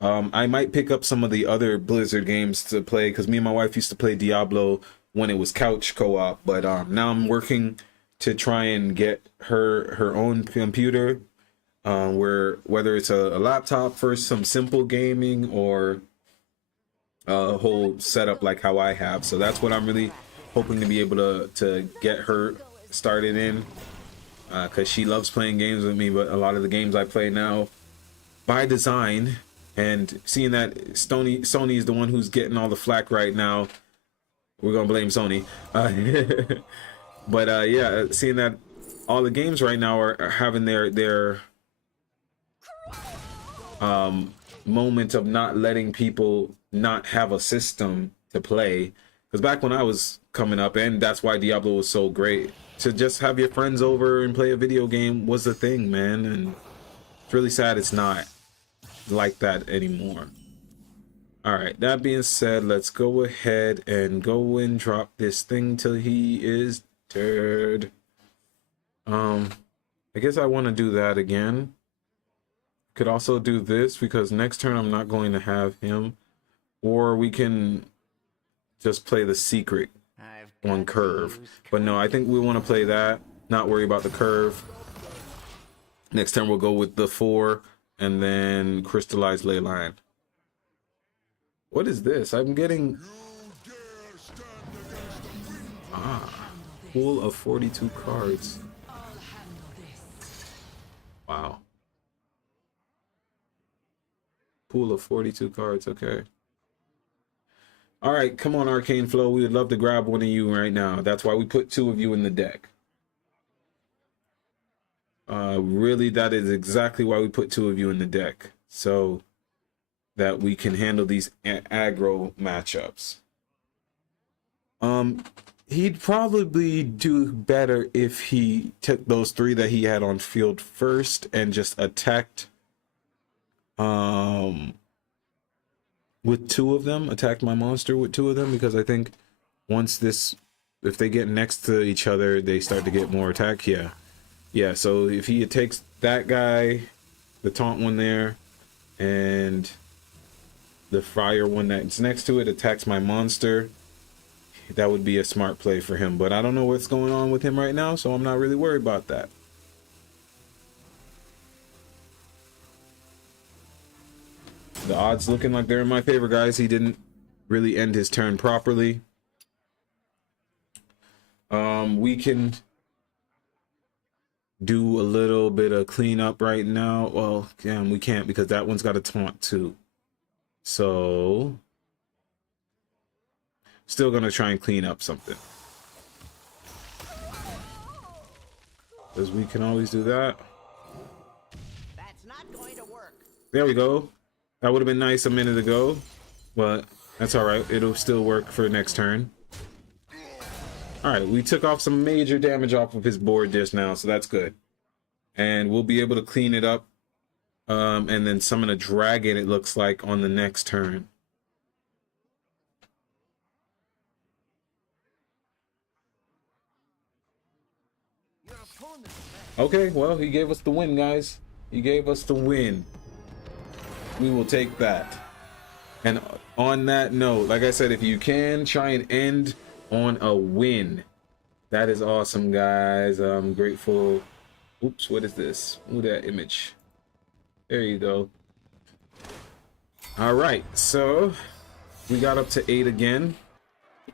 I might pick up some of the other Blizzard games to play because me and my wife used to play Diablo when it was couch co-op. But now I'm working to try and get her own computer, whether it's a laptop for some simple gaming or a whole setup like how I have. So that's what I'm really hoping to be able to get her started in. Because she loves playing games with me, but a lot of the games I play now by design, and seeing that Sony is the one who's getting all the flack right now, we're gonna blame Sony. But yeah, seeing that all the games right now are having their moment of not letting people not have a system to play. Because back when I was coming up, and that's why Diablo was so great, to just have your friends over and play a video game was the thing, man. And it's really sad it's not like that anymore. All right, that being said, let's go ahead and go and drop this thing till he is dead. I guess I want to do that again. Could also do this because next turn I'm not going to have him, or we can just play the secret on curve. But no, I think we want to play that, not worry about the curve. Next turn we'll go with the 4 and then crystallize Leyline. What is this? I'm getting pool of 42 cards. Wow. Pool of 42 cards, okay. All right, come on, Arcane Flow. We would love to grab one of you right now. That's why we put 2 of you in the deck. Really, that is exactly why we put 2 of you in the deck. So that we can handle these aggro matchups. He'd probably do better if he took those 3 that he had on field first and just attacked with two of them, attacked my monster with two of them, because I think once this, if they get next to each other, they start to get more attack. Yeah, so if he takes that guy, the taunt one there, and the fire one that's next to it attacks my monster, that would be a smart play for him. But I don't know what's going on with him right now, so I'm not really worried about that. The odds looking like they're in my favor, guys. He didn't really end his turn properly. We can do a little bit of cleanup right now. Well, damn, we can't because that one's got a taunt too. So still gonna try and clean up something, because we can always do that. That's not going to work. There we go. That would have been nice a minute ago, but that's all right. It'll still work for next turn. All right, we took off some major damage off of his board just now, so that's good. And we'll be able to clean it up and then summon a dragon, it looks like, on the next turn. Okay, well, he gave us the win, guys. He gave us the win. We will take that. And on that note, like I said, if you can try and end on a win, that is awesome, guys. I'm grateful. Oops, what is this? Ooh, that image. There you go. All right, so we got up to 8 again.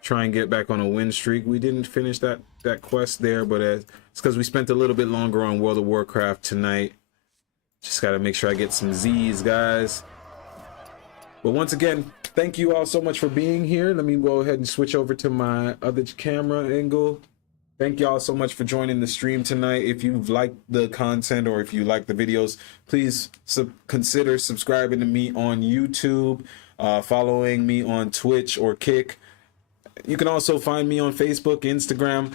Try and get back on a win streak. We didn't finish that quest there, but it's because we spent a little bit longer on World of Warcraft tonight. Just got to make sure I get some Z's, guys. But once again, thank you all so much for being here. Let me go ahead and switch over to my other camera angle. Thank y'all so much for joining the stream tonight. If you've liked the content or if you like the videos, please consider subscribing to me on YouTube, following me on Twitch or Kick. You can also find me on Facebook, Instagram,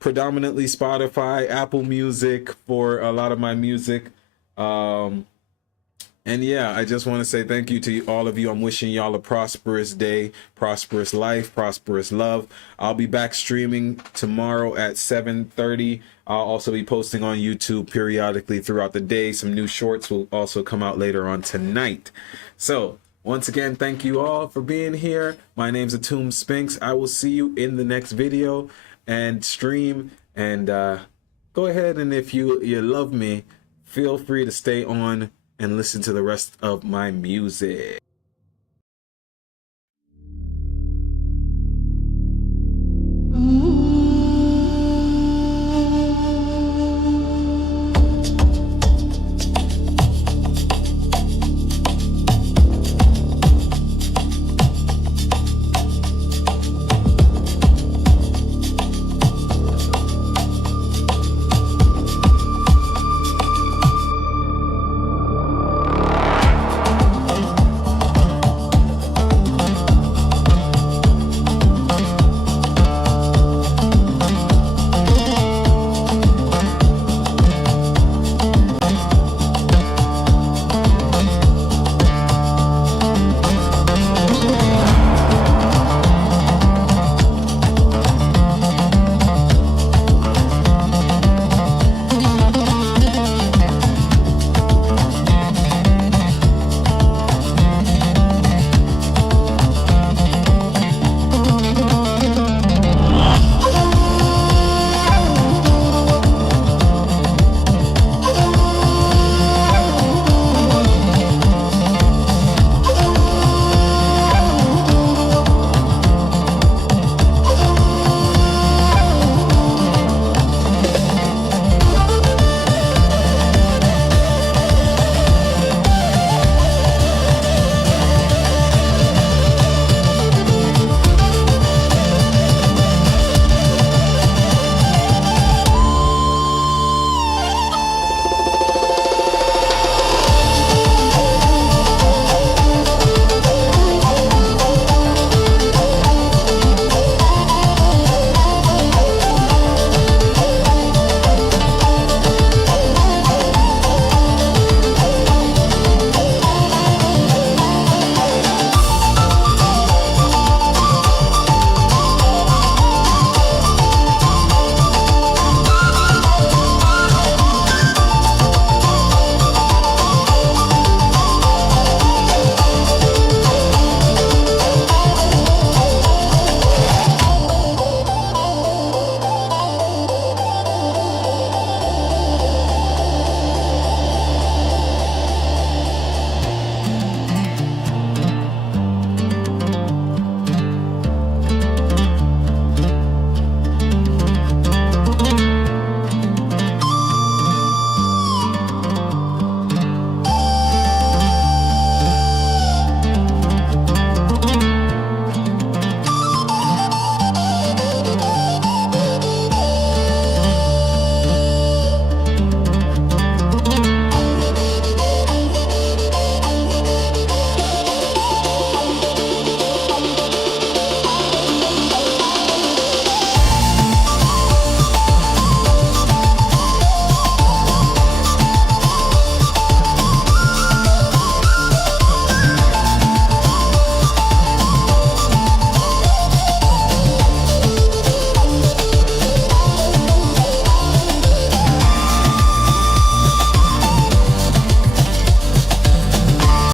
predominantly Spotify, Apple Music for a lot of my music. And yeah, I just want to say thank you to all of you. I'm wishing y'all a prosperous day, prosperous life, prosperous love. I'll be back streaming tomorrow at 7:30. I'll also be posting on YouTube periodically throughout the day. Some new shorts will also come out later on tonight. So once again, thank you all for being here. My name's Atum Sphinx. I will see you in the next video and stream. And go ahead, and if you love me, feel free to stay on and listen to the rest of my music.